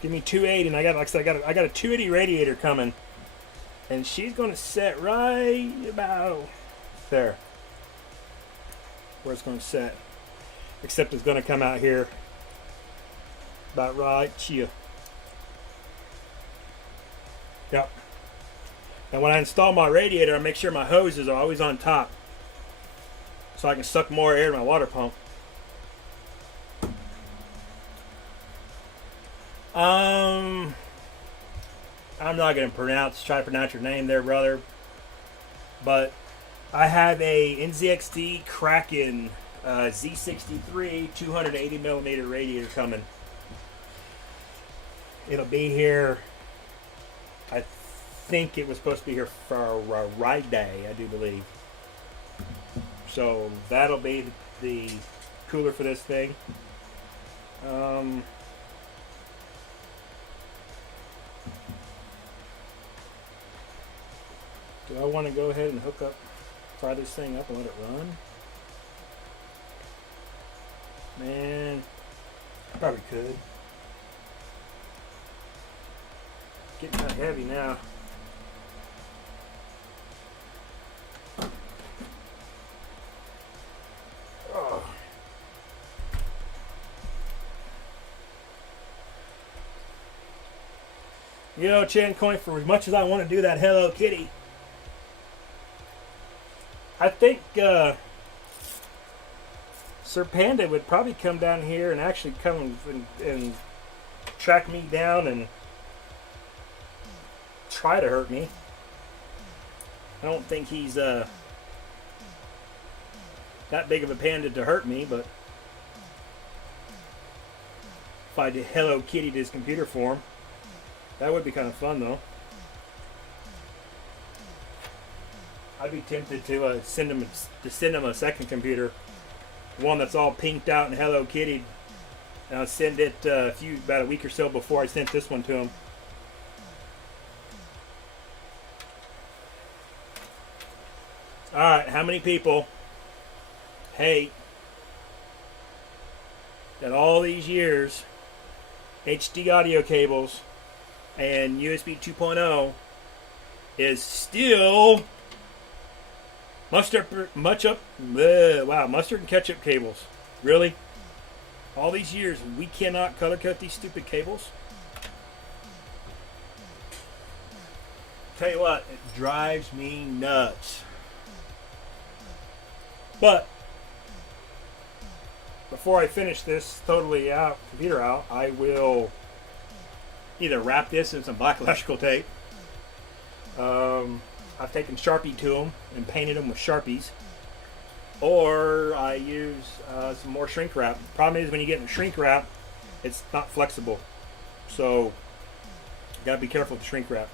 Give me 280, and I got, like I said, I got a 280 radiator coming, and she's going to set right about there, where it's going to set. Except it's going to come out here about right here. Yep. And when I install my radiator, I make sure my hoses are always on top, so I can suck more air to my water pump. I'm not going to try to pronounce your name there, brother, but I have a NZXT Kraken Z63 280 millimeter radiator coming. It'll be here, I think it was supposed to be here for a ride day, I do believe. So that'll be the cooler for this thing. Do I want to go ahead and fire this thing up and let it run? Man, I probably could. Getting kind of heavy now. Oh. You know, Chan Coin, for as much as I want to do that Hello Kitty, I think Sir Panda would probably come down here and actually come and track me down and try to hurt me. I don't think he's that big of a panda to hurt me, but if I did Hello Kitty to his computer for him, that would be kind of fun though. I'd be tempted to send him a second computer, one that's all pinked out and Hello Kitty, and I'll send it about a week or so before I sent this one to him. All right, how many people hate that all these years HD audio cables and USB 2.0 is still mustard and ketchup cables? Really? All these years we cannot color code these stupid cables? Tell you what, it drives me nuts. But before I finish this totally computer out, I will either wrap this in some black electrical tape. I've taken Sharpie to them and painted them with Sharpies, or I use some more shrink wrap. The problem is when you get in shrink wrap, it's not flexible. So Gotta be careful with the shrink wrap.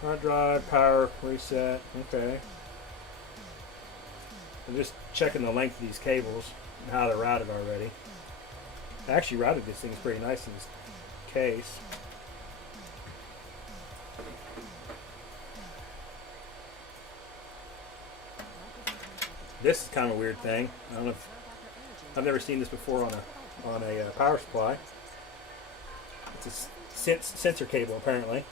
Hard drive, power, reset. Okay. I'm just checking the length of these cables and how they're routed already. I actually routed this thing pretty nice in this case. This is kind of a weird thing. I don't know if I've never seen this before on a power supply. It's a sensor cable apparently.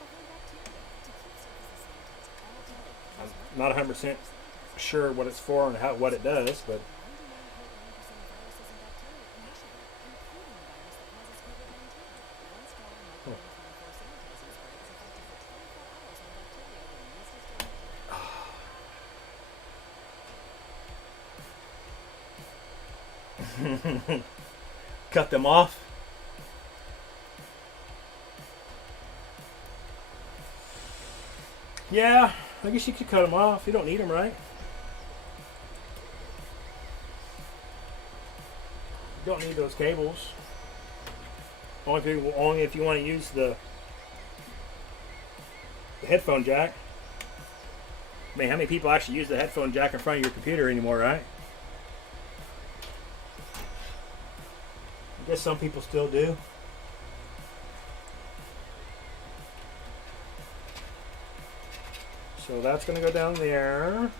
I'm not 100% sure what it's for and what it does, but cut them off. Yeah, I guess you could cut them off. You don't need them, right? You don't need those cables. Only if you want to use the headphone jack. I mean, how many people actually use the headphone jack in front of your computer anymore, right? I guess some people still do. So that's going to go down there.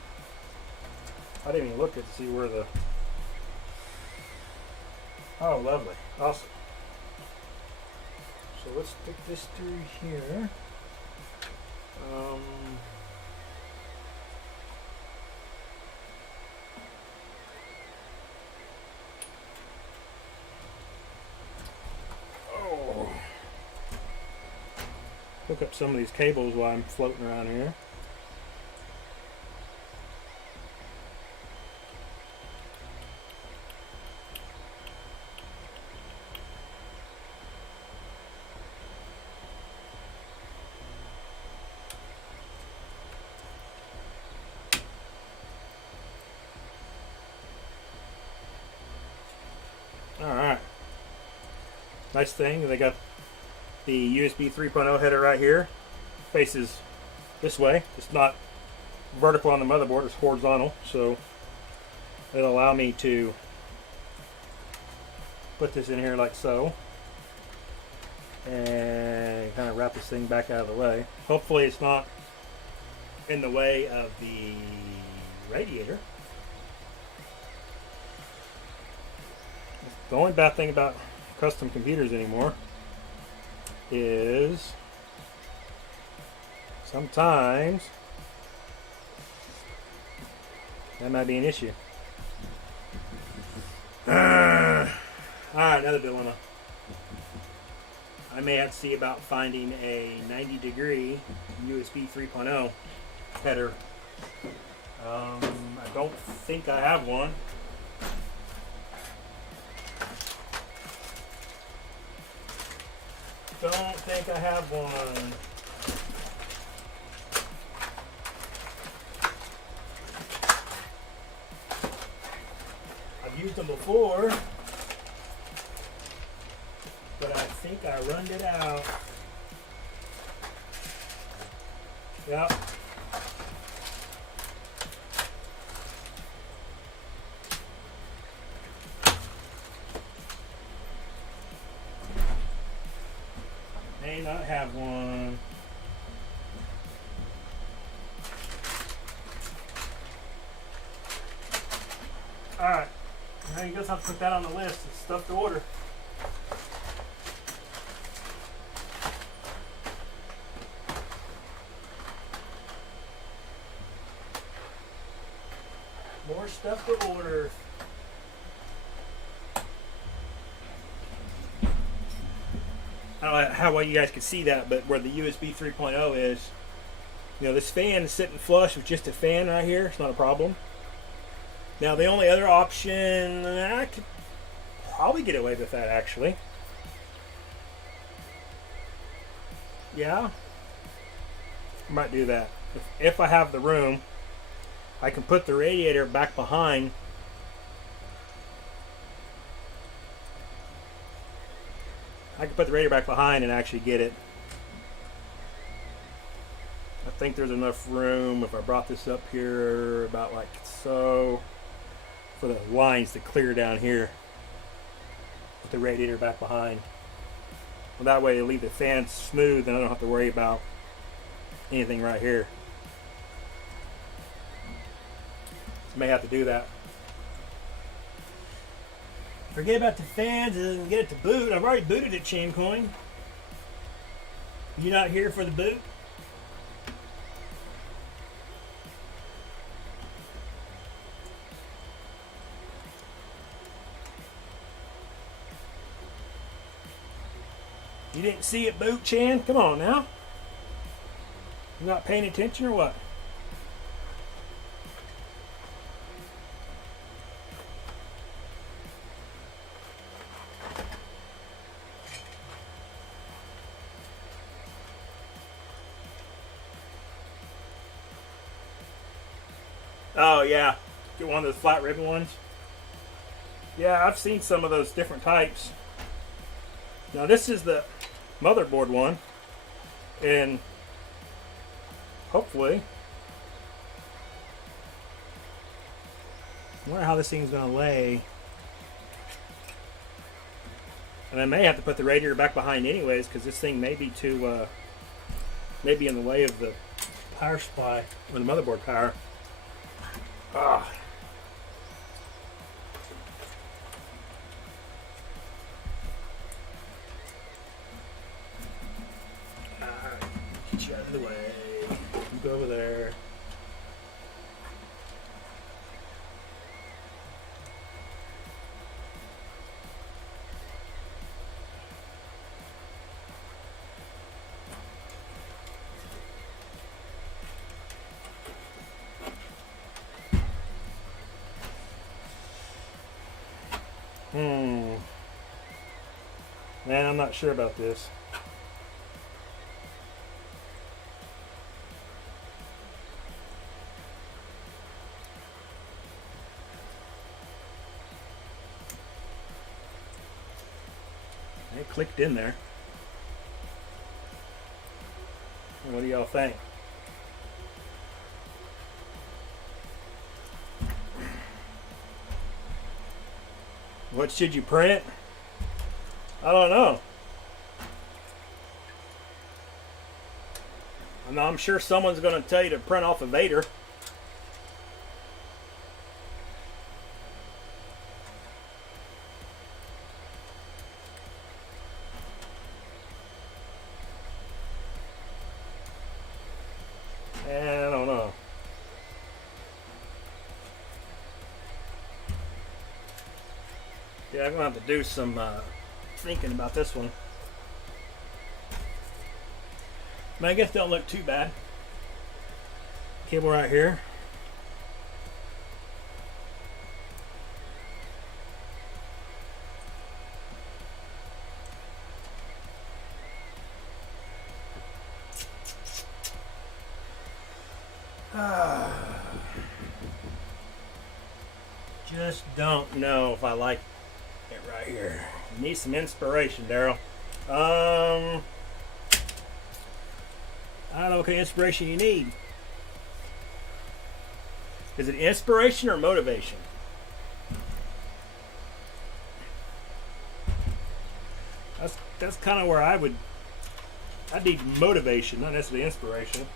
I didn't even look at to see where the... Oh, lovely. Awesome. So let's stick this through here. Hook up some of these cables while I'm floating around here. Alright. Nice thing, they got the USB 3.0 header right here. Faces this way. It's not vertical on the motherboard, it's horizontal, so it'll allow me to put this in here like so and kind of wrap this thing back out of the way. Hopefully it's not in the way of the radiator. The only bad thing about custom computers anymore is sometimes that might be an issue. Alright, another dilemma. I may have to see about finding a 90-degree USB 3.0 header. I don't think I have one. Don't think I have one. I've used them before, but I think I runned it out. Yep. May not have one. Alright, now you guys have to put that on the list. It's stuff to order. More stuff to order. I don't know how well you guys can see that, but where the USB 3.0 is, you know, this fan is sitting flush with just a fan right here. It's not a problem. Now, the only other option, I could probably get away with that, actually. Yeah, I might do that. If I have the room, I can put the radiator back behind I can put the radiator back behind and actually get it. I think there's enough room if I brought this up here about like so for the lines to clear down here with the radiator back behind. Well, that way it'll leave the fan smooth and I don't have to worry about anything right here. So may have to do that. Forget about the fans and get it to boot. I've already booted it, Chamcoin. You not here for the boot? You didn't see it boot, Chan? Come on now. You not paying attention or what? Oh yeah, get one of those flat ribbon ones. Yeah, I've seen some of those different types. Now this is the motherboard one, and hopefully, I wonder how this thing's going to lay. And I may have to put the radiator back behind anyways, because this thing may be too, maybe in the way of the power supply or the motherboard power. Ah. Get you out of the way. You go over there. Man, I'm not sure about this. It clicked in there. What do y'all think? What should you print? I don't know. I'm sure someone's going to tell you to print off a Vader. And I don't know. Yeah, I'm going to have to do some thinking about this one. I mean, I guess it don't look too bad. Cable right here. Just don't know if I like it right here. Need some inspiration, Daryl. I don't know what kind of inspiration you need. Is it inspiration or motivation? That's kind of where I need motivation, not necessarily inspiration.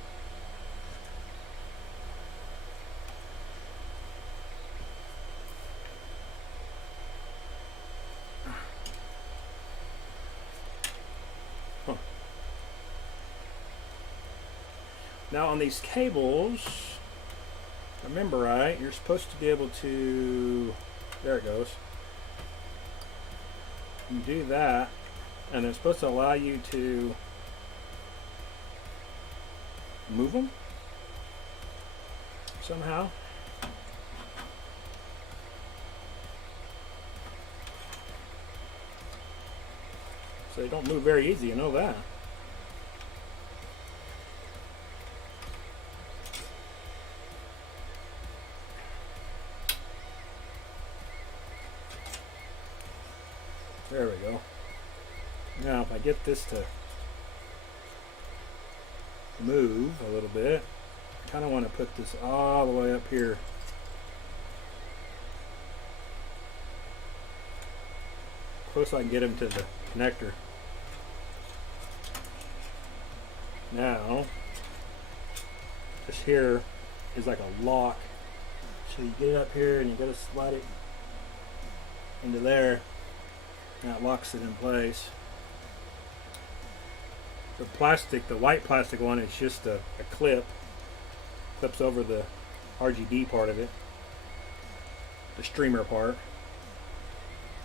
Now on these cables, if I remember right, you're supposed to be able to, there it goes. You do that, and it's supposed to allow you to move them somehow. So they don't move very easy, you know that. There we go. Now, get this to move a little bit. Kind of want to put this all the way up here. Close I can get him to the connector. Now, this here is like a lock. So you get it up here and you gotta slide it into there. And that locks it in place. The plastic, the white plastic one, is just a clip. Clips over the RGB part of it. The streamer part.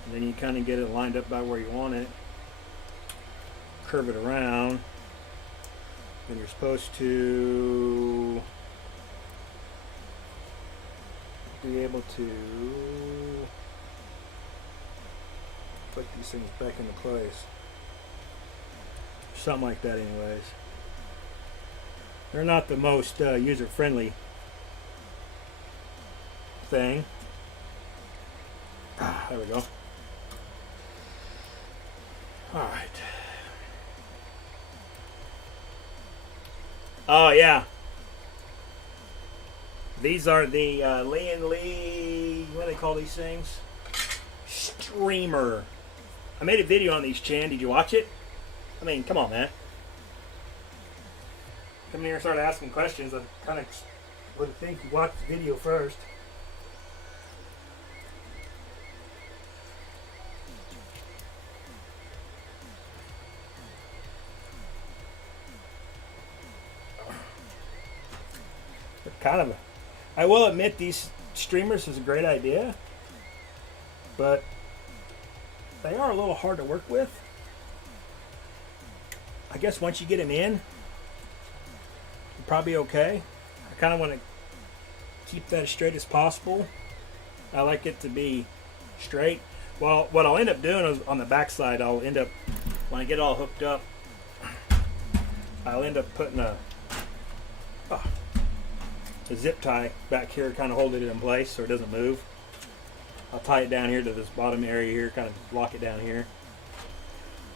And then you kind of get it lined up by where you want it. Curve it around. And you're supposed to be able to put these things back into place. Something like that anyways. They're not the most user-friendly thing. There we go. Alright. Oh yeah. These are the Lee, what do they call these things? Strimer. I made a video on these, Chan. Did you watch it? I mean, come on, man. Come here and start asking questions. I kind of would think you watched the video first. Kind of, I will admit these streamers is a great idea, but they are a little hard to work with. I guess once you get them in, you're probably okay. I kind of want to keep that as straight as possible. I like it to be straight. Well, what I'll end up doing is on the back side, I'll end up, when I get all hooked up, I'll end up putting a zip tie back here, kind of holding it in place so it doesn't move. I'll tie it down here to this bottom area here, kind of lock it down here.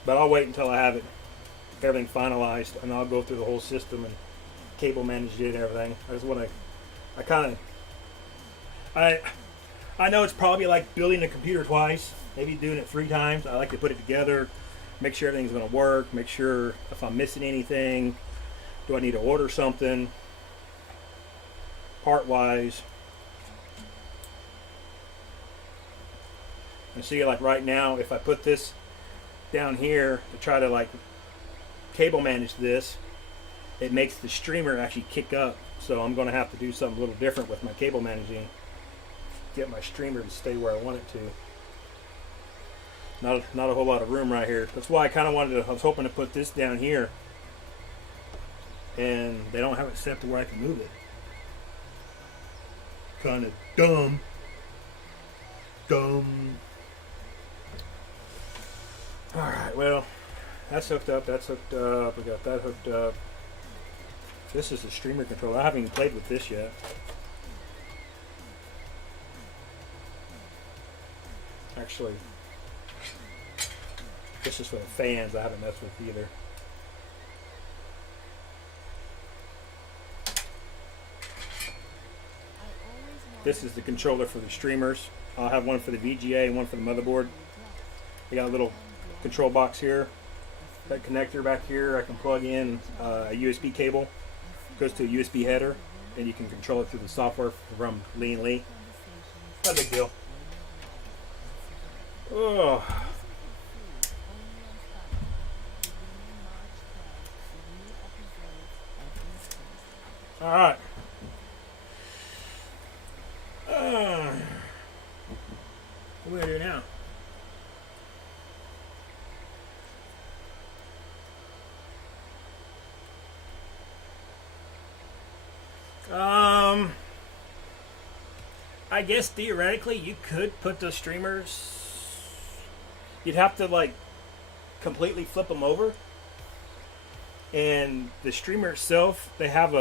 But I'll wait until I have everything finalized, and I'll go through the whole system and cable manage it and everything. I just want to, I know it's probably like building a computer twice, maybe doing it 3 times. I like to put it together, make sure everything's going to work, make sure if I'm missing anything, do I need to order something part-wise. And see, like right now, if I put this down here to try to like cable manage this, it makes the streamer actually kick up. So I'm going to have to do something a little different with my cable managing. Get my streamer to stay where I want it to. Not a whole lot of room right here. That's why I kind of wanted to, I was hoping to put this down here. And they don't have it set to where I can move it. Kind of dumb. Alright, well, that's hooked up, that's hooked up, we got that hooked up. This is the streamer controller. I haven't even played with this yet. Actually, this is for the fans. I haven't messed with either. This is the controller for the streamers. I'll have one for the VGA and one for the motherboard. We got a little control box here. That connector back here, I can plug in a USB cable. Goes to a USB header, and you can control it through the software from Lee. Not a big deal. Oh. All right. What are we gonna do now? I guess theoretically you could put the streamers. You'd have to like completely flip them over. And the streamer itself, they have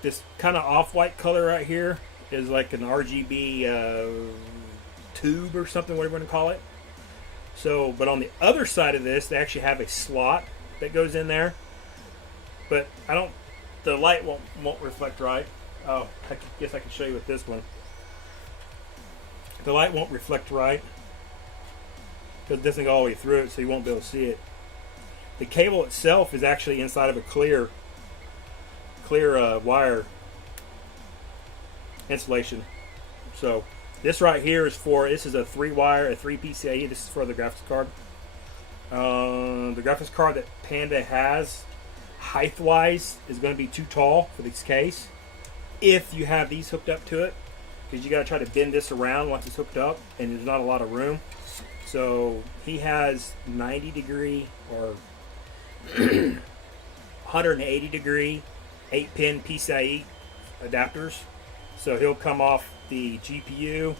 this kind of off-white color right here is like an RGB tube or something, whatever you want to call it. So, but on the other side of this, they actually have a slot that goes in there. But the light won't reflect right. Oh, I guess I can show you with this one. The light won't reflect right because it doesn't go all the way through it, so you won't be able to see it. The cable itself is actually inside of a clear wire insulation. So this right here is this is a 3-wire, a 3 PCIe. This is for the graphics card. The graphics card that Panda has, height-wise, is going to be too tall for this case. If you have these hooked up to it, because you got to try to bend this around once it's hooked up, and there's not a lot of room. So he has 90 degree or 180 degree 8-pin PCIe adapters. So he'll come off the GPU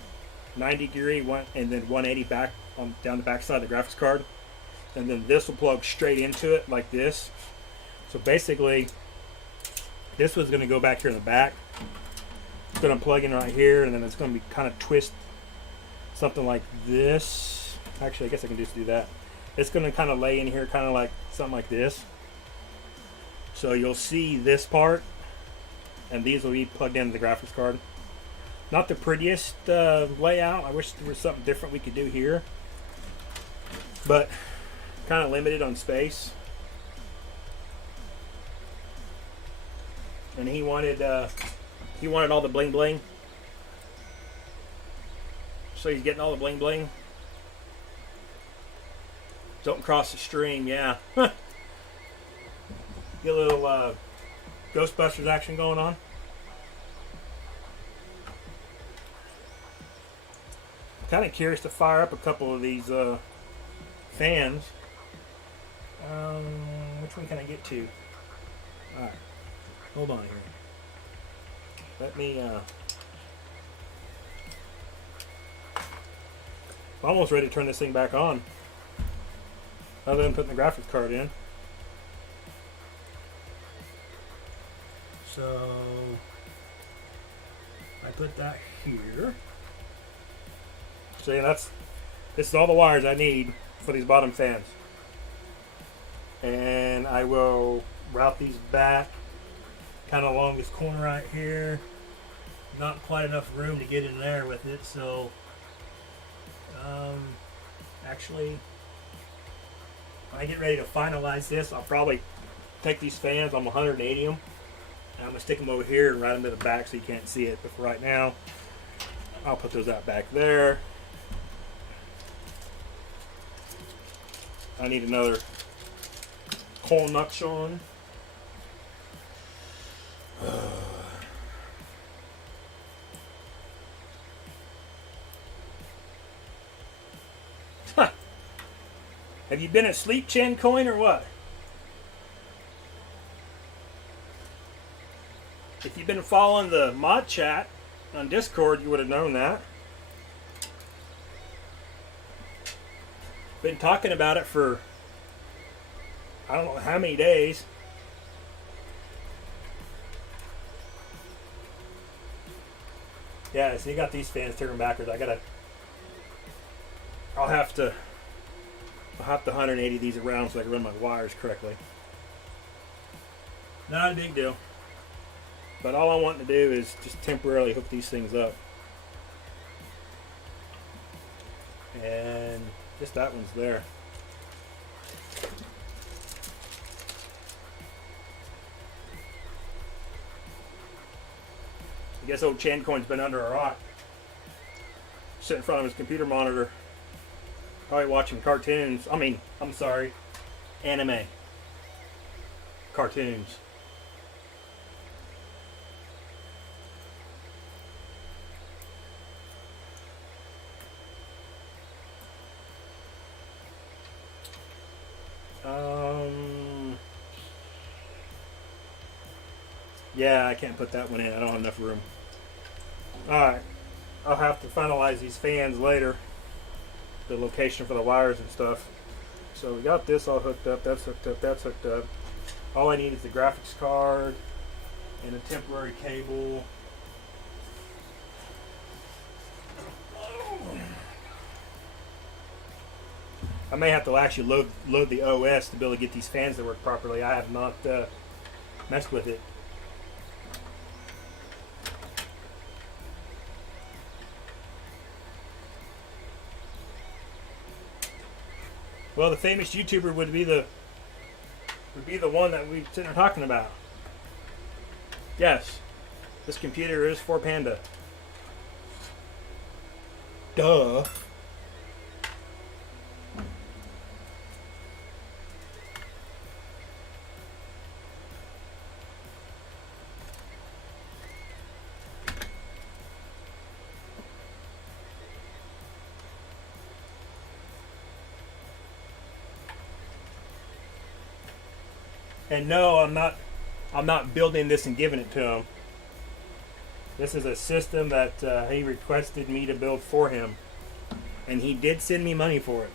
90 degree and then 180 back down the back side of the graphics card, and then this will plug straight into it like this. So basically this was going to go back here in the back. It's going to plug in right here, and then it's going to be kind of twist something like this. Actually, I guess I can just do that. It's going to kind of lay in here kind of like something like this. So you'll see this part, and these will be plugged into the graphics card. Not the prettiest layout. I wish there was something different we could do here, but kind of limited on space. And he wanted all the bling bling, so he's getting all the bling bling. Don't cross the stream, yeah. Get a little Ghostbusters action going on. I'm kind of curious to fire up a couple of these fans. Which one can I get to? Alright, hold on here. Let me, I'm almost ready to turn this thing back on, other than putting the graphics card in. So, I put that here. So yeah, this is all the wires I need for these bottom fans. And I will route these back kind of along this corner right here. Not quite enough room to get in there with it, so actually when I get ready to finalize this, I'll probably take these fans, I'm 180 them, and I'm going to stick them over here and right into the back so you can't see it. But for right now, I'll put those out back there. I need another connection. Have you been asleep, Chen Coin, or what? If you've been following the mod chat on Discord, you would have known that. Been talking about it for I don't know how many days. Yeah, so you got these fans turning backwards. I'll have to 180 these around so I can run my wires correctly. Not a big deal. But all I want to do is just temporarily hook these things up. And just that one's there. I guess old Chancoin's been under a rock. Sitting in front of his computer monitor. Probably watching cartoons. I'm sorry. Anime. Cartoons. Yeah, I can't put that one in. I don't have enough room. Alright. I'll have to finalize these fans later. The location for the wires and stuff. So we got this all hooked up. That's hooked up. That's hooked up. All I need is the graphics card and a temporary cable. I may have to actually load the OS to be able to get these fans to work properly. I have not messed with it. Well, the famous YouTuber would be the one that we've been talking about. Yes, this computer is for Panda. Duh. And no, I'm not building this and giving it to him. This is a system that he requested me to build for him, and he did send me money for it.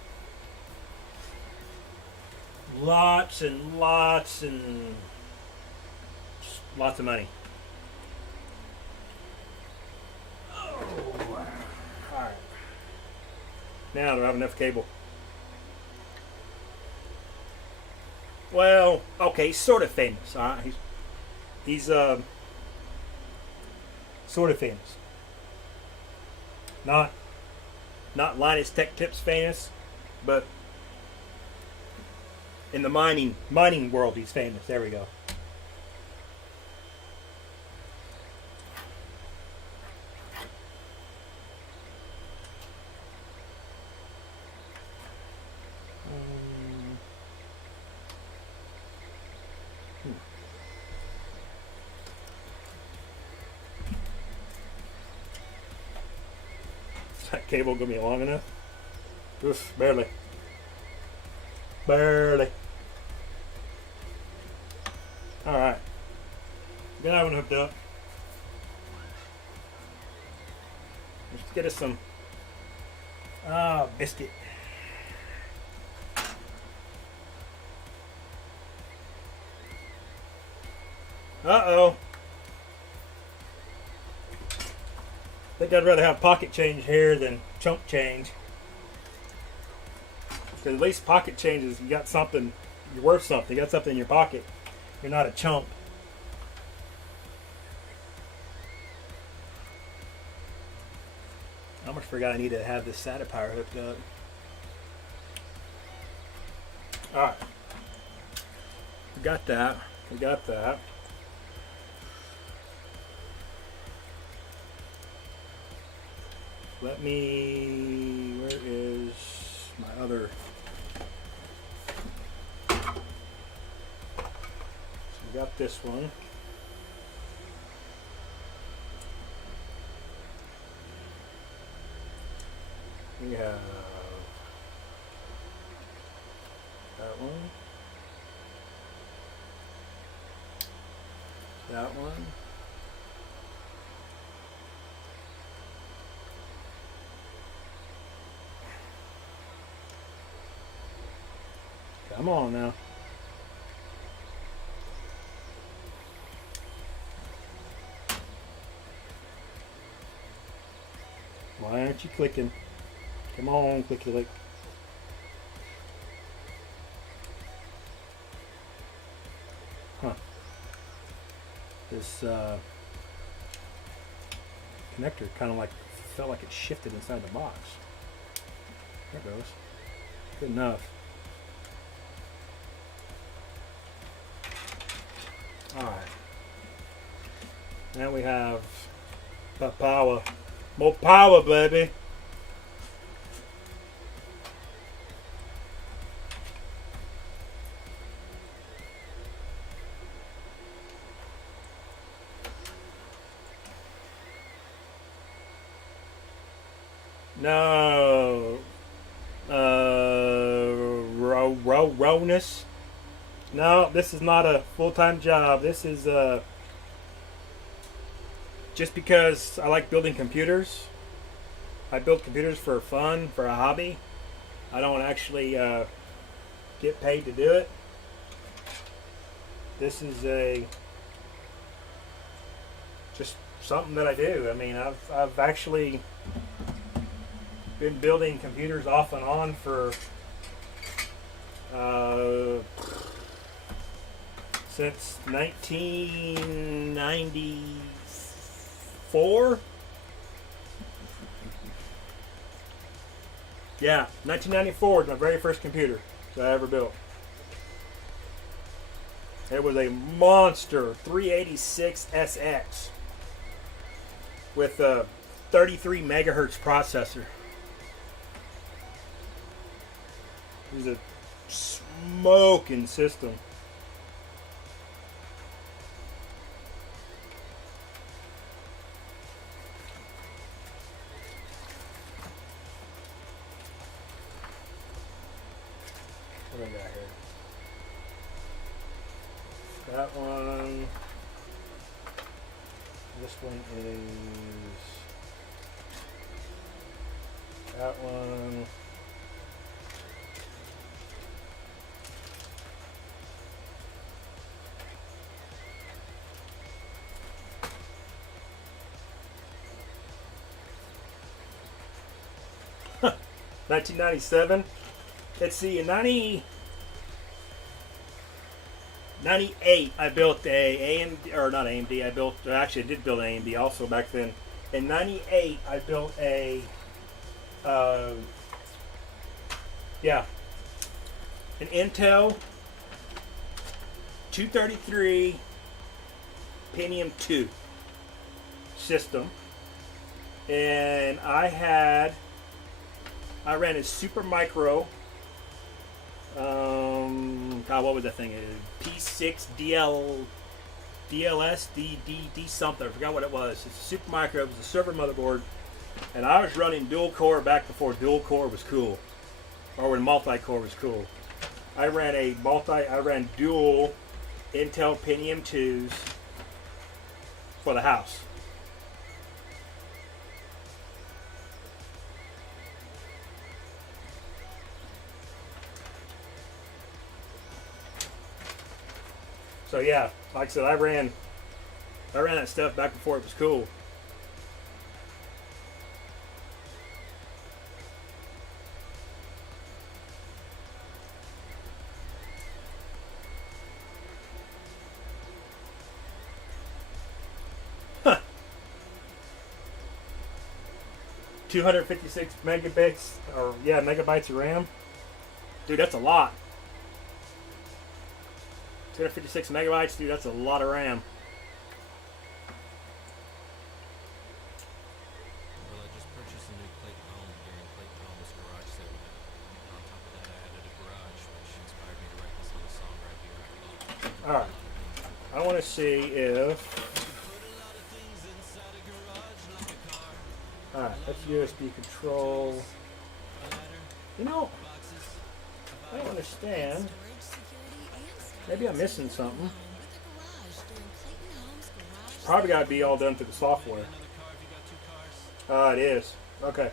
Lots and lots and lots of money. Oh, all right. Now, do I have enough cable? Well, okay, sort of famous. He's sort of famous. Not Linus Tech Tips famous, but in the mining world, he's famous. There we go. Is that cable gonna be long enough? Just barely. Barely. Alright. Got that one hooked up. Let's get us some biscuit. Uh-oh. I think I'd rather have pocket change here than chunk change. Because at least pocket change is you got something, you're worth something. You got something in your pocket. You're not a chump. I almost forgot I need to have this SATA power hooked up. Alright. We got that. We got that. Let me, where is my other, so we got this one. We have that one, that one. Come on now. Why aren't you clicking? Come on, click. Huh. This connector kind of like felt like it shifted inside the box. There it goes. Good enough. Alright. Now we have the power. More power, baby. No. Rowness. No, this is not a full-time job. This is just because I like building computers. I build computers for fun, for a hobby. I don't actually get paid to do it. This is just something that I do. I mean, I've actually been building computers off and on for Since 1994. Yeah, 1994 is my very first computer that I ever built. It was a monster 386 SX with a 33 megahertz processor. It was a smoking system. What do I got here? That one. This one is. That one. Huh. 1997. Let's see, in 98, I built a AMD, or not AMD, actually I did build an AMD also back then. In 98, I built an Intel 233 Pentium 2 system. And I ran a Super Micro, God, what was that thing? P6 DLS D something. I forgot what it was. It's a Super Micro. It was a server motherboard, and I was running dual core back before dual core was cool, or when multi-core was cool. I ran dual Intel Pentium 2s for the house. So yeah, like I said, I ran that stuff back before it was cool. Huh. 256 megabits, or yeah, megabytes of RAM. Dude, that's a lot. 256 megabytes, dude, that's a lot of RAM. Well, I just purchased a new plate home during Plate Home's garage sale. On top of that, I added a garage, which inspired me to write this little song right here. Alright. I want to see if... Alright, that's USB control. You know, I don't understand. Maybe I'm missing something. Probably got to be all done through the software. It is. Okay.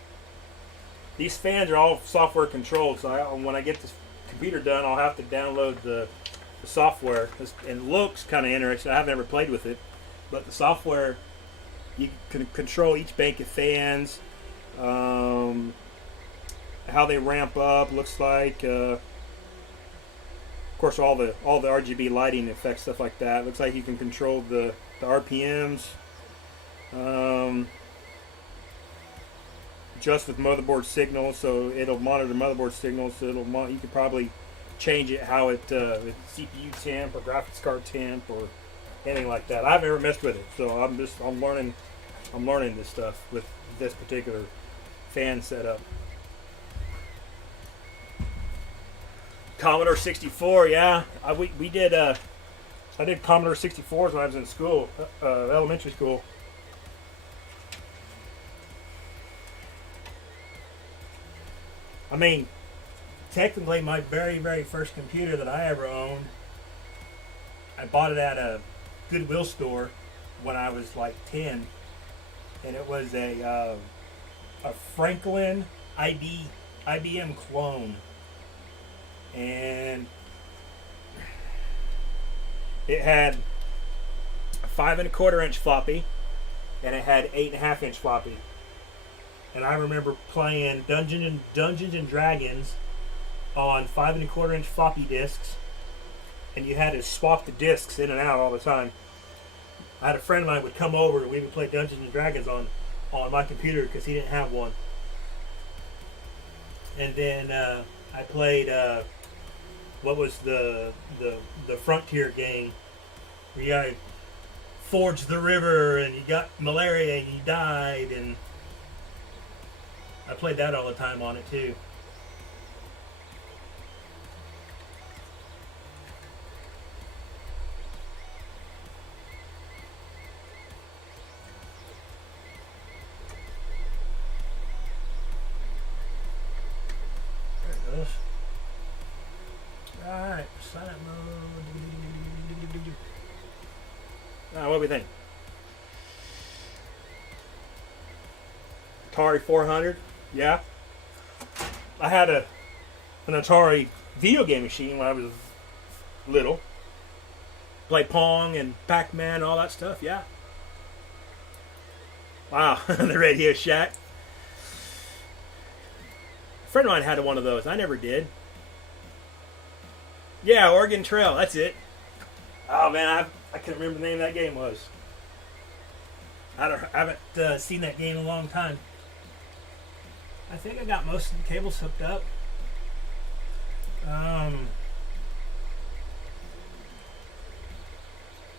These fans are all software controlled, so when I get this computer done, I'll have to download the software. And it looks kind of interesting. I haven't ever played with it, but the software, you can control each bank of fans, how they ramp up. Looks like. Of course, all the RGB lighting effects, stuff like that. Looks like you can control the RPMs, just with motherboard signals. So it'll monitor motherboard signals. So you could probably change it how it CPU temp or graphics card temp or anything like that. I've never messed with it, so I'm learning this stuff with this particular fan setup. Commodore 64, yeah. I did Commodore 64s when I was in school, elementary school. I mean, technically my very, very first computer that I ever owned, I bought it at a Goodwill store when I was like 10. And it was a Franklin IBM clone. And it had a 5 1/4 inch floppy, and it had 8 1/2 inch floppy. And I remember playing Dungeons and Dragons on 5 1/4 inch floppy disks, and you had to swap the disks in and out all the time. I had a friend of mine would come over and we would play Dungeons and Dragons on my computer because he didn't have one. And then I played what was the Frontier game where you guys forged the river and you got malaria and you died, and I played that all the time on it too. There it goes. Alright, silent mode. What do we think? Atari 400? Yeah. I had an Atari video game machine when I was little. Played Pong and Pac-Man and all that stuff, yeah. Wow, the Radio Shack. A friend of mine had one of those. I never did. Yeah, Oregon Trail, that's it. Oh man, I can't remember the name of that game was. I haven't seen that game in a long time. I think I got most of the cables hooked up.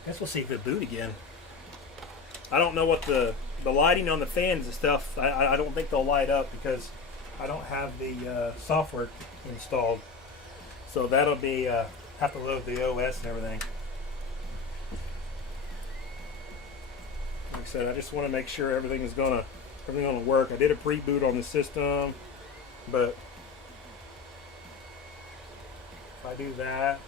Guess we'll see if it boot again. I don't know what the lighting on the fans and stuff. I don't think they'll light up because I don't have the software installed. So that'll be have to load the OS and everything. Like I said, I just want to make sure everything's gonna work. I did a pre-boot on the system, but if I do that,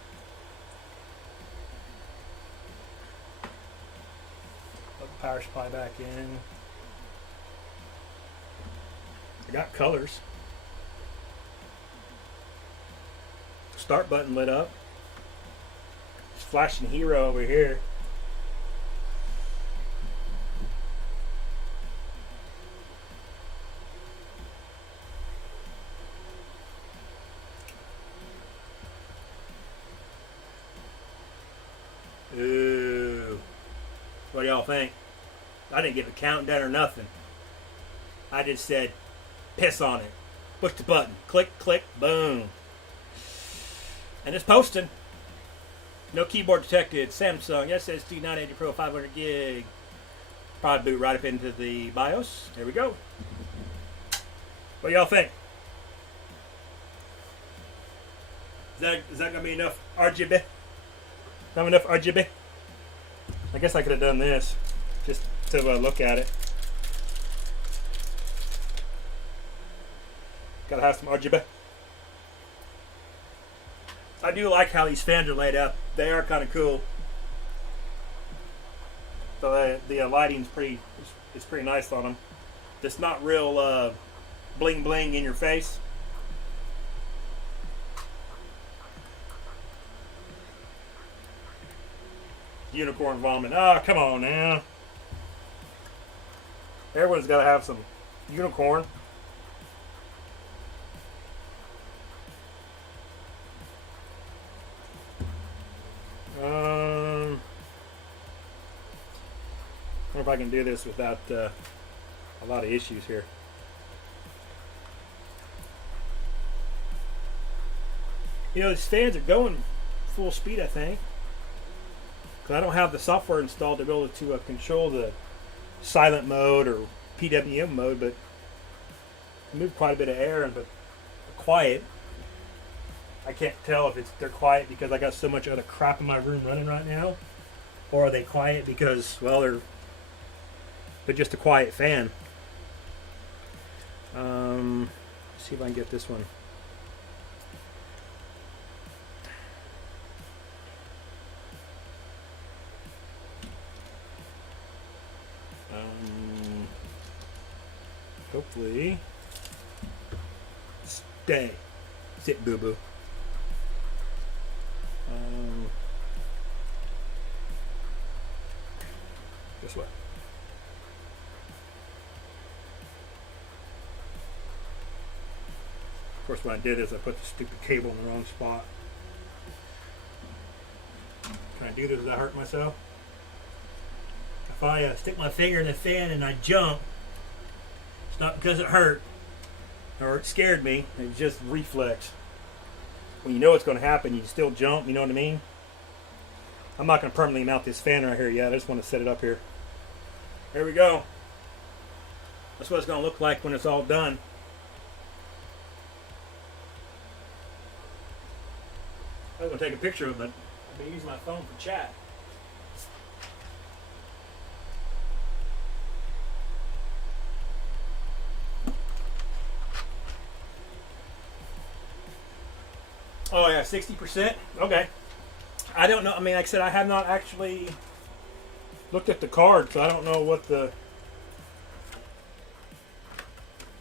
put the power supply back in. I got colors. Start button lit up. It's flashing Hero over here. Ooh. What do y'all think? I didn't give a countdown or nothing. I just said, piss on it. Push the button. Click, click, boom. And it's posting. No keyboard detected. Samsung SSD 980 Pro 500 gig. Probably boot right up into the BIOS. There we go. What do y'all think? Is that gonna be enough RGB? Not enough RGB? I guess I could have done this just to look at it. Gotta have some RGB. I do like how these fans are laid up. They are kind of cool. So the lighting's pretty nice on them. It's not real bling bling in your face. Unicorn vomit. Oh, come on now. Everyone's got to have some unicorn. I wonder if I can do this without a lot of issues here. You know, these fans are going full speed, I think. Because I don't have the software installed to be able to control the silent mode or PWM mode, but I move quite a bit of air, but quiet. I can't tell if they're quiet because I got so much other crap in my room running right now, or are they quiet because, well, they're just a quiet fan. Let's see if I can get this one. Hopefully, stay. Sit, boo boo. Guess what? course, what I did is I put the stupid cable in the wrong spot. Can I do this without hurting myself? If I stick my finger in the fan and I jump, it's not because it hurt or it scared me. It's just reflex. When you know it's going to happen, you still jump. You know what I mean? I'm not going to permanently mount this fan right here yet. I just want to set it up here. There we go. That's what it's going to look like when it's all done. I was going to take a picture of it. I've been using my phone for chat. Oh yeah, 60%? Okay. I don't know. I mean, like I said, I have not actually looked at the card, so I don't know what the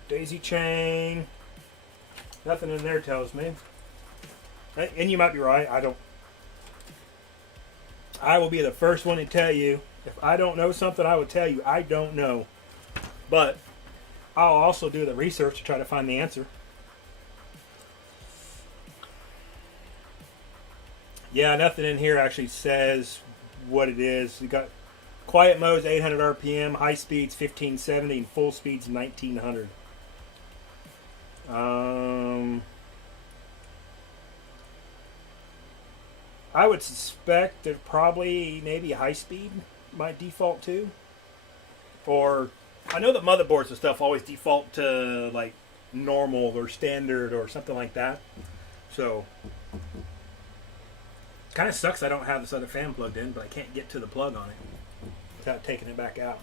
daisy chain, nothing in there tells me. And you might be right. I will be the first one to tell you. If I don't know something, I will tell you I don't know. But I'll also do the research to try to find the answer. Yeah, nothing in here actually says what it is. You got quiet modes 800 RPM, high speeds 1570, and full speeds 1900. I would suspect that probably maybe high speed might default to. Or I know that motherboards and stuff always default to like normal or standard or something like that. So kind of sucks I don't have this other fan plugged in, but I can't get to the plug on it without taking it back out.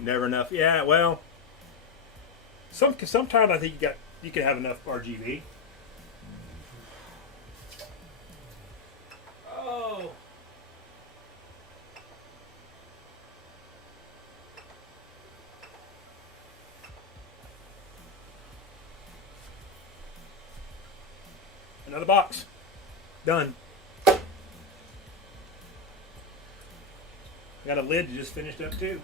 Never enough. Yeah, well, sometimes I think you can have enough RGB. Oh. Another box. Done. Got a lid just finished up too.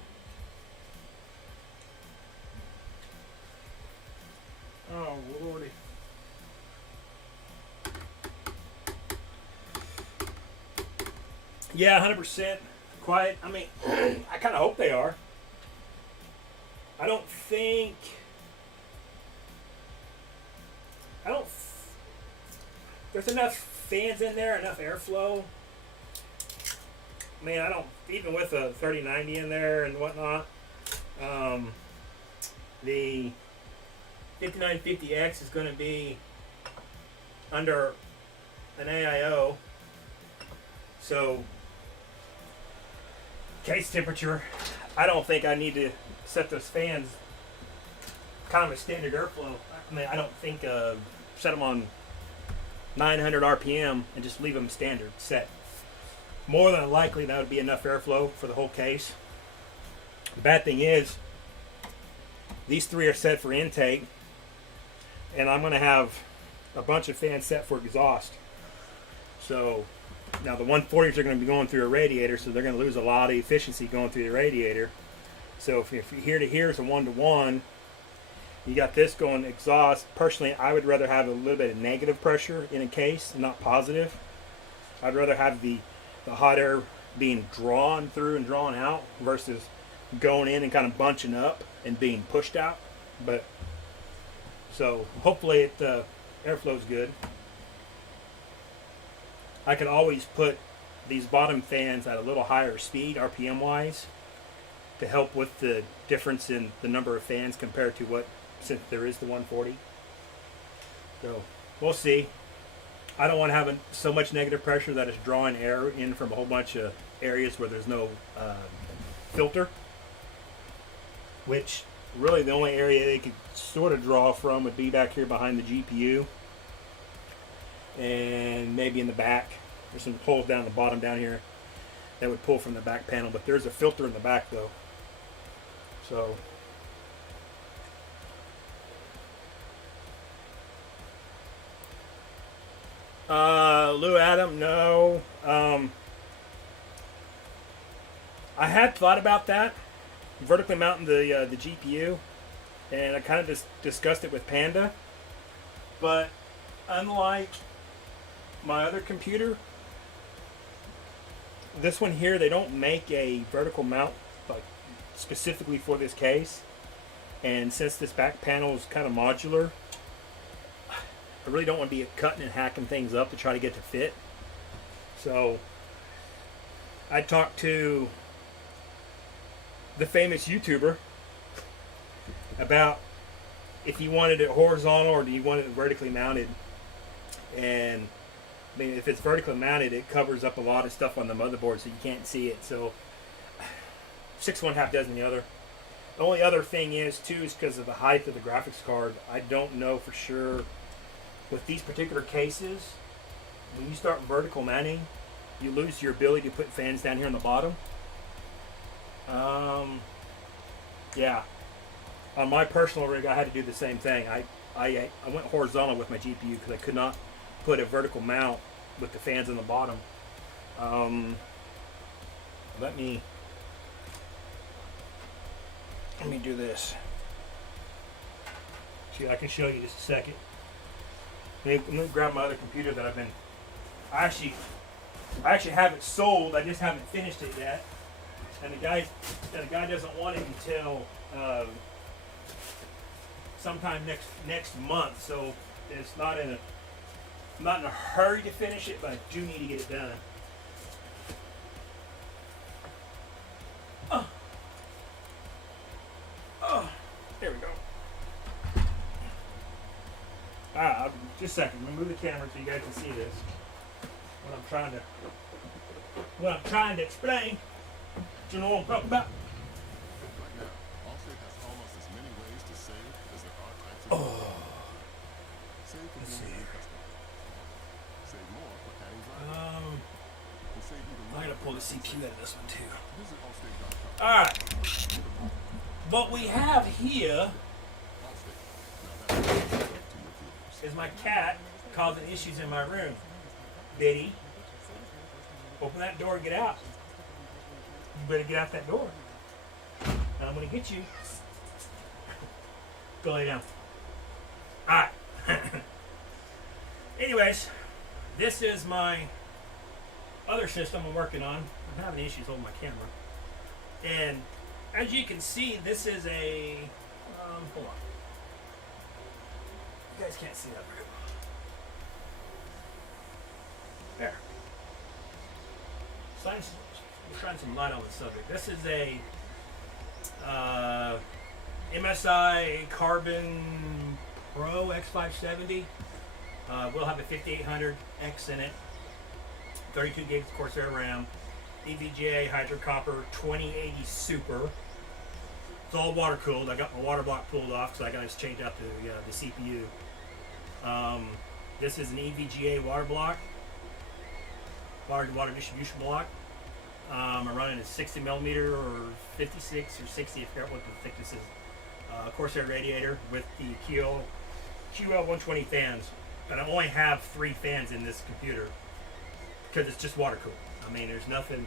Oh, lordy. Yeah, 100% quiet. I mean, I kind of hope they are. I don't think... There's enough fans in there, enough airflow. I mean, I don't... Even with a 3090 in there and whatnot, the 5950X is going to be under an AIO. So, case temperature, I don't think I need to set those fans kind of a standard airflow. I mean, I don't think set them on 900 RPM and just leave them standard set. More than likely, that would be enough airflow for the whole case. The bad thing is, these three are set for intake, and I'm going to have a bunch of fans set for exhaust. So now the 140s are going to be going through a radiator, so they're going to lose a lot of efficiency going through the radiator. So if here to here is a 1-to-1, you got this going exhaust. Personally, I would rather have a little bit of negative pressure in a case, not positive. I'd rather have the hot air being drawn through and drawn out versus going in and kind of bunching up and being pushed out. But so hopefully the airflow's good. I could always put these bottom fans at a little higher speed RPM wise to help with the difference in the number of fans compared to what, since there is the 140. So we'll see. I don't want to have so much negative pressure that it's drawing air in from a whole bunch of areas where there's no filter, which really the only area they could sort of draw from would be back here behind the GPU and maybe in the back. There's some holes down the bottom down here that would pull from the back panel, but there's a filter in the back though. So Lou Adam, no. I had thought about that. vertically mounting the GPU, and I kind of discussed it with Panda. But unlike my other computer, this one here, they don't make a vertical mount like specifically for this case. And since this back panel is kind of modular, I really don't want to be cutting and hacking things up to try to get to fit. So I talked to the famous YouTuber about if you wanted it horizontal or do you want it vertically mounted. And I mean, if it's vertically mounted, it covers up a lot of stuff on the motherboard, so you can't see it. So 6 1/2 dozen the other. The only other thing is because of the height of the graphics card, I don't know for sure with these particular cases. When you start vertical mounting, you lose your ability to put fans down here on the bottom. Yeah. On my personal rig, I had to do the same thing. I went horizontal with my GPU because I could not put a vertical mount with the fans on the bottom. Let me do this. See, I can show you just a second. Let me grab my other computer that I've been. I actually have it sold. I just haven't finished it yet. And the guy doesn't want it until sometime next month. So it's I'm not in a hurry to finish it, but I do need to get it done. There we go. Alright, just a second. Let me move the camera so you guys can see this. What I'm trying to explain. Do you know what I'm talking about? Right now, Allstate has almost as many ways to save as there are types of Save for more than customers. Save more for adding value. And save even more. I'm gonna pull the CPU out of this one too. Visit Allstate.com. Alright. What we have here is my cat causing issues in my room. Biddy, open that door and get out. You better get out that door. And I'm going to get you. Go lay down. Alright. Anyways, this is my other system I'm working on. I'm having issues holding my camera. And as you can see, this is a... hold on. You guys can't see that very well. There. Shine some light on the subject. This is a MSI Carbon Pro X570. We'll have a 5800X in it. 32 gigs Corsair RAM. EVGA Hydro Copper 2080 Super. It's all water cooled. I got my water block pulled off, so I got to change out the CPU. This is an EVGA water block, water distribution block. I'm running a 60 millimeter or 56 or 60, I forget what the thickness is. Corsair radiator with the QL120 fans, and I only have 3 fans in this computer because it's just water cooled. I mean, there's nothing.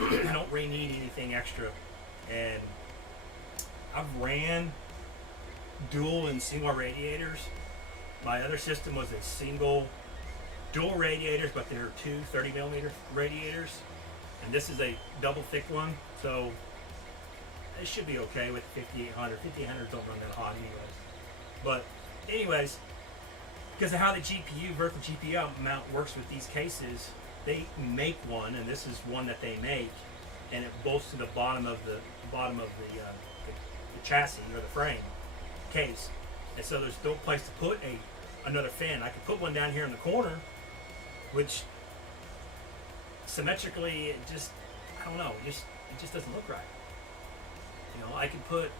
I don't really need anything extra, and I've ran dual and single radiators. My other system was a single dual radiators, but they're 2 30 millimeter radiators, and this is a double thick one, so it should be okay with 5800. 5800s don't run that hot anyways. But anyways, because of how the GPU versus GPU mount works with these cases, they make one, and this is one that they make, and it bolts to the bottom of the chassis or the frame case, and so there's no place to put another fan. I could put one down here in the corner, which symmetrically it just, I don't know, it just doesn't look right. You know, I could put,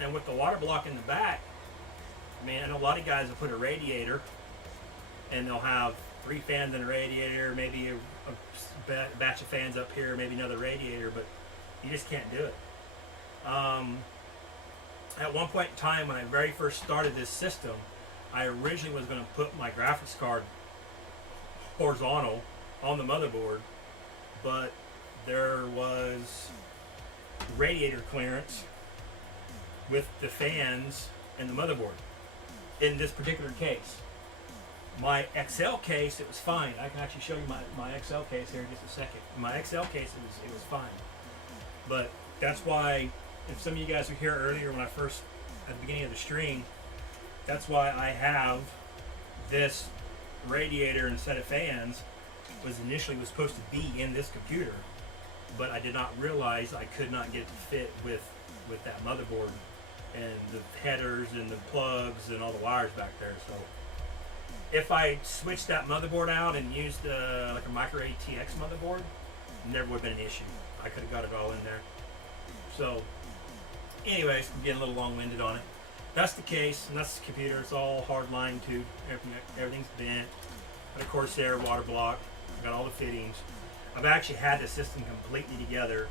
and with the water block in the back, man, I know a lot of guys will put a radiator and they'll have 3 fans in a radiator, maybe a batch of fans up here, maybe another radiator, but you just can't do it. At one point in time, when I very first started this system, I originally was going to put my graphics card horizontal on the motherboard, but there was radiator clearance with the fans and the motherboard in this particular case. My XL case, it was fine. I can actually show you my XL case here in just a second. In my XL case, it was fine. But that's why, if some of you guys were here earlier when I first, at the beginning of the stream, that's why I have this radiator and set of fans was supposed to be in this computer, but I did not realize I could not get it to fit with that motherboard and the headers and the plugs and all the wires back there. So if I switched that motherboard out and used like a micro ATX motherboard, never would have been an issue. I could have got it all in there. So anyways, I'm getting a little long-winded on it. That's the case, and that's the computer. It's all hard line tube. Everything's bent. Got a Corsair water block. I got all the fittings. I've actually had the system completely together,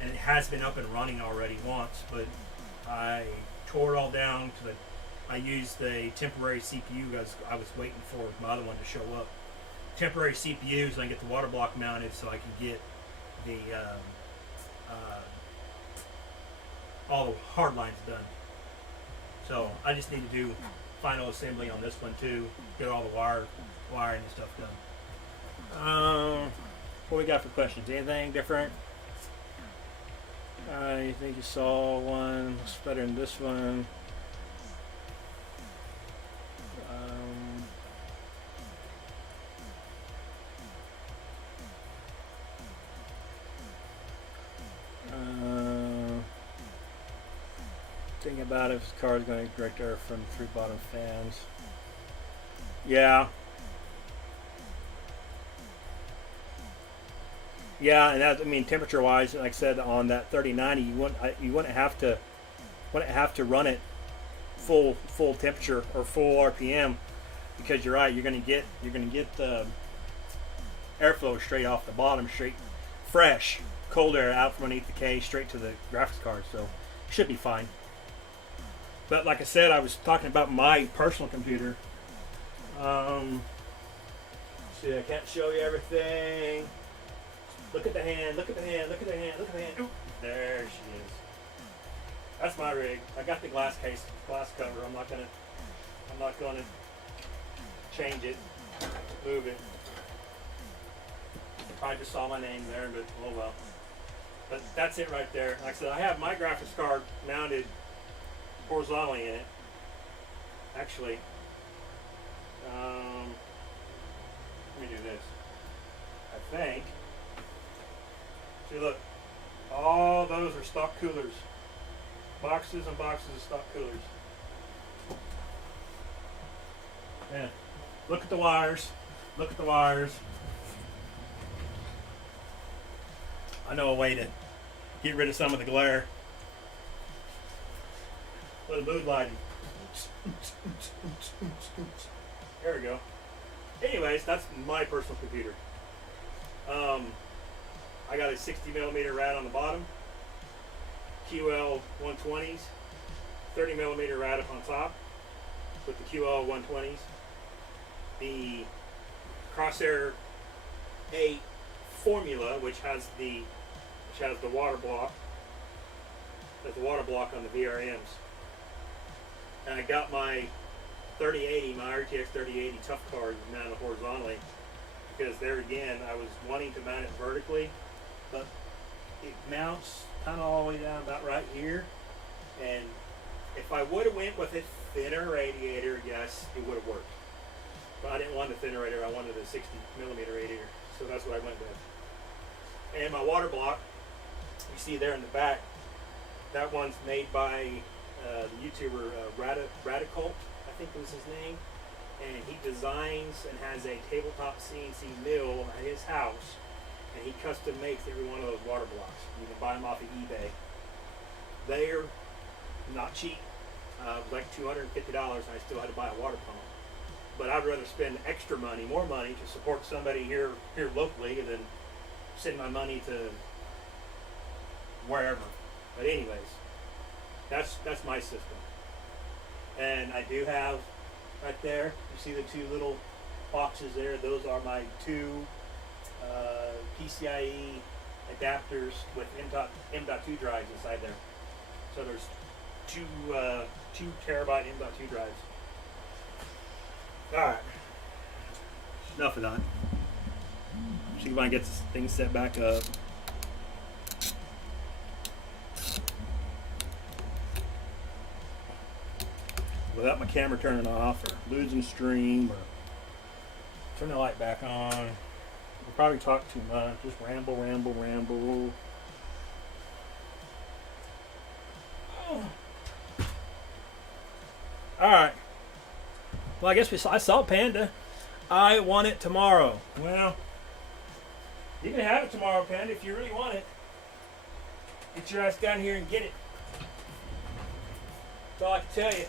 and it has been up and running already once, but I tore it all down because I used a temporary CPU because I was waiting for my other one to show up. Temporary CPU so I can get the water block mounted so I can get the all the hard lines done. So I just need to do final assembly on this one too, get all the wiring and stuff done. What we got for questions? Anything different? I think you saw one that's better than this one. Thinking about if this car is going to direct air from 3 bottom fans. Yeah. Yeah, and that, I mean, temperature-wise, like I said, on that 3090, you wouldn't have to run it full temperature or full RPM, because you're right, you're gonna get the airflow straight off the bottom, straight fresh cold air out from underneath the case straight to the graphics card, so it should be fine. But like I said, I was talking about my personal computer. See, I can't show you everything. Look at the hand, look at the hand, look at the hand, look at the hand. Ooh, there she is. That's my rig. I got the glass cover. I'm not gonna change it, move it. Probably just saw my name there, but oh well. But that's it right there. Like I said, I have my graphics card mounted horizontally in it. Actually, let me do this. I think. See, look, all those are stock coolers. Boxes and boxes of stock coolers. Yeah. Look at the wires. Look at the wires. I know a way to get rid of some of the glare. With the mood lighting. There we go. Anyways, that's my personal computer. I got a 60mm rad on the bottom, QL 120s, 30mm rad up on top with the QL 120s. The Crosshair 8 formula, which has the water block. There's a water block on the VRMs. And I got my 3080, my RTX 3080 tough card mounted horizontally, because there again, I was wanting to mount it vertically, but it mounts kind of all the way down about right here. And if I would have went with a thinner radiator, yes, it would have worked. But I didn't want a thinner radiator, I wanted a 60mm radiator, so that's what I went with. And my water block, you see there in the back, that one's made by the YouTuber Radical, I think was his name, and he designs and has a tabletop CNC mill at his house, and he custom makes every one of those water blocks. You can buy them off of eBay. They're not cheap. It was like $250, and I still had to buy a water pump. But I'd rather spend extra money, more money, to support somebody here locally than send my money to wherever. But anyways, that's my system. And I do have right there, you see the two little boxes there, those are my two PCIe adapters with M.2 drives inside there. So there's two 2 terabyte M.2 drives. All right, enough of that. See if I can get this thing set back up. Without my camera turning off or losing stream or turn the light back on. We'll probably talk too much. Just ramble. Oh. Alright. Well, I guess I saw Panda. I want it tomorrow. Well, you can have it tomorrow, Panda, if you really want it. Get your ass down here and get it. That's all I can tell you.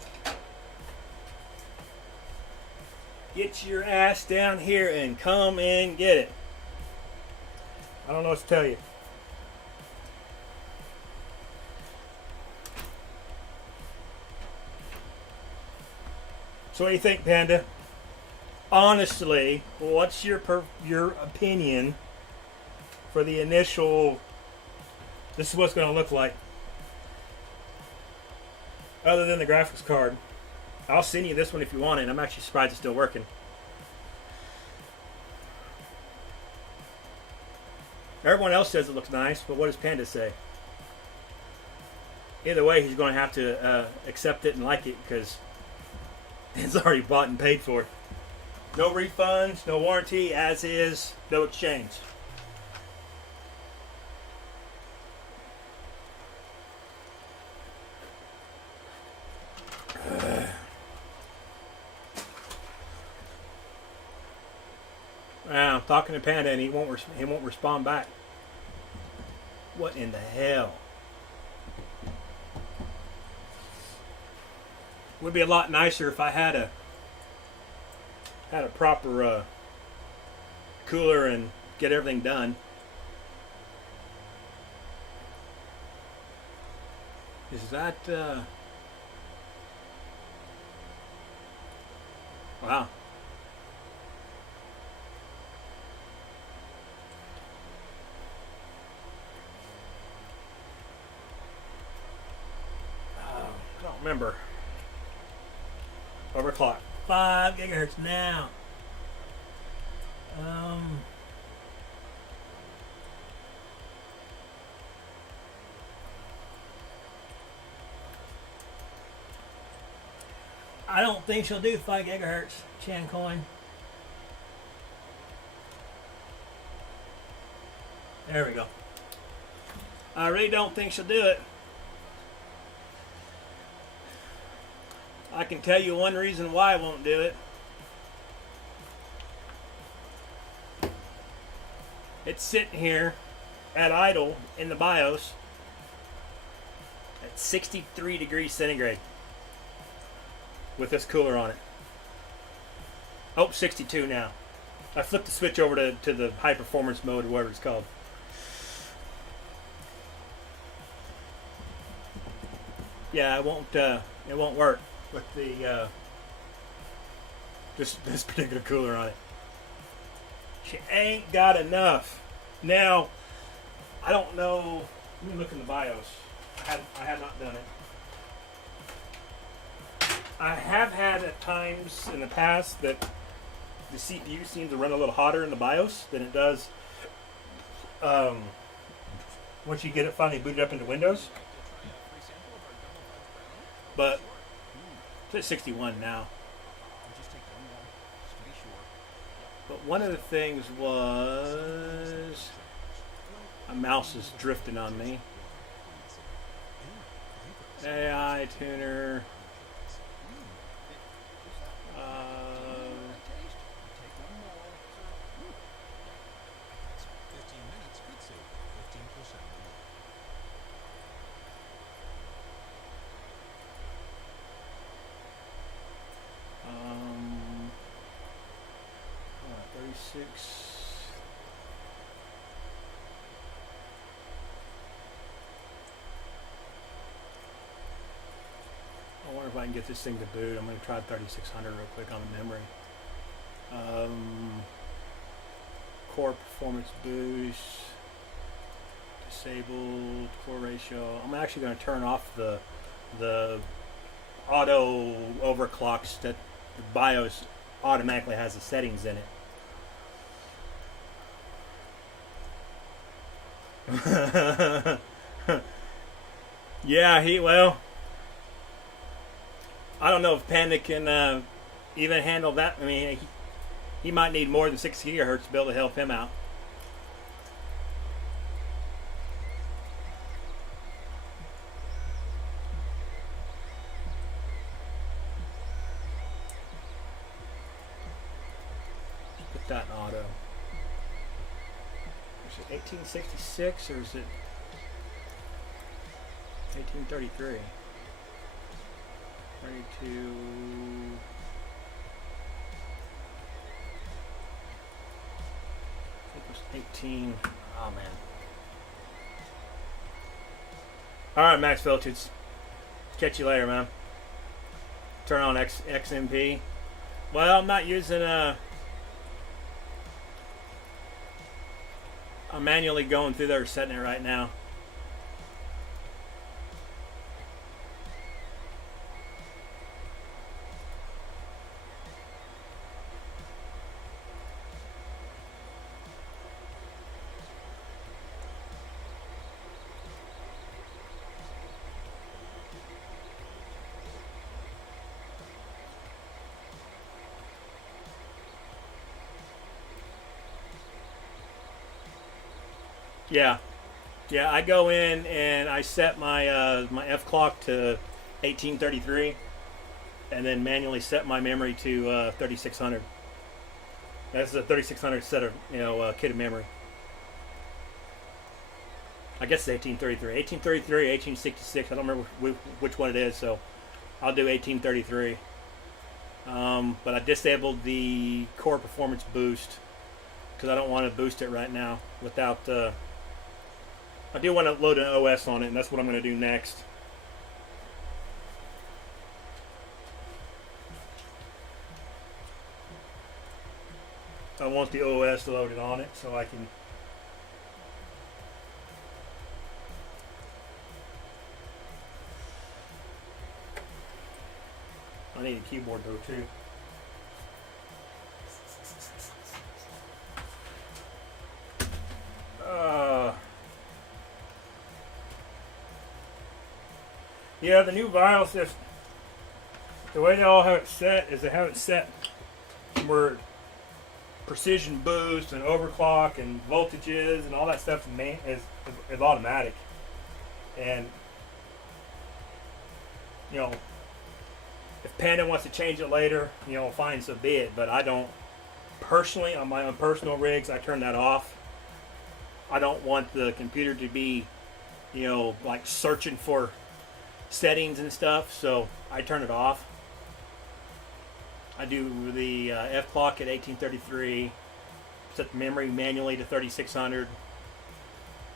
Get your ass down here and come and get it. I don't know what to tell you. So what do you think, Panda? Honestly, what's your opinion for the initial? This is what's going to look like. Other than the graphics card. I'll send you this one if you want it. I'm actually surprised it's still working. Everyone else says it looks nice, but what does Panda say? Either way, he's going to have to accept it and like it because it's already bought and paid for. No refunds, no warranty, as is, no exchange. I'm talking to Panda and he won't respond back. What in the hell? Would be a lot nicer if I had a proper cooler and get everything done. Is that wow. I don't remember. Overclock. 5 gigahertz now. I don't think she'll do 5 gigahertz, Chan Coin. There we go. I really don't think she'll do it. I can tell you one reason why I won't do it. It's sitting here at idle in the BIOS at 63 degrees centigrade with this cooler on it. Oh, 62 now. I flipped the switch over to the high performance mode or whatever it's called. Yeah, it won't work with the this particular cooler on it. She ain't got enough. Now, I don't know. Let me look in the BIOS. I have not done it. I have had at times in the past that the CPU seems to run a little hotter in the BIOS than it does once you get it finally booted up into Windows. But it's at 61 now. But one of the things was my mouse is drifting on me. AI tuner. I wonder if I can get this thing to boot. I'm going to try 3600 real quick on the memory. Core performance boost. Disabled core ratio. I'm actually going to turn off the auto overclocks that the BIOS automatically has the settings in it. Yeah, well, I don't know if Panda can even handle that. I mean, he might need more than 6 gigahertz to be able to help him out. Put that in auto. Is it 1866 or is it 1833? 32. I think it was 18. Oh man. Alright, Max Filters. Catch you later, man. Turn on XMP. Well, I'm not using I'm manually going through there setting it right now. Yeah, I go in and I set my my F clock to 1833, and then manually set my memory to 3600. That's a 3600 set of kit of memory. I guess it's 1833, 1866. I don't remember which one it is, so I'll do 1833. But I disabled the core performance boost because I don't want to boost it right now without. I do want to load an OS on it, and that's what I'm going to do next. I want the OS loaded on it so I can. I need a keyboard though too. Yeah, the new BIOS system, the way they all have it set is they have it set where precision boost and overclock and voltages and all that stuff is automatic. And if Panda wants to change it later, fine, so be it. But I don't personally, on my own personal rigs, I turn that off. I don't want the computer to be, like searching for settings and stuff, so I turn it off. I do the F clock at 1833, set the memory manually to 3600.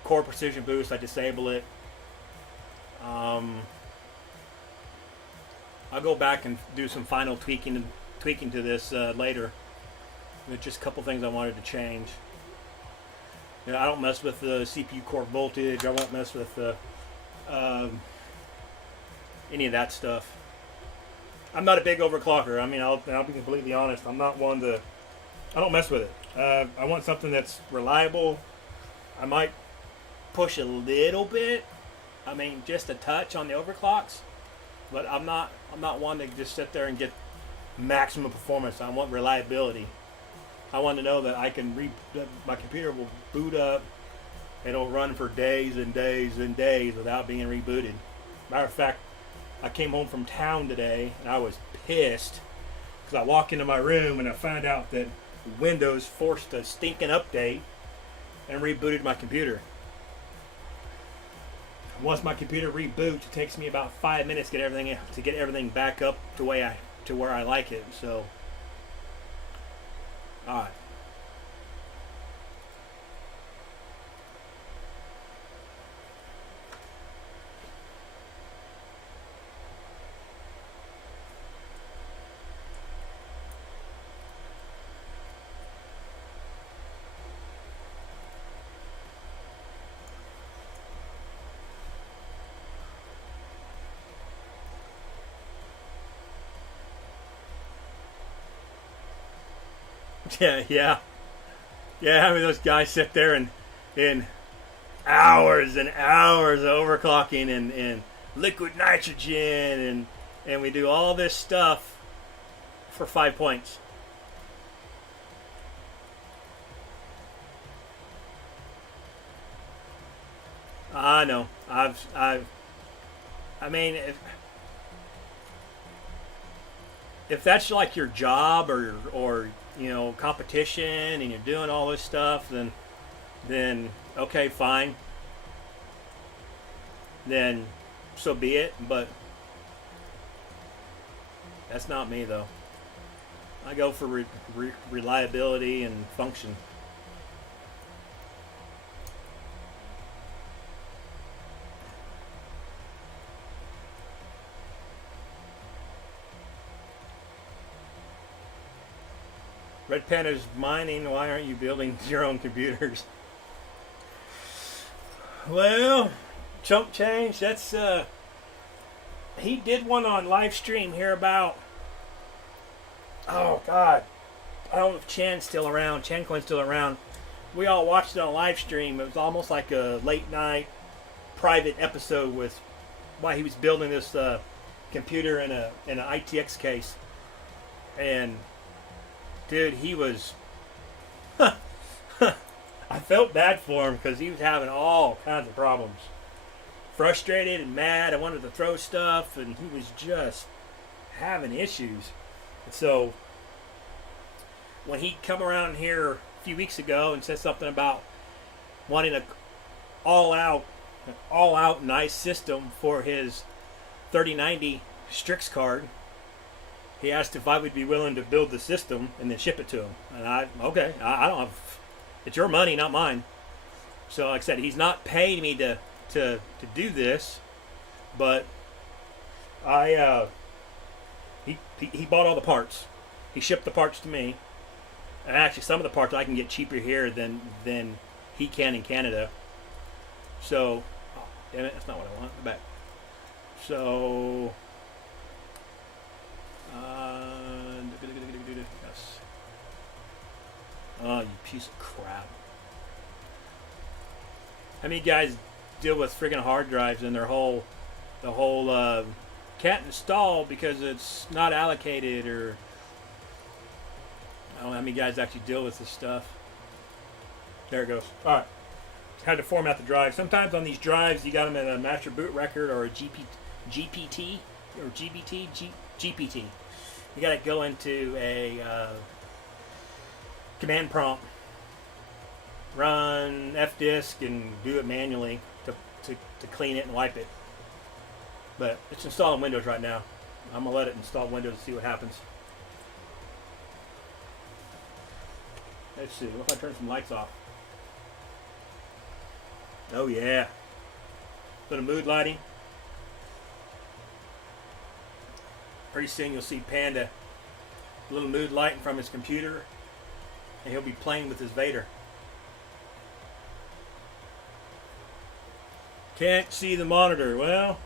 Core precision boost, I disable it. I'll go back and do some final tweaking to this later. There's just a couple things I wanted to change. I don't mess with the CPU core voltage. I won't mess with the any of that stuff. I'm not a big overclocker. I mean, I'll be completely honest. I'm not one to. I don't mess with it. I want something that's reliable. I might push a little bit. I mean, just a touch on the overclocks, but I'm not one to just sit there and get maximum performance. I want reliability. I want to know that I can my computer will boot up. It'll run for days and days and days without being rebooted. Matter of fact, I came home from town today and I was pissed because I walked into my room and I found out that Windows forced a stinking update and rebooted my computer. Once my computer reboots, it takes me about 5 minutes to get everything back up to where I like it. So, all right. Yeah. I mean, those guys sit there and in hours and hours of overclocking and liquid nitrogen and we do all this stuff for 5 points. I know. I mean, if that's like your job or you know, competition and you're doing all this stuff, then okay, fine. Then so be it. But that's not me, though. I go for reliability and function. Red Panda's mining. Why aren't you building your own computers? Well, chump change. That's he did one on live stream here about. Oh God, I don't know if Chan's still around. Chancoin's still around. We all watched it on live stream. It was almost like a late night private episode with why he was building this computer in an ITX case, and. Dude, he was... I felt bad for him because he was having all kinds of problems. Frustrated and mad. I wanted to throw stuff, and he was just having issues. And so, when he come around here a few weeks ago and said something about wanting an all-out nice system for his 3090 Strix card, he asked if I would be willing to build the system and then ship it to him. And I don't have, it's your money, not mine. So like I said, he's not paying me to do this, but he bought all the parts. He shipped the parts to me. And actually some of the parts I can get cheaper here than he can in Canada. So, oh, damn it, that's not what I want. Back. So, yes. Oh, you piece of crap. How many guys deal with friggin' hard drives and the whole can't install because it's not allocated, or I don't know how many guys actually deal with this stuff. There it goes. Alright. Had to format the drive. Sometimes on these drives you got them in a master boot record or a GPT or GPT. You got to go into a command prompt, run fdisk, and do it manually to clean it and wipe it. But it's installing Windows right now. I'm gonna let it install Windows and see what happens. Let's see. What if I turn some lights off? Oh yeah. Bit of mood lighting. Pretty soon you'll see Panda, a little mood lighting from his computer, and he'll be playing with his Vader. Can't see the monitor. Well,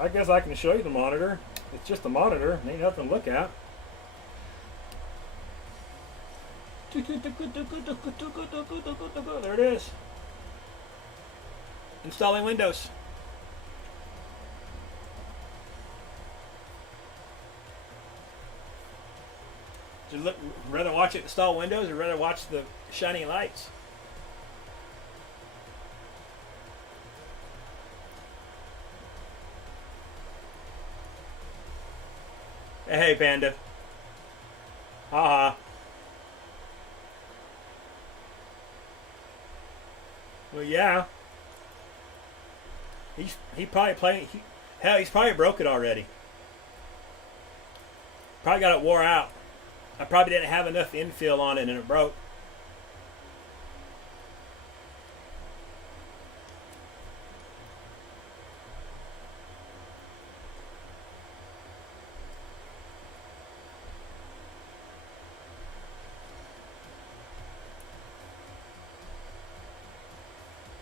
I guess I can show you the monitor. It's just a monitor. Ain't nothing to look at. There it is. Installing Windows. Would you rather watch it install Windows or rather watch the shining lights? Hey, Panda. Haha. Well, yeah. He probably playing. Hell, he's probably broke it already. Probably got it wore out. I probably didn't have enough infill on it and it broke.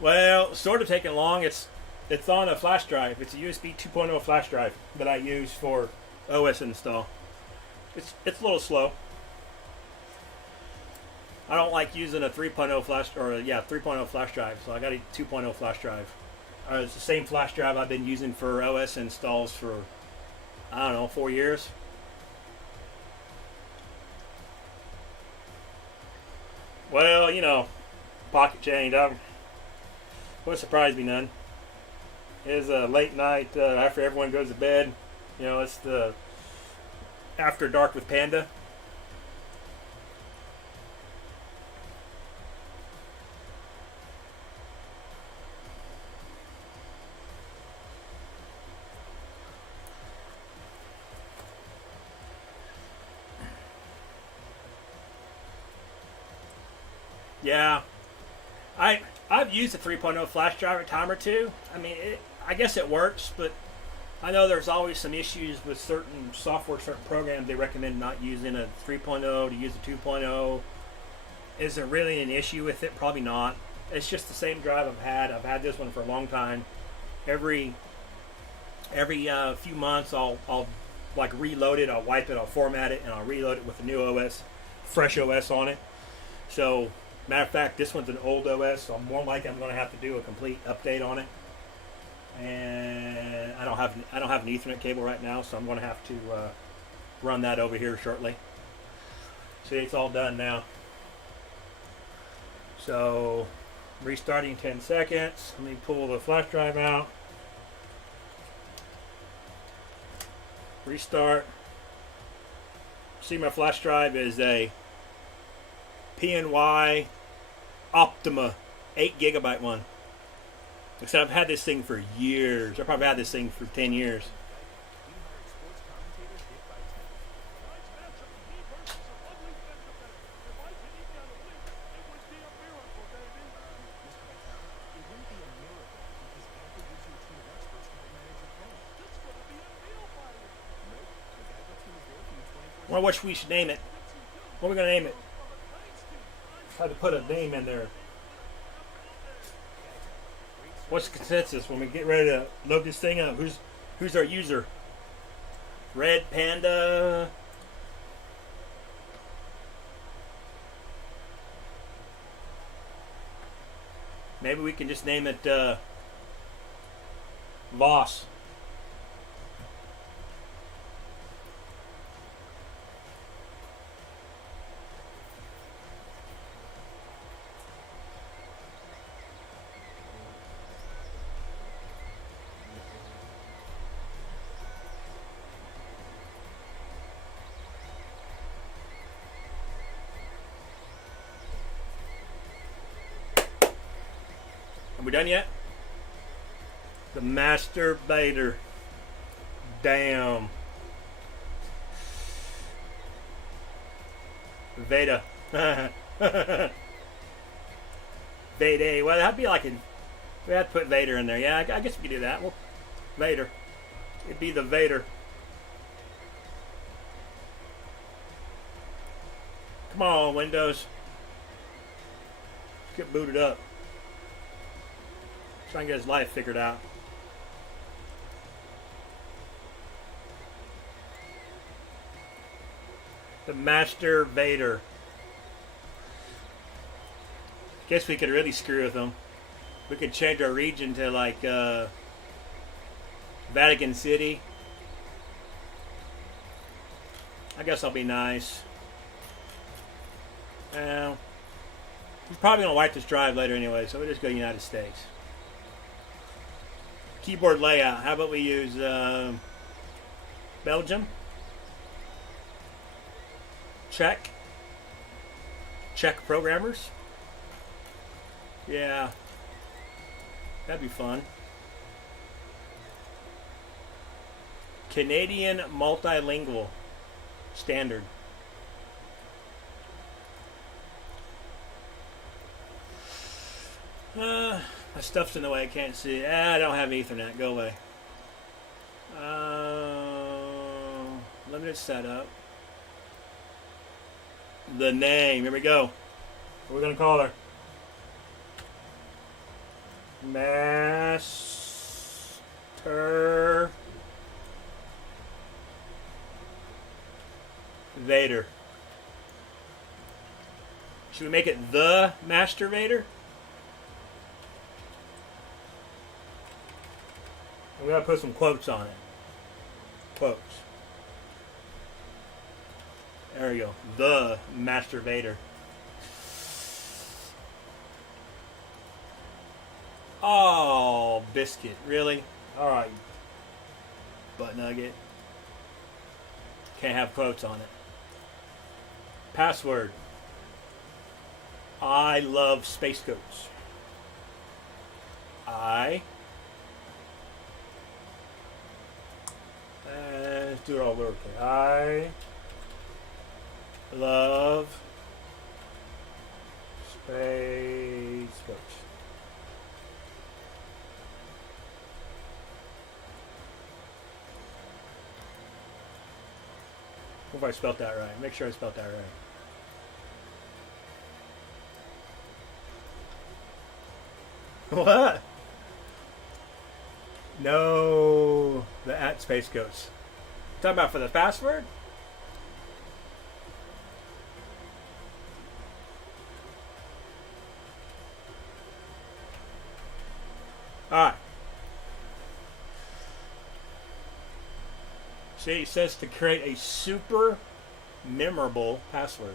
Well, sort of taking long. It's on a flash drive. It's a USB 2.0 flash drive that I use for OS install. It's a little slow. I don't like using a 3.0 flash, or yeah, 3.0 flash drive, so I got a 2.0 flash drive. It's the same flash drive I've been using for OS installs for, I don't know, 4 years. Well, you know, pocket change. Wouldn't surprise me none. It is a late night after everyone goes to bed. You know, it's the after dark with Panda. Yeah, I've used a 3.0 flash drive a time or two. I mean, I guess it works, but I know there's always some issues with certain software, certain programs. They recommend not using a 3.0 to use a 2.0. Is there really an issue with it? Probably not. It's just the same drive I've had. I've had this one for a long time. Every few months, I'll like reload it. I'll wipe it. I'll format it, and I'll reload it with a new OS, fresh OS on it. So. Matter of fact, this one's an old OS, so I'm more likely I'm going to have to do a complete update on it. And I don't have an Ethernet cable right now, so I'm going to have to run that over here shortly. See, it's all done now. So, restarting 10 seconds. Let me pull the flash drive out. Restart. See, my flash drive is a PNY Optima 8 gigabyte one. Except I've had this thing for years. I've probably had this thing for 10 years. Well, what we should name it? What are we going to name it? Had to put a name in there. What's the consensus when we get ready to load this thing up? Who's our user? Red Panda. Maybe we can just name it Voss. Are we done yet? The masturbator. Damn. Veda. Veda. Well, that'd be like we have to put Vader in there. Yeah, I guess we could do that. Well, Vader. It'd be the Vader. Come on, Windows. Let's get booted up. Try and get his life figured out. The Master Vader. Guess we could really screw with him. We could change our region to like Vatican City. I guess I'll be nice. Well, he's probably gonna wipe this drive later anyway, so we'll just go United States. Keyboard layout. How about we use Belgium? Czech. Czech programmers. Yeah. That'd be fun. Canadian multilingual. Standard. My stuff's in the way, I can't see. I don't have Ethernet. Go away. Limited setup. The name. Here we go. What are we going to call her? Master Vader. Should we make it the masturbator? I'm going to put some quotes on it. Quotes. There we go. The masturbator. Oh, biscuit. Really? Alright. Butt nugget. Can't have quotes on it. Password. I love space goats. Let's do it all lowercase. I love space goats. Hope I spelled that right. Make sure I spelled that right. What? No, the at space goats. Talking about for the password? Alright. See, it says to create a super memorable password.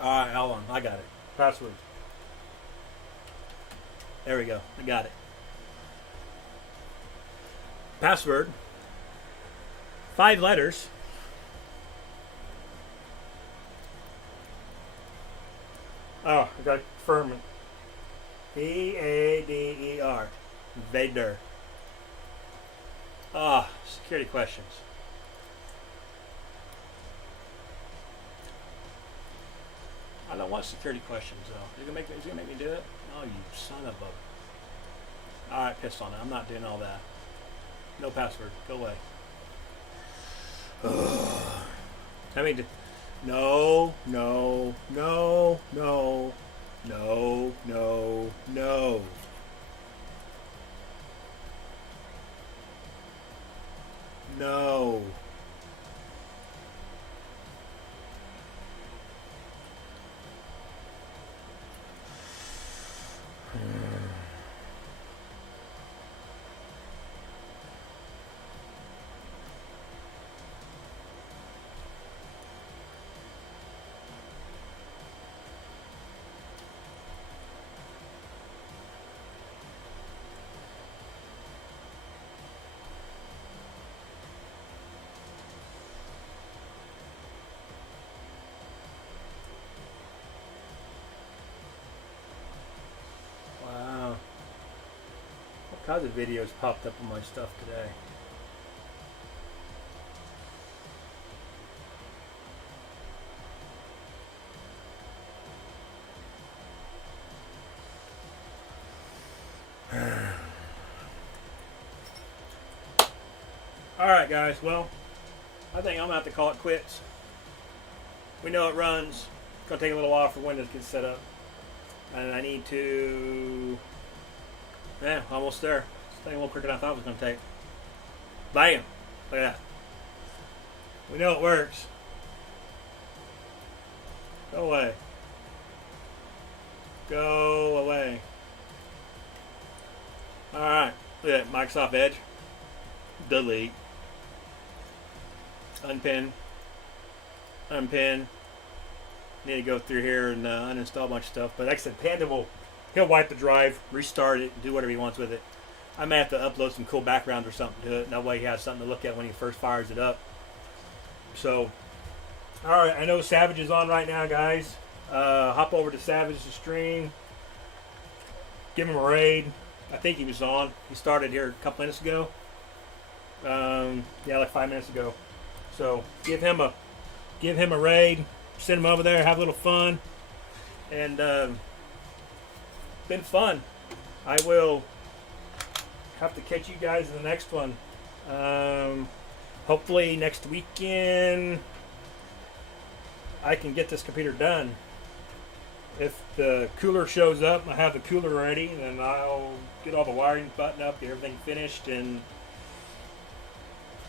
Alright, hold on. I got it. Password. There we go. I got it. Password. 5 letters. Oh, I got Furman. Vader. Vader. Ah, security questions. I don't want security questions though. Is it gonna make me do it? Oh, you son of a. Alright, pissed on it. I'm not doing all that. No password. Go away. I mean, no, no, no, no, no, no, no. No. All kinds of videos popped up on my stuff today. Alright guys, well, I think I'm going to have to call it quits. We know it runs. It's going to take a little while for Windows to get set up. And I need to... Yeah, almost there. This thing a little quicker than I thought it was going to take. Bam! Look at that. We know it works. Go away. Go away. Alright. Look at that. Microsoft Edge. Delete. Unpin. Unpin. Need to go through here and uninstall a bunch of stuff. But like I said, Panda he'll wipe the drive, restart it, do whatever he wants with it. I may have to upload some cool backgrounds or something to it. That way he has something to look at when he first fires it up. So, alright, I know Savage is on right now, guys. Hop over to Savage's stream. Give him a raid. I think he was on. He started here a couple minutes ago. Yeah, like 5 minutes ago. So, give him a raid. Send him over there, have a little fun. And, been fun. I will have to catch you guys in the next one. Hopefully next weekend I can get this computer done. If the cooler shows up, I have the cooler ready, then I'll get all the wiring buttoned up, get everything finished, and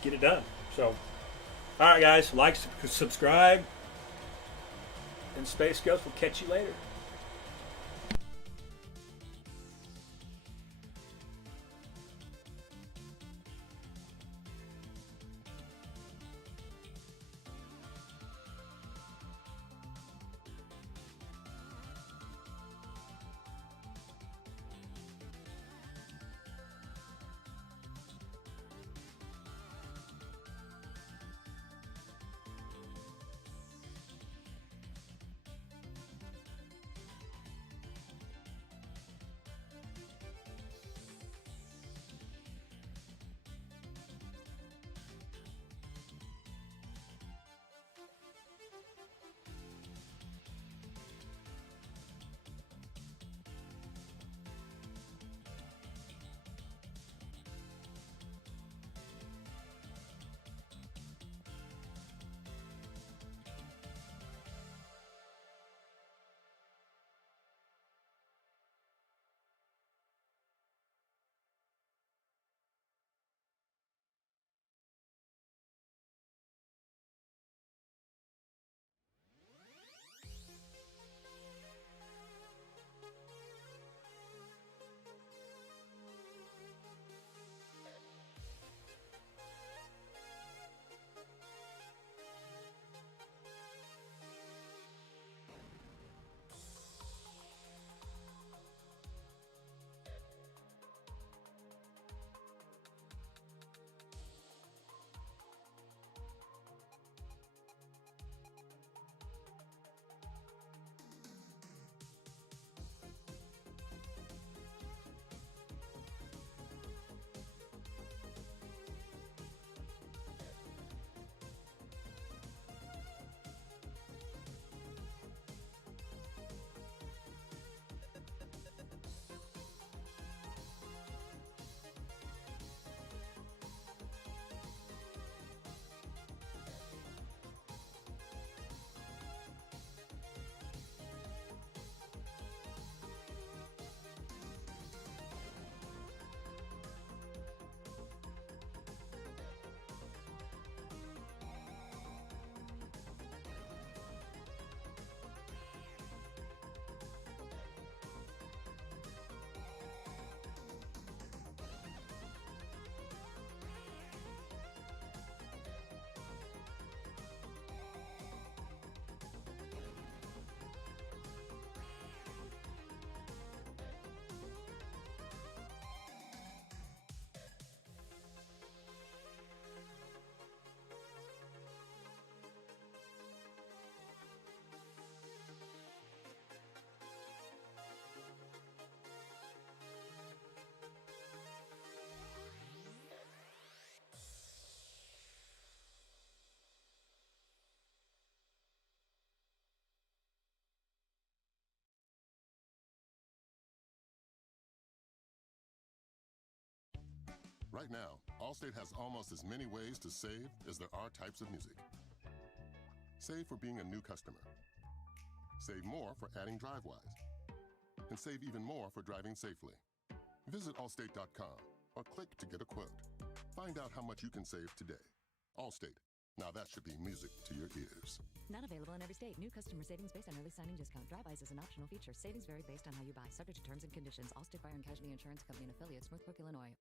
get it done. So, alright guys, like, subscribe, And Space Ghost, we'll catch you later. Right now, Allstate has almost as many ways to save as there are types of music. Save for being a new customer. Save more for adding DriveWise. And save even more for driving safely. Visit allstate.com or click to get a quote. Find out how much you can save today. Allstate. Now that should be music to your ears. Not available in every state. New customer savings based on early signing discount. DriveWise is an optional feature. Savings vary based on how you buy. Subject to terms and conditions. Allstate Fire and Casualty Insurance Company and affiliates, Northbrook, Illinois.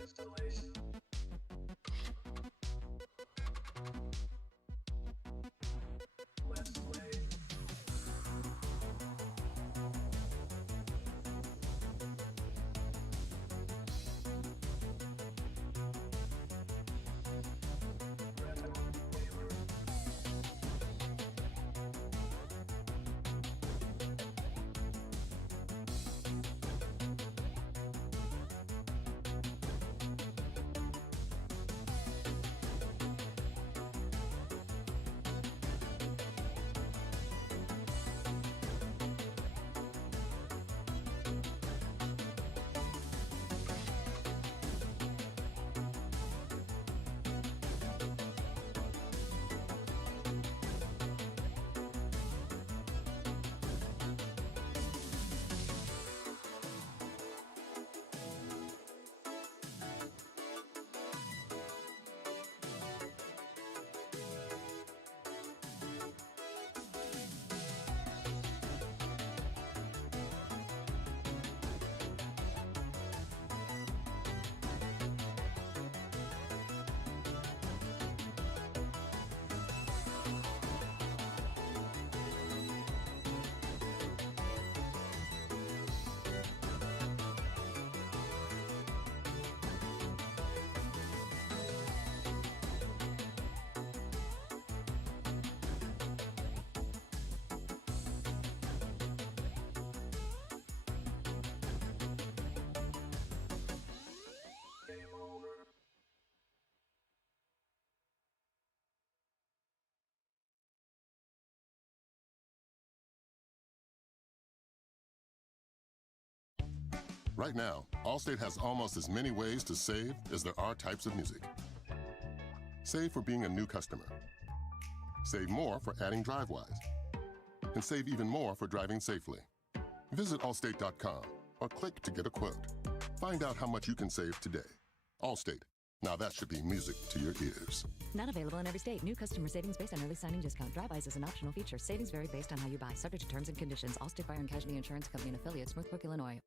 Installation. Let's play. Game over. Right now, Allstate has almost as many ways to save as there are types of music. Save for being a new customer. Save more for adding DriveWise. And save even more for driving safely. Visit allstate.com or click to get a quote. Find out how much you can save today. Allstate. Now that should be music to your ears. Not available in every state. New customer savings based on early signing discount. DriveWise is an optional feature. Savings vary based on how you buy. Subject to terms and conditions. Allstate Fire and Casualty Insurance Company and affiliates. Northbrook, Illinois.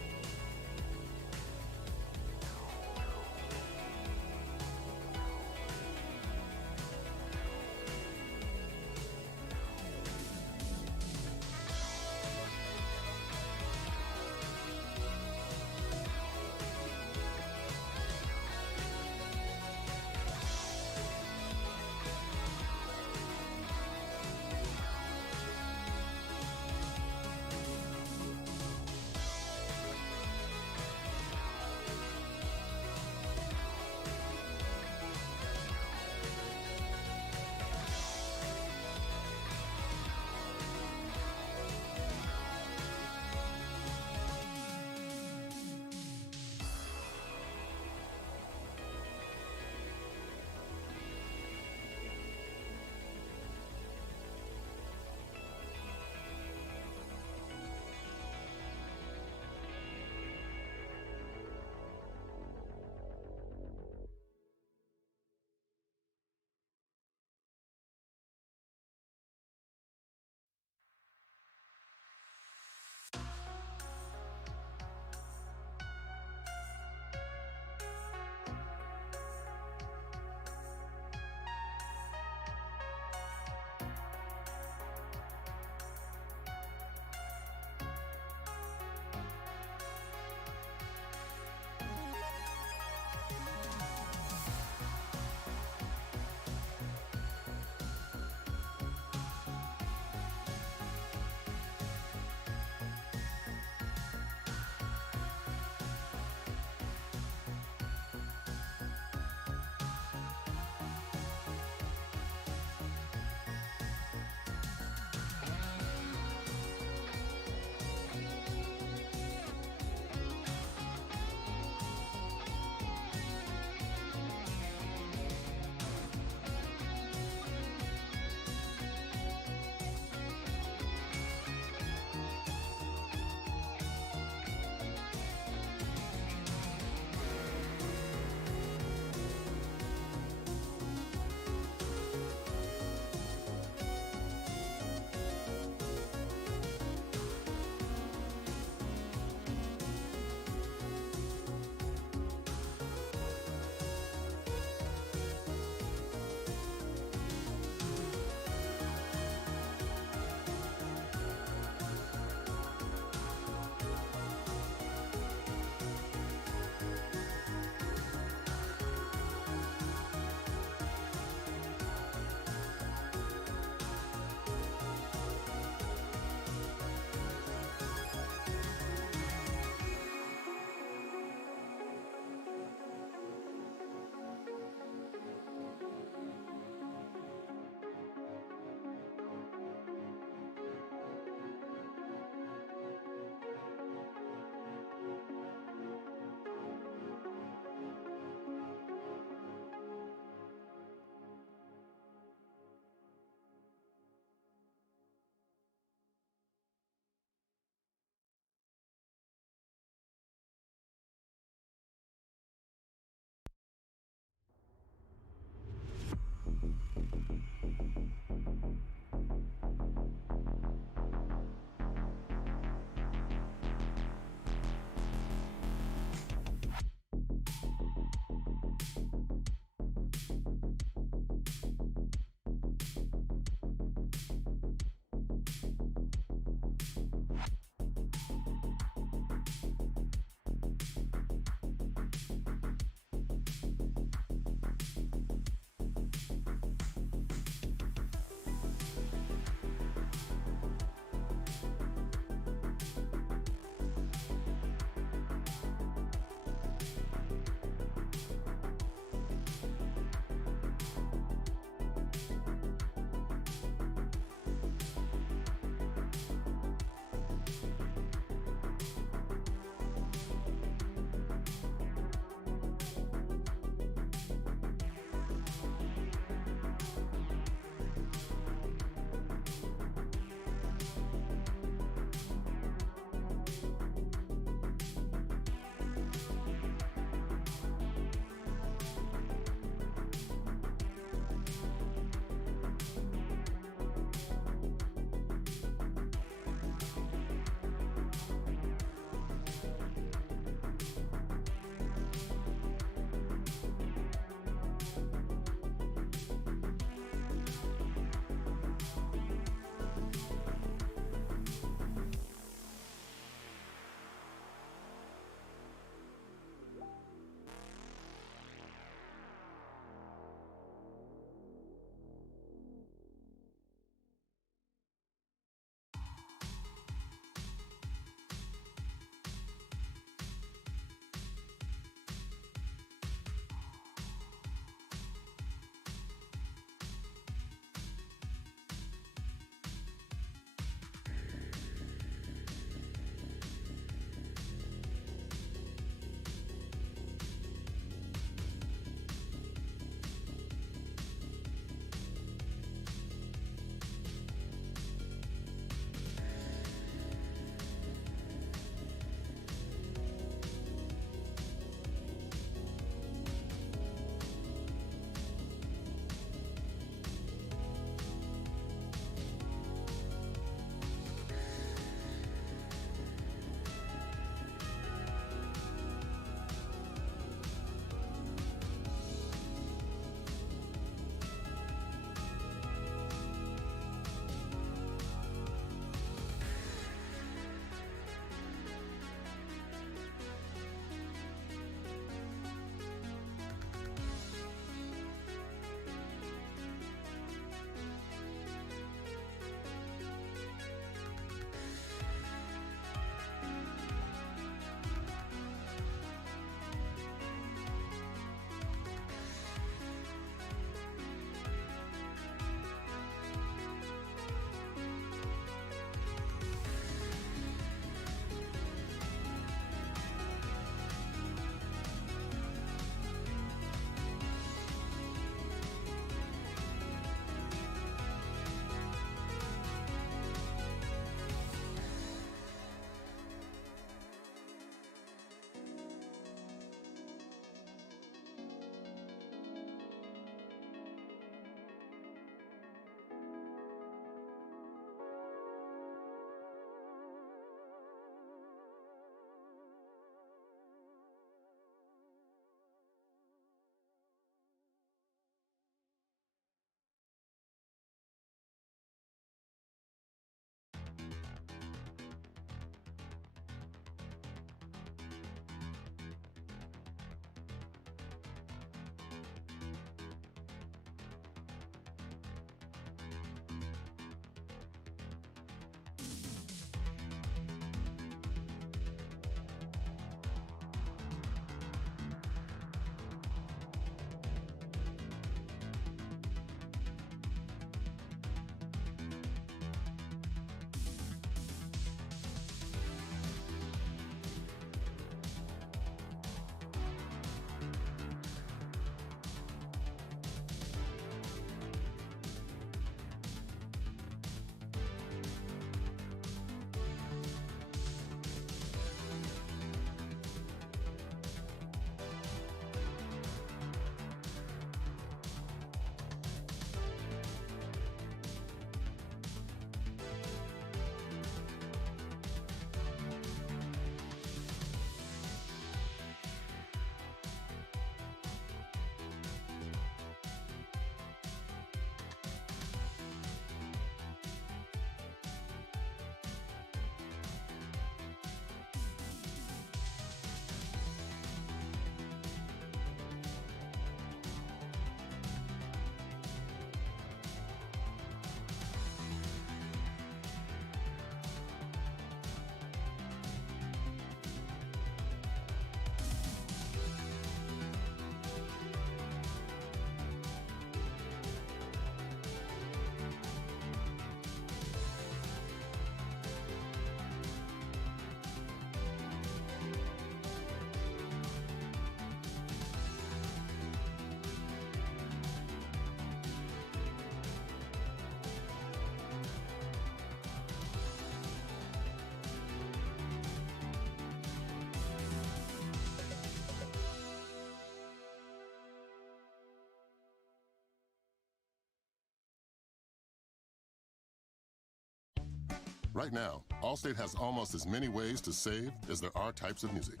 Right now, Allstate has almost as many ways to save as there are types of music.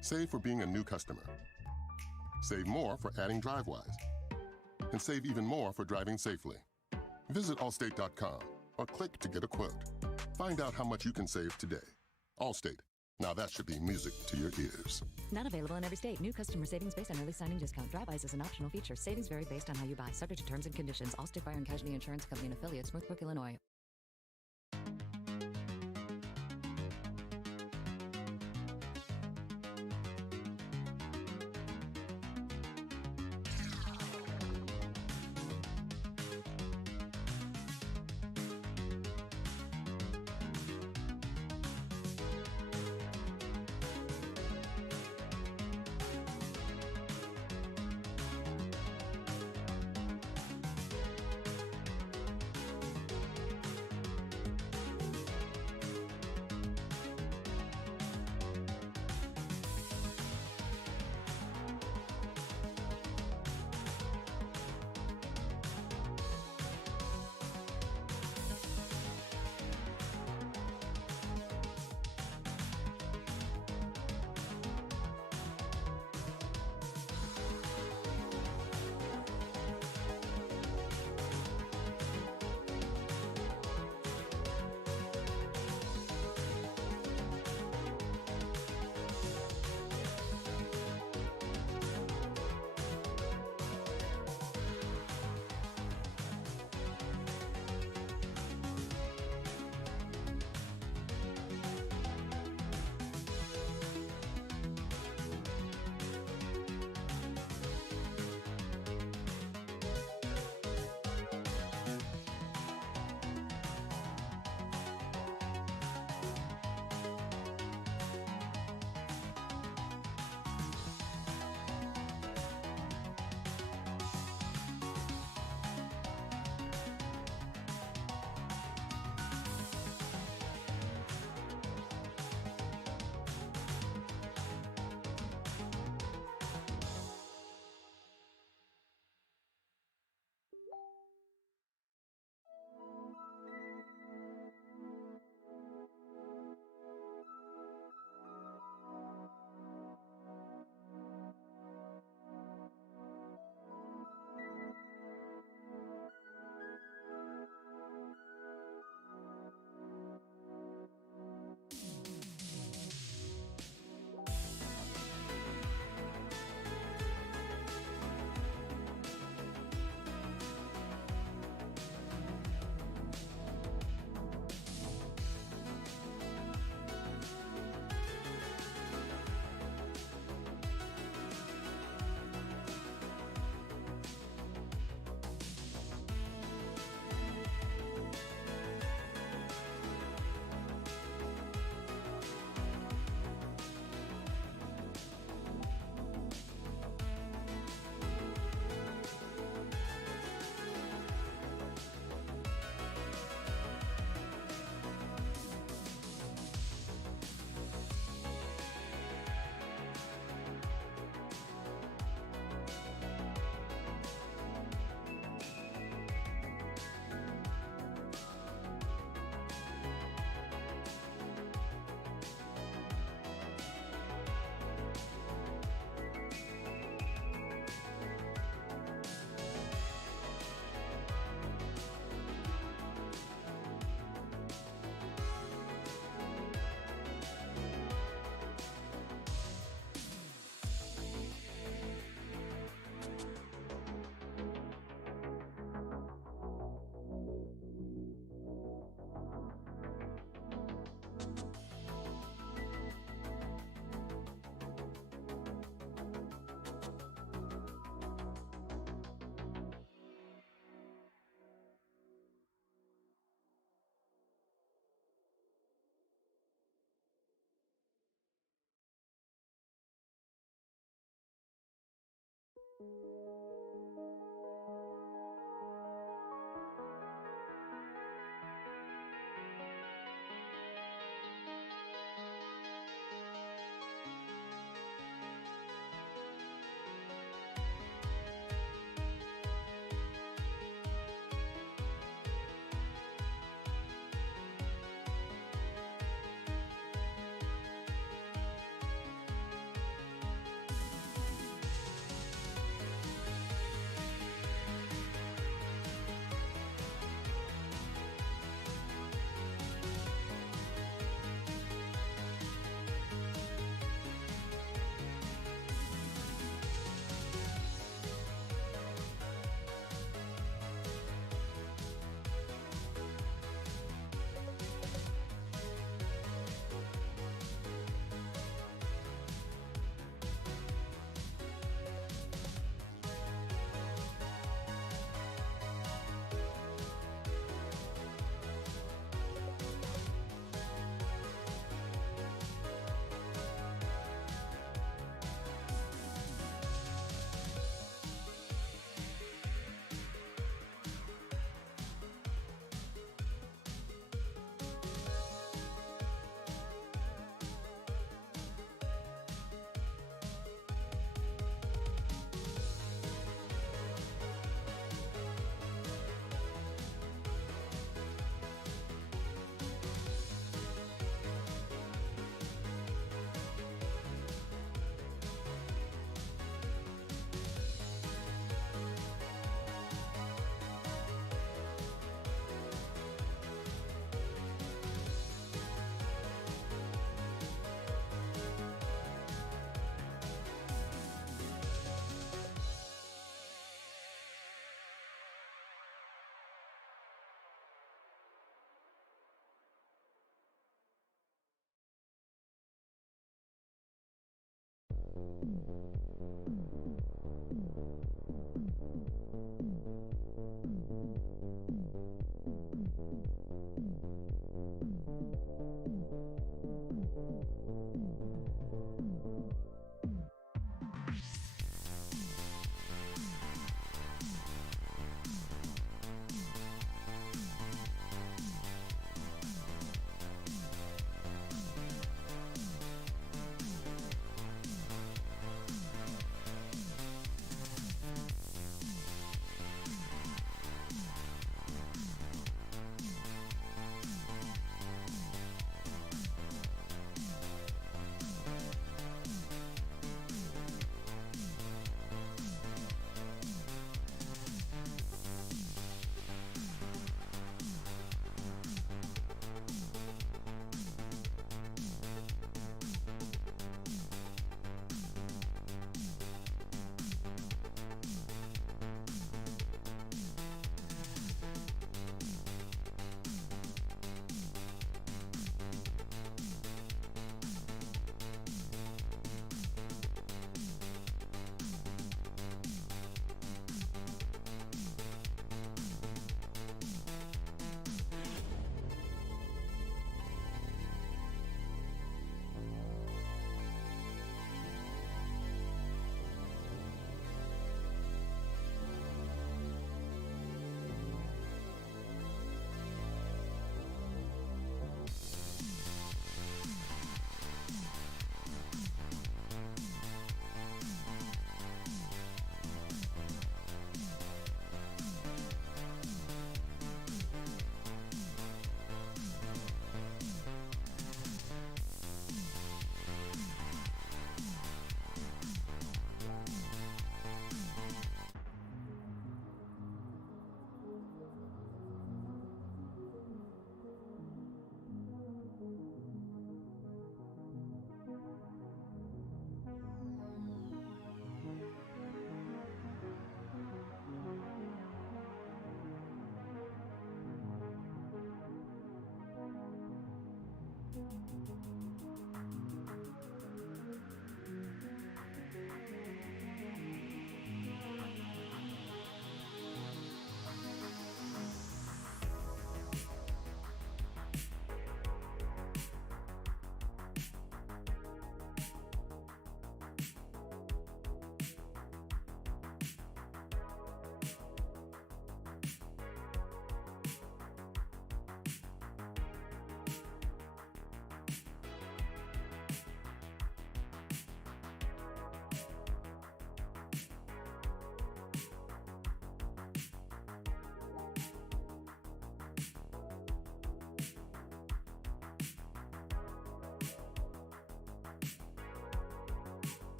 Save for being a new customer. Save more for adding DriveWise. And save even more for driving safely. Visit allstate.com or click to get a quote. Find out how much you can save today. Allstate. Now that should be music to your ears. Not available in every state. New customer savings based on early signing discount. Drive-bys is an optional feature. Savings vary based on how you buy. Subject to terms and conditions. Allstate Fire and Casualty Insurance Company and affiliates, Northbrook, Illinois.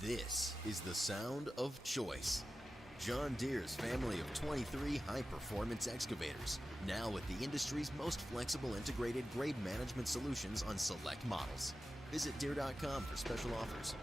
This is the sound of choice. John Deere's family of 23 high-performance excavators, now with the industry's most flexible integrated grade management solutions on select models. Visit Deere.com for special offers.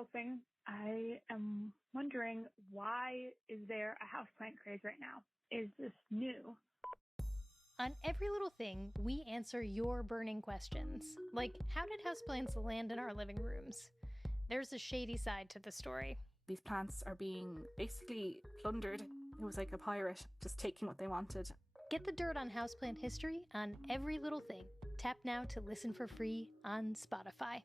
developing. I am wondering, why is there a houseplant craze right now? Is this new? On Every Little Thing, we answer your burning questions, like how did houseplants land in our living rooms? There's a shady side to the story. These plants are being basically plundered. It was like a pirate just taking what they wanted. Get the dirt on houseplant history on Every Little Thing. Tap now to listen for free on Spotify.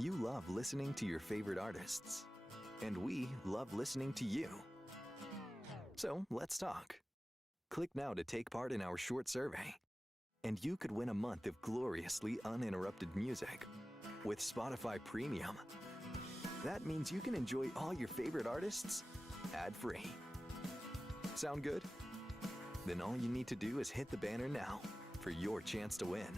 You love listening to your favorite artists, and we love listening to you. So let's talk. Click now to take part in our short survey, and you could win a month of gloriously uninterrupted music with Spotify Premium. That means you can enjoy all your favorite artists ad-free. Sound good? Then all you need to do is hit the banner now for your chance to win.